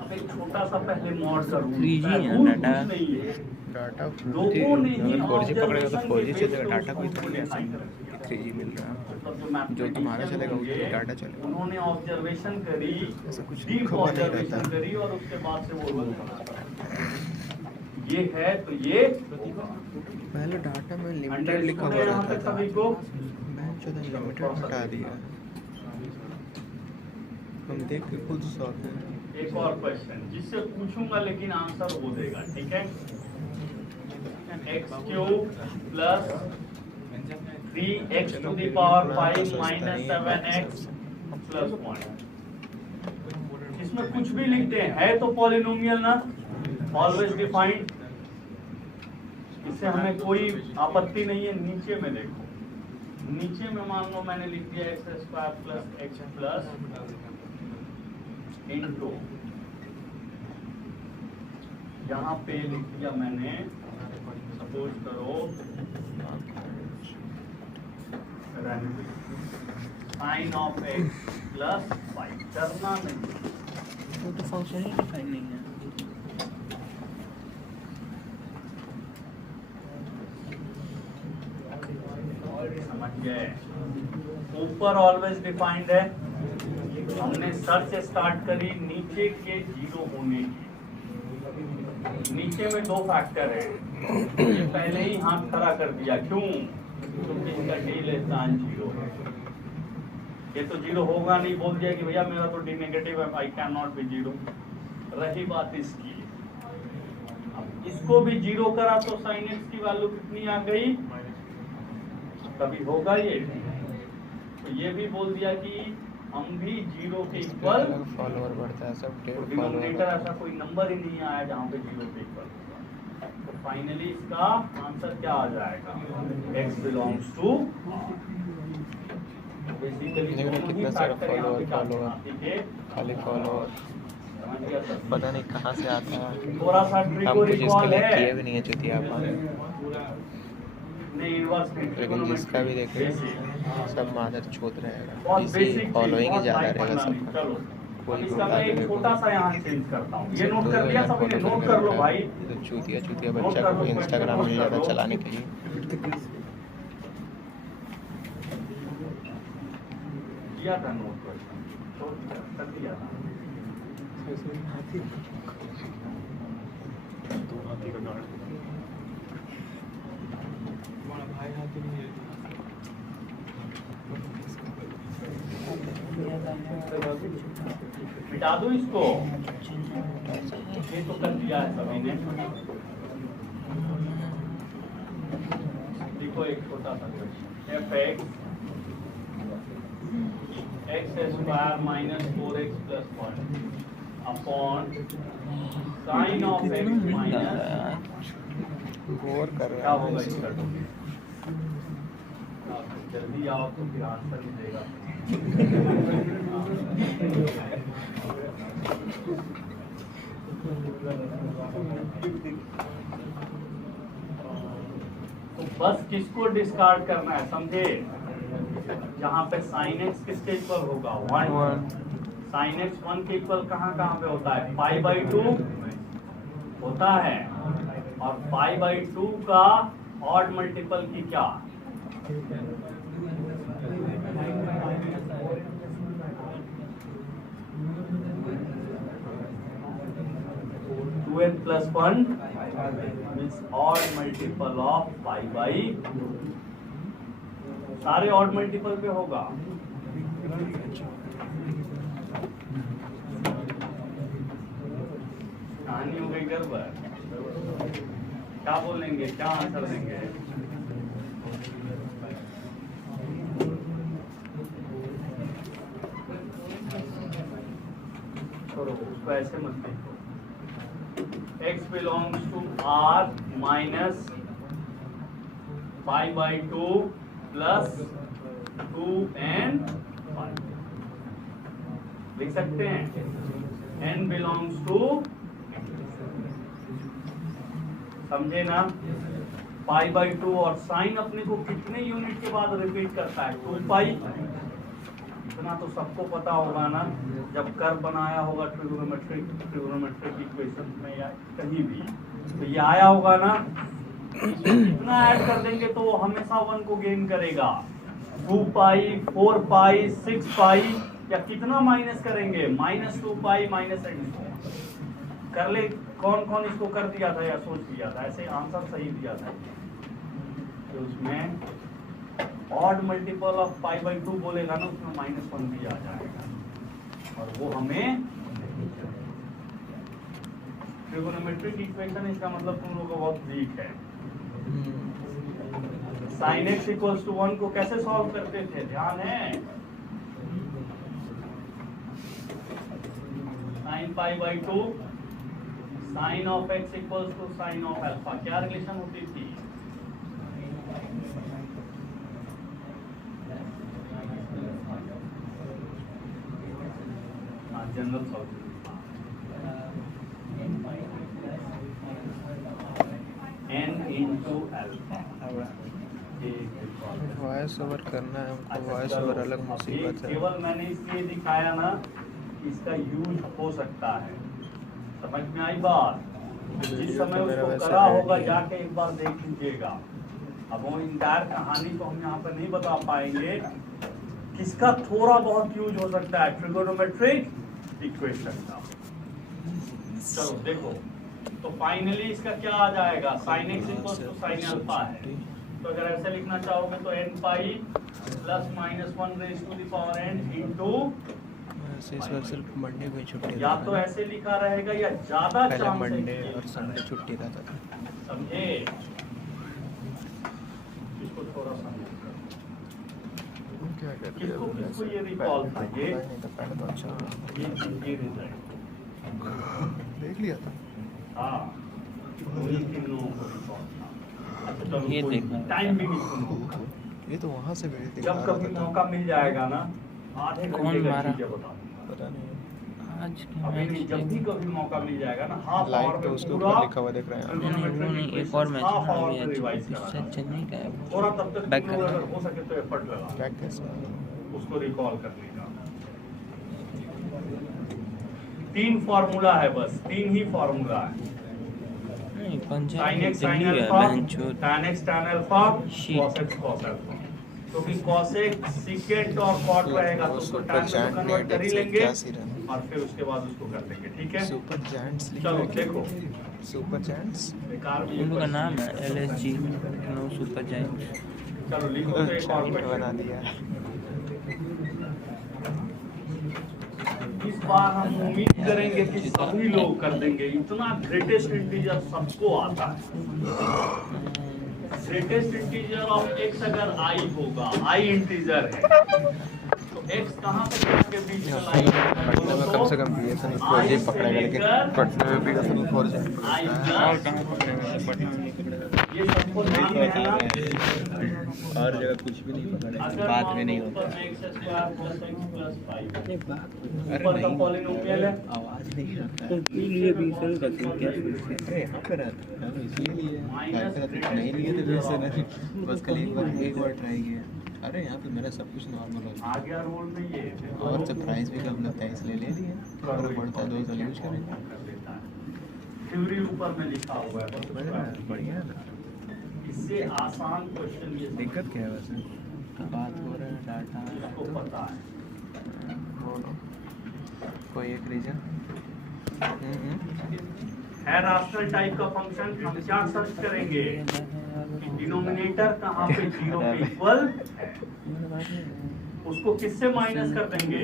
अब एक छोटा सा पहले मॉड करूँ, 3G है रूल डाटा। कुछ नहीं है, डाटा लोगों ने ही अगर 4G पकड़ेगा तो observation 4G के चलेगा, base डाटा पे कोई उसको थोड़ी ऐसा define करेगा। 3G मिल रहा है। तब जो जो तुम्हारा चलेगा वो mathematician डाटा चलेगा। उन्होंने ऑब्जर्वेशन करी, ऐसा कुछ डीप खबर नहीं ऑब्जर्वेशन रहता। करी, और उसके बाद से वो रूल बना। ये है तो ये पहले डाटा में लिमिटेड अंडरस्टूड लिखा है हुआ यहाँ रहता पे था, सभी को। मैं जो लिमिटेड हटा दिया। हम देख के खुद शौक है। एक और क्वेश्चन जिससे पूछूंगा लेकिन आंसर वो देगा, ठीक है। x³ plus 3x to the power 5 minus 7x plus 1। इसमें कुछ भी लिखते हैं, है तो पॉलिनोमियल ना, ऑलवेज डिफाइंड, इससे हमें कोई आपत्ति नहीं है। नीचे में देखो, नीचे में मान लो मैंने लिख दिया x² plus x plus into, यहाँ पे लिख दिया मैंने, सपोज करो साइन ऑफ x प्लस 5, करना नहीं, वो तो फंक्शन ही डिफाइन नहीं है। समझ गए। ऊपर ऑलवेज डिफाइंड है, हमने सर से स्टार्ट करी, नीचे के जीरो होने की। नीचे में 2 फैक्टर है, ये पहले ही हाथ खड़ा कर दिया, क्यों, क्योंकि इसका डी लेस देन 0 है। ये तो 0 होगा नहीं, बोल दिया कि भैया मेरा तो डी नेगेटिव है, आई कैन नॉट बी 0। रही बात इसकी, अब इसको भी 0 करा तो साइन एक्स की वैल्यू कितनी आ गई, कभी होगा ये, तो ये भी बोल दिया कि हम भी 0 के इक्वल, फॉलोअर बढ़ता है सब, डेढ़ डिनोमिनेटर फॉलोअर। ऐसा कोई नंबर ही नहीं आया जहाँ पे 0 के इक्वल। तो फाइनली इसका आंसर क्या आ जाएगा, x बिलोंग्स टू, बेसिकली देखो कितना सारा फॉलोअर खाली फॉलोअर, समझ गया सर। पता नहीं कहाँ से आता है। थोड़ा सा ट्रिक हम को कुछ इसके रिकॉल लिए है, किए भी नहीं है चुतिया, नहीं इनवर्स लेकिन जिसका भी देखे सब मादर छोड़ रहेगा, बहुत इसी बेसिक फॉलोइंग ही ज़्यादा रहेगा सबका। चलो कोई इसका मैं एक छोटा सा यहाँ चेंज करता हूँ, ये नोट कर लिया सभी ने, नोट कर लो भाई। तो चूतिया बच्चा को इंस्टाग्राम मिल जाता चलाने के लिए। किया था नोट कर दिया था। मिटा दो इसको, ये तो कर दिया है सभी ने। देखो एक छोटा सा question, x² minus 4x plus 1 upon sine of x minus, गौर कर क्या रहा होगा है इसका, जल्दी आओ तो फिर आंसर मिलेगा। तो बस किसको डिस्कार्ड करना है, समझे, जहाँ पे साइन एक्स किसके इक्वल होगा 1, साइन एक्स 1 के इक्वल कहाँ कहाँ पे होता है, π/2 होता है, और पाई बाई 2 का ऑड मल्टीपल की क्या? Two n plus 1 means odd multiple of pi by, सारे ऑड मल्टीपल पे होगा। कहानी हो गई गड़बड़। क्या बोलेंगे, क्या आंसर देंगे? छोड़ो उसको, ऐसे मत देखो। x belongs to r minus pi by 2 plus 2 and 5 लिख सकते हैं। n बिलोंग्स टू, समझे ना, पाई बाई 2 और साइन अपने को कितने यूनिट के बाद रिपीट करता है? 2 पाई। इतना तो सबको पता होगा ना, जब कर्व बनाया होगा ट्रिगोनोमेट्रिक इक्वेशन में या कहीं भी, तो ये आया होगा ना। इतना ऐड कर देंगे तो वो हमेशा 1 को गेन करेगा। 2 पाई, 4 पाई, 6 पाई, या कितना माइनस करेंगे? -2 पाई माइनस कर ले। कौन कौन इसको कर दिया था या सोच दिया था? ऐसे आंसर सही दिया था। तो उसमें odd multiple of pi by 2 बोलेगा ना, उसमें -1 भी आ जाएगा, और वो हमें ट्रिगोनोमेट्रिक इक्वेशन, इसका मतलब तुम लोगों को बहुत वीक है। साइन एक्स इक्वल्स टू 1 को कैसे सॉल्व करते थे, ध्यान है? Sine pi by 2 sine of x equals to sine of alpha, क्या रिलेशन होती थी? General solution n into alpha. Voice over करना है हमको, वॉइस ओवर अलग मुसीबत है। केवल मैंने इसलिए दिखाया ना, इसका यूज हो सकता है। समझ में आई बात? जिस समय उसको करा होगा जाके एक बार देख लीजिएगा। अब वो इंटायर कहानी को हम यहाँ पर नहीं बता पाएंगे, किसका थोड़ा बहुत यूज हो सकता है, ट्रिगोनोमेट्रिक इक्वेशन का। चलो देखो, तो फाइनली इसका क्या आ जाएगा? Sine x equal to sine alpha है, तो अगर ऐसे लिखना चाहोगे तो n pi plus -1 raise to the power n into, सिर्फ मंडे को छुट्टी, या तो ऐसे लिखा रहेगा या ज्यादा पहले मंडे और संडे छुट्टी रहता था। समझे? इसको थोड़ा समझो। क्या कर किसको ये रिकॉल था? ये पहले तो अच्छा ये रिजल्ट देख लिया था। हाँ, वही 3 लोगों को रिकॉल था। अच्छा चलो, ये कोई देखो। टाइम भी नहीं सुनो। ये तो वहाँ से भेज दिखा जब रहा कभी था। मौका मिल जाएगा ना, आधे कौन घंटे का मारा? चीजें बताओ। पता नहीं आज के अभी नहीं, जब भी मैच कभी मौका मिल जाएगा ना, हाफ लाइव आवर तो में उसके पूरा ऊपर लिखा हुआ दिख रहा है। नहीं, एक और मैच हाफ है आवर अभी में आज, रिवाइज इससे करा। चेन्नई का है। थोड़ा तब तक बैक तुम लोग करना। अगर हो सके तो एफर्ट लगा बैक कैसे? उसको रिकॉल करने का। 3 फार्मूला है, बस 3 ही फार्मूला है। नहीं, पंजाब sin x sin दिल्ली है अल्फा, बेंचो। tan x tan alpha, Shit. cos x cos alpha. क्योंकि cos x secant और cot रहेगा तो उसको tan में तो कन्वर्ट कर ही लेंगे, और फिर उसके बाद उसको कर देंगे। ठीक है, सुपर जायंट्स चलो देखो, सुपर जायंट्स बेकार भी उन लोगों का एक नाम है LSG, नो सुपर जायंट। चलो लिखो तो एक और बना क्वेश्चन। दिया। इस बार हम उम्मीद करेंगे कि सभी लोग कर देंगे। इतना ग्रेटेस्ट इंटीजर सबको आता है। ग्रेटेस्ट इंटीजर ऑफ x अगर i होगा, i इंटीजर है, तो x कहाँ पे के बीच में पटना में कम से कम BSNL 4G पकड़ेगा, लेकिन पटना में BSNL 4G i और प्लस, कहाँ पकड़ेगा? पटना में नहीं पकड़ेगा। ये सबको ध्यान में है ना। और जगह कुछ भी नहीं पकड़ेगा, अगर बात में नहीं ऊपर होता। में x square plus x plus 5 अरे बात ऊपर का पॉलिनोमियल है, आवाज नहीं आता तो इसीलिए बीसन का तुम क्या सोचते हैं? अरे यहाँ पे रहता है, इसीलिए नहीं लिए थे BSNL, बस कल एक बार ट्राई किया। अरे यहाँ पे मेरा सब कुछ नॉर्मल हो आ गया रोल में ये और जब प्राइस भी कम लगता है इसलिए ले लिए, और बढ़ता है 2 साल यूज करेंगे। कर देता है। थ्योरी ऊपर में लिखा हुआ है बस उसको बढ़िया है ना। इससे आसान क्वेश्चन ये दिक्कत क्या है वैसे? बात हो रहा है डाटा इसको पता है। बोलो कोई एक रीजन। है राशनल टाइप का फंक्शन, हम क्या सर्च करेंगे कि डिनोमिनेटर कहाँ पे जीरो के इक्वल है, उसको किससे माइनस कर देंगे,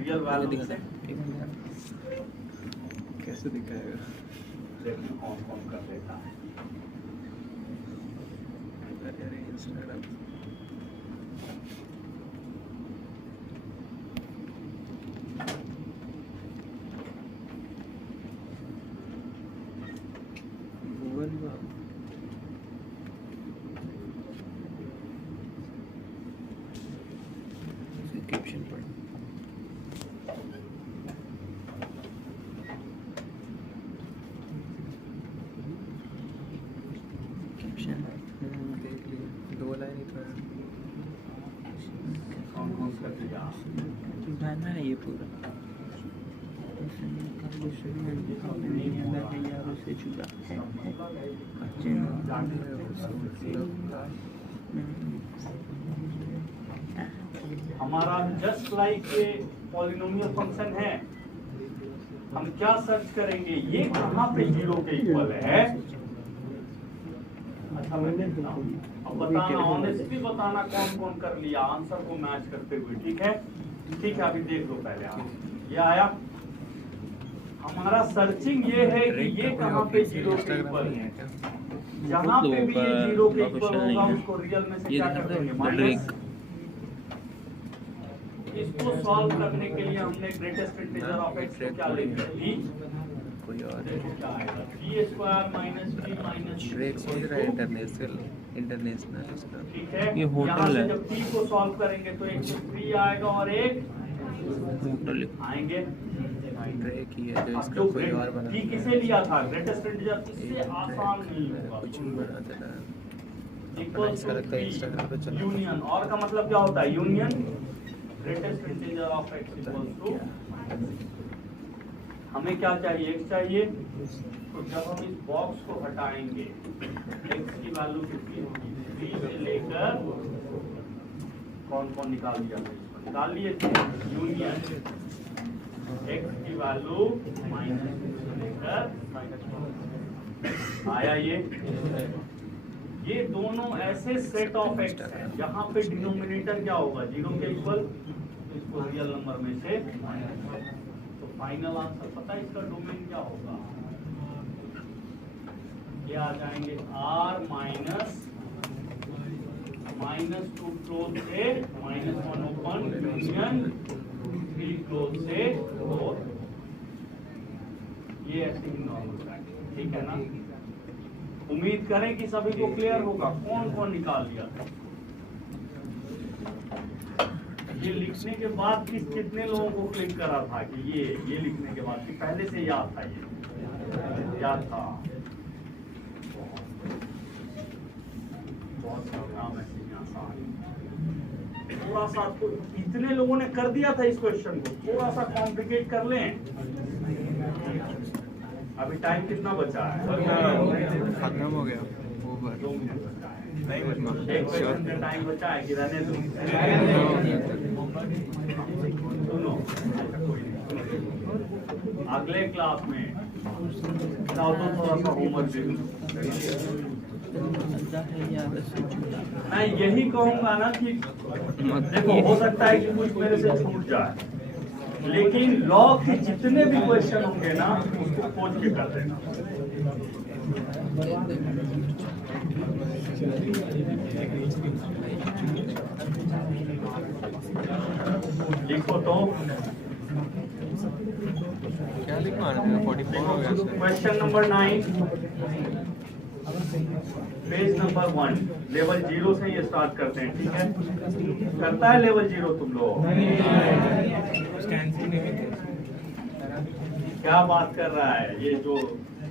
रियल वैल्यू से। कैसे दिखाएगा? देखिए कौन कौन कर लेता है। अरे इंस्टाग्राम गूगल कैप्शन पढ़। कैप्शन देख लिया, 2 लाइन ही तो है। कौन कौन कर दिया। गाना है ये पूरा। से चुका है। हमारा जस्ट लाइक ये पॉलिनोमियल फंक्शन है, हम क्या सर्च करेंगे, ये कहाँ पे जीरो के इक्वल है। अच्छा मैं देखता हूँ, अब बताना ऑनेस्टली बताना कौन कौन कर लिया आंसर को मैच करते हुए। ठीक है ठीक है, अभी देख लो पहले आप। ये आया हमारा सर्चिंग, ये है कि ये कहाँ पे जीरो के इक्वल है। जहाँ पे भी ये जीरो के इक्वल होगा उसको रियल में से क्या कर देंगे, माइनस। इसको सॉल्व करने के लिए हमने ग्रेटेस्ट इंटीजर ऑफ एक्स को क्या लेंगे, कोई और क्या आएगा, b square minus b minus break हो रहा है इंटरनेशनल इसका। ठीक है, ये होटल यहाँ से है। जब t को सॉल्व करेंगे तो एक 3 आएगा और एक होटल आएंगे। ब्रेक ही है जो अब इसका जो कोई और बना t किसे लिया था, ग्रेटेस्ट इंटीजर, इससे आसान नहीं होगा। कुछ भी बना देना है। इक्वल इसका लगता है इंस्टाग्राम पे टू चला यूनियन, और का मतलब क्या होता है, union greatest integer of x equal to, हमें क्या चाहिए, x चाहिए। तो जब हम इस बॉक्स को हटाएंगे x की वैल्यू कितनी होगी, 3 से लेकर कौन कौन निकाल दिया, निकाल लिए यूनियन x की वैल्यू माइनस से लेकर आया। ये दोनों ऐसे सेट ऑफ x हैं जहाँ पे डिनोमिनेटर क्या होगा, जीरो के इक्वल, इसको रियल नंबर में से तो फाइनल आंसर पता है इसका डोमेन क्या होगा, ये आ जाएंगे r माइनस -2 क्लोज से -1 ओपन यूनियन 3 क्लोज से 4, ये ऐसे ही नॉर्मल है। ठीक है ना, उम्मीद करें कि सभी को क्लियर होगा। कौन कौन निकाल लिया था, ये लिखने के बाद कितने लोगों को क्लिक करा था कि ये लिखने के बाद कि पहले से याद था, ये याद था। बहुत काम है आसान, थोड़ा सा तो इतने लोगों ने कर दिया था इस क्वेश्चन को, थोड़ा सा कॉम्प्लिकेट कर लें। अभी टाइम कितना बचा है, खत्म हो गया, ओवर 2 मिनट बचा है। एक क्वेश्चन का टाइम बचा है कि रहने दो, सुनो कोई नहीं, अगले क्लास में जाओ तो थोड़ा सा होमवर्क दे दूं। मैं यही कहूंगा ना कि देखो हो सकता है कि कुछ मेरे से छूट जाए, लेकिन लॉ के जितने भी क्वेश्चन होंगे ना उसको खोज के कर देना। लिखो तो क्या लिखवा रहे हैं, 44 हो गया। Question number 9 page number 1 level 0 से ये स्टार्ट करते हैं। ठीक है, करता है लेवल 0 तुम लोग, क्या बात कर रहा है, ये जो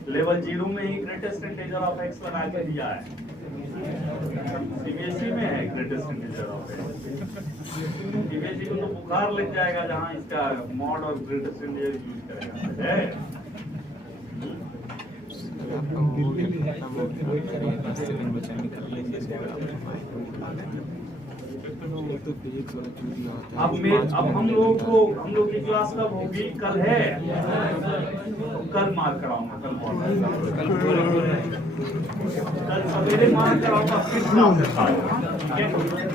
लेवल 0 में ही ग्रेटेस्ट इंटीजर ऑफ x लगा के दिया है, सीबीएसई में है greatest integer of x। CBSE को तो बुखार लग जाएगा जहां इसका मॉड और ग्रेटेस्ट इंटीजर यूज करेगा। आपका हो गया खत्म हो गया, 10 सेकंड बचा निकल लेंगे से अब हम लोग की क्लास कब होगी? कल है, कल मार्क कराऊंगा, कल सवेरे मार्क कराऊंगा, फिर क्लास स्टार्ट होगा, ठीक है?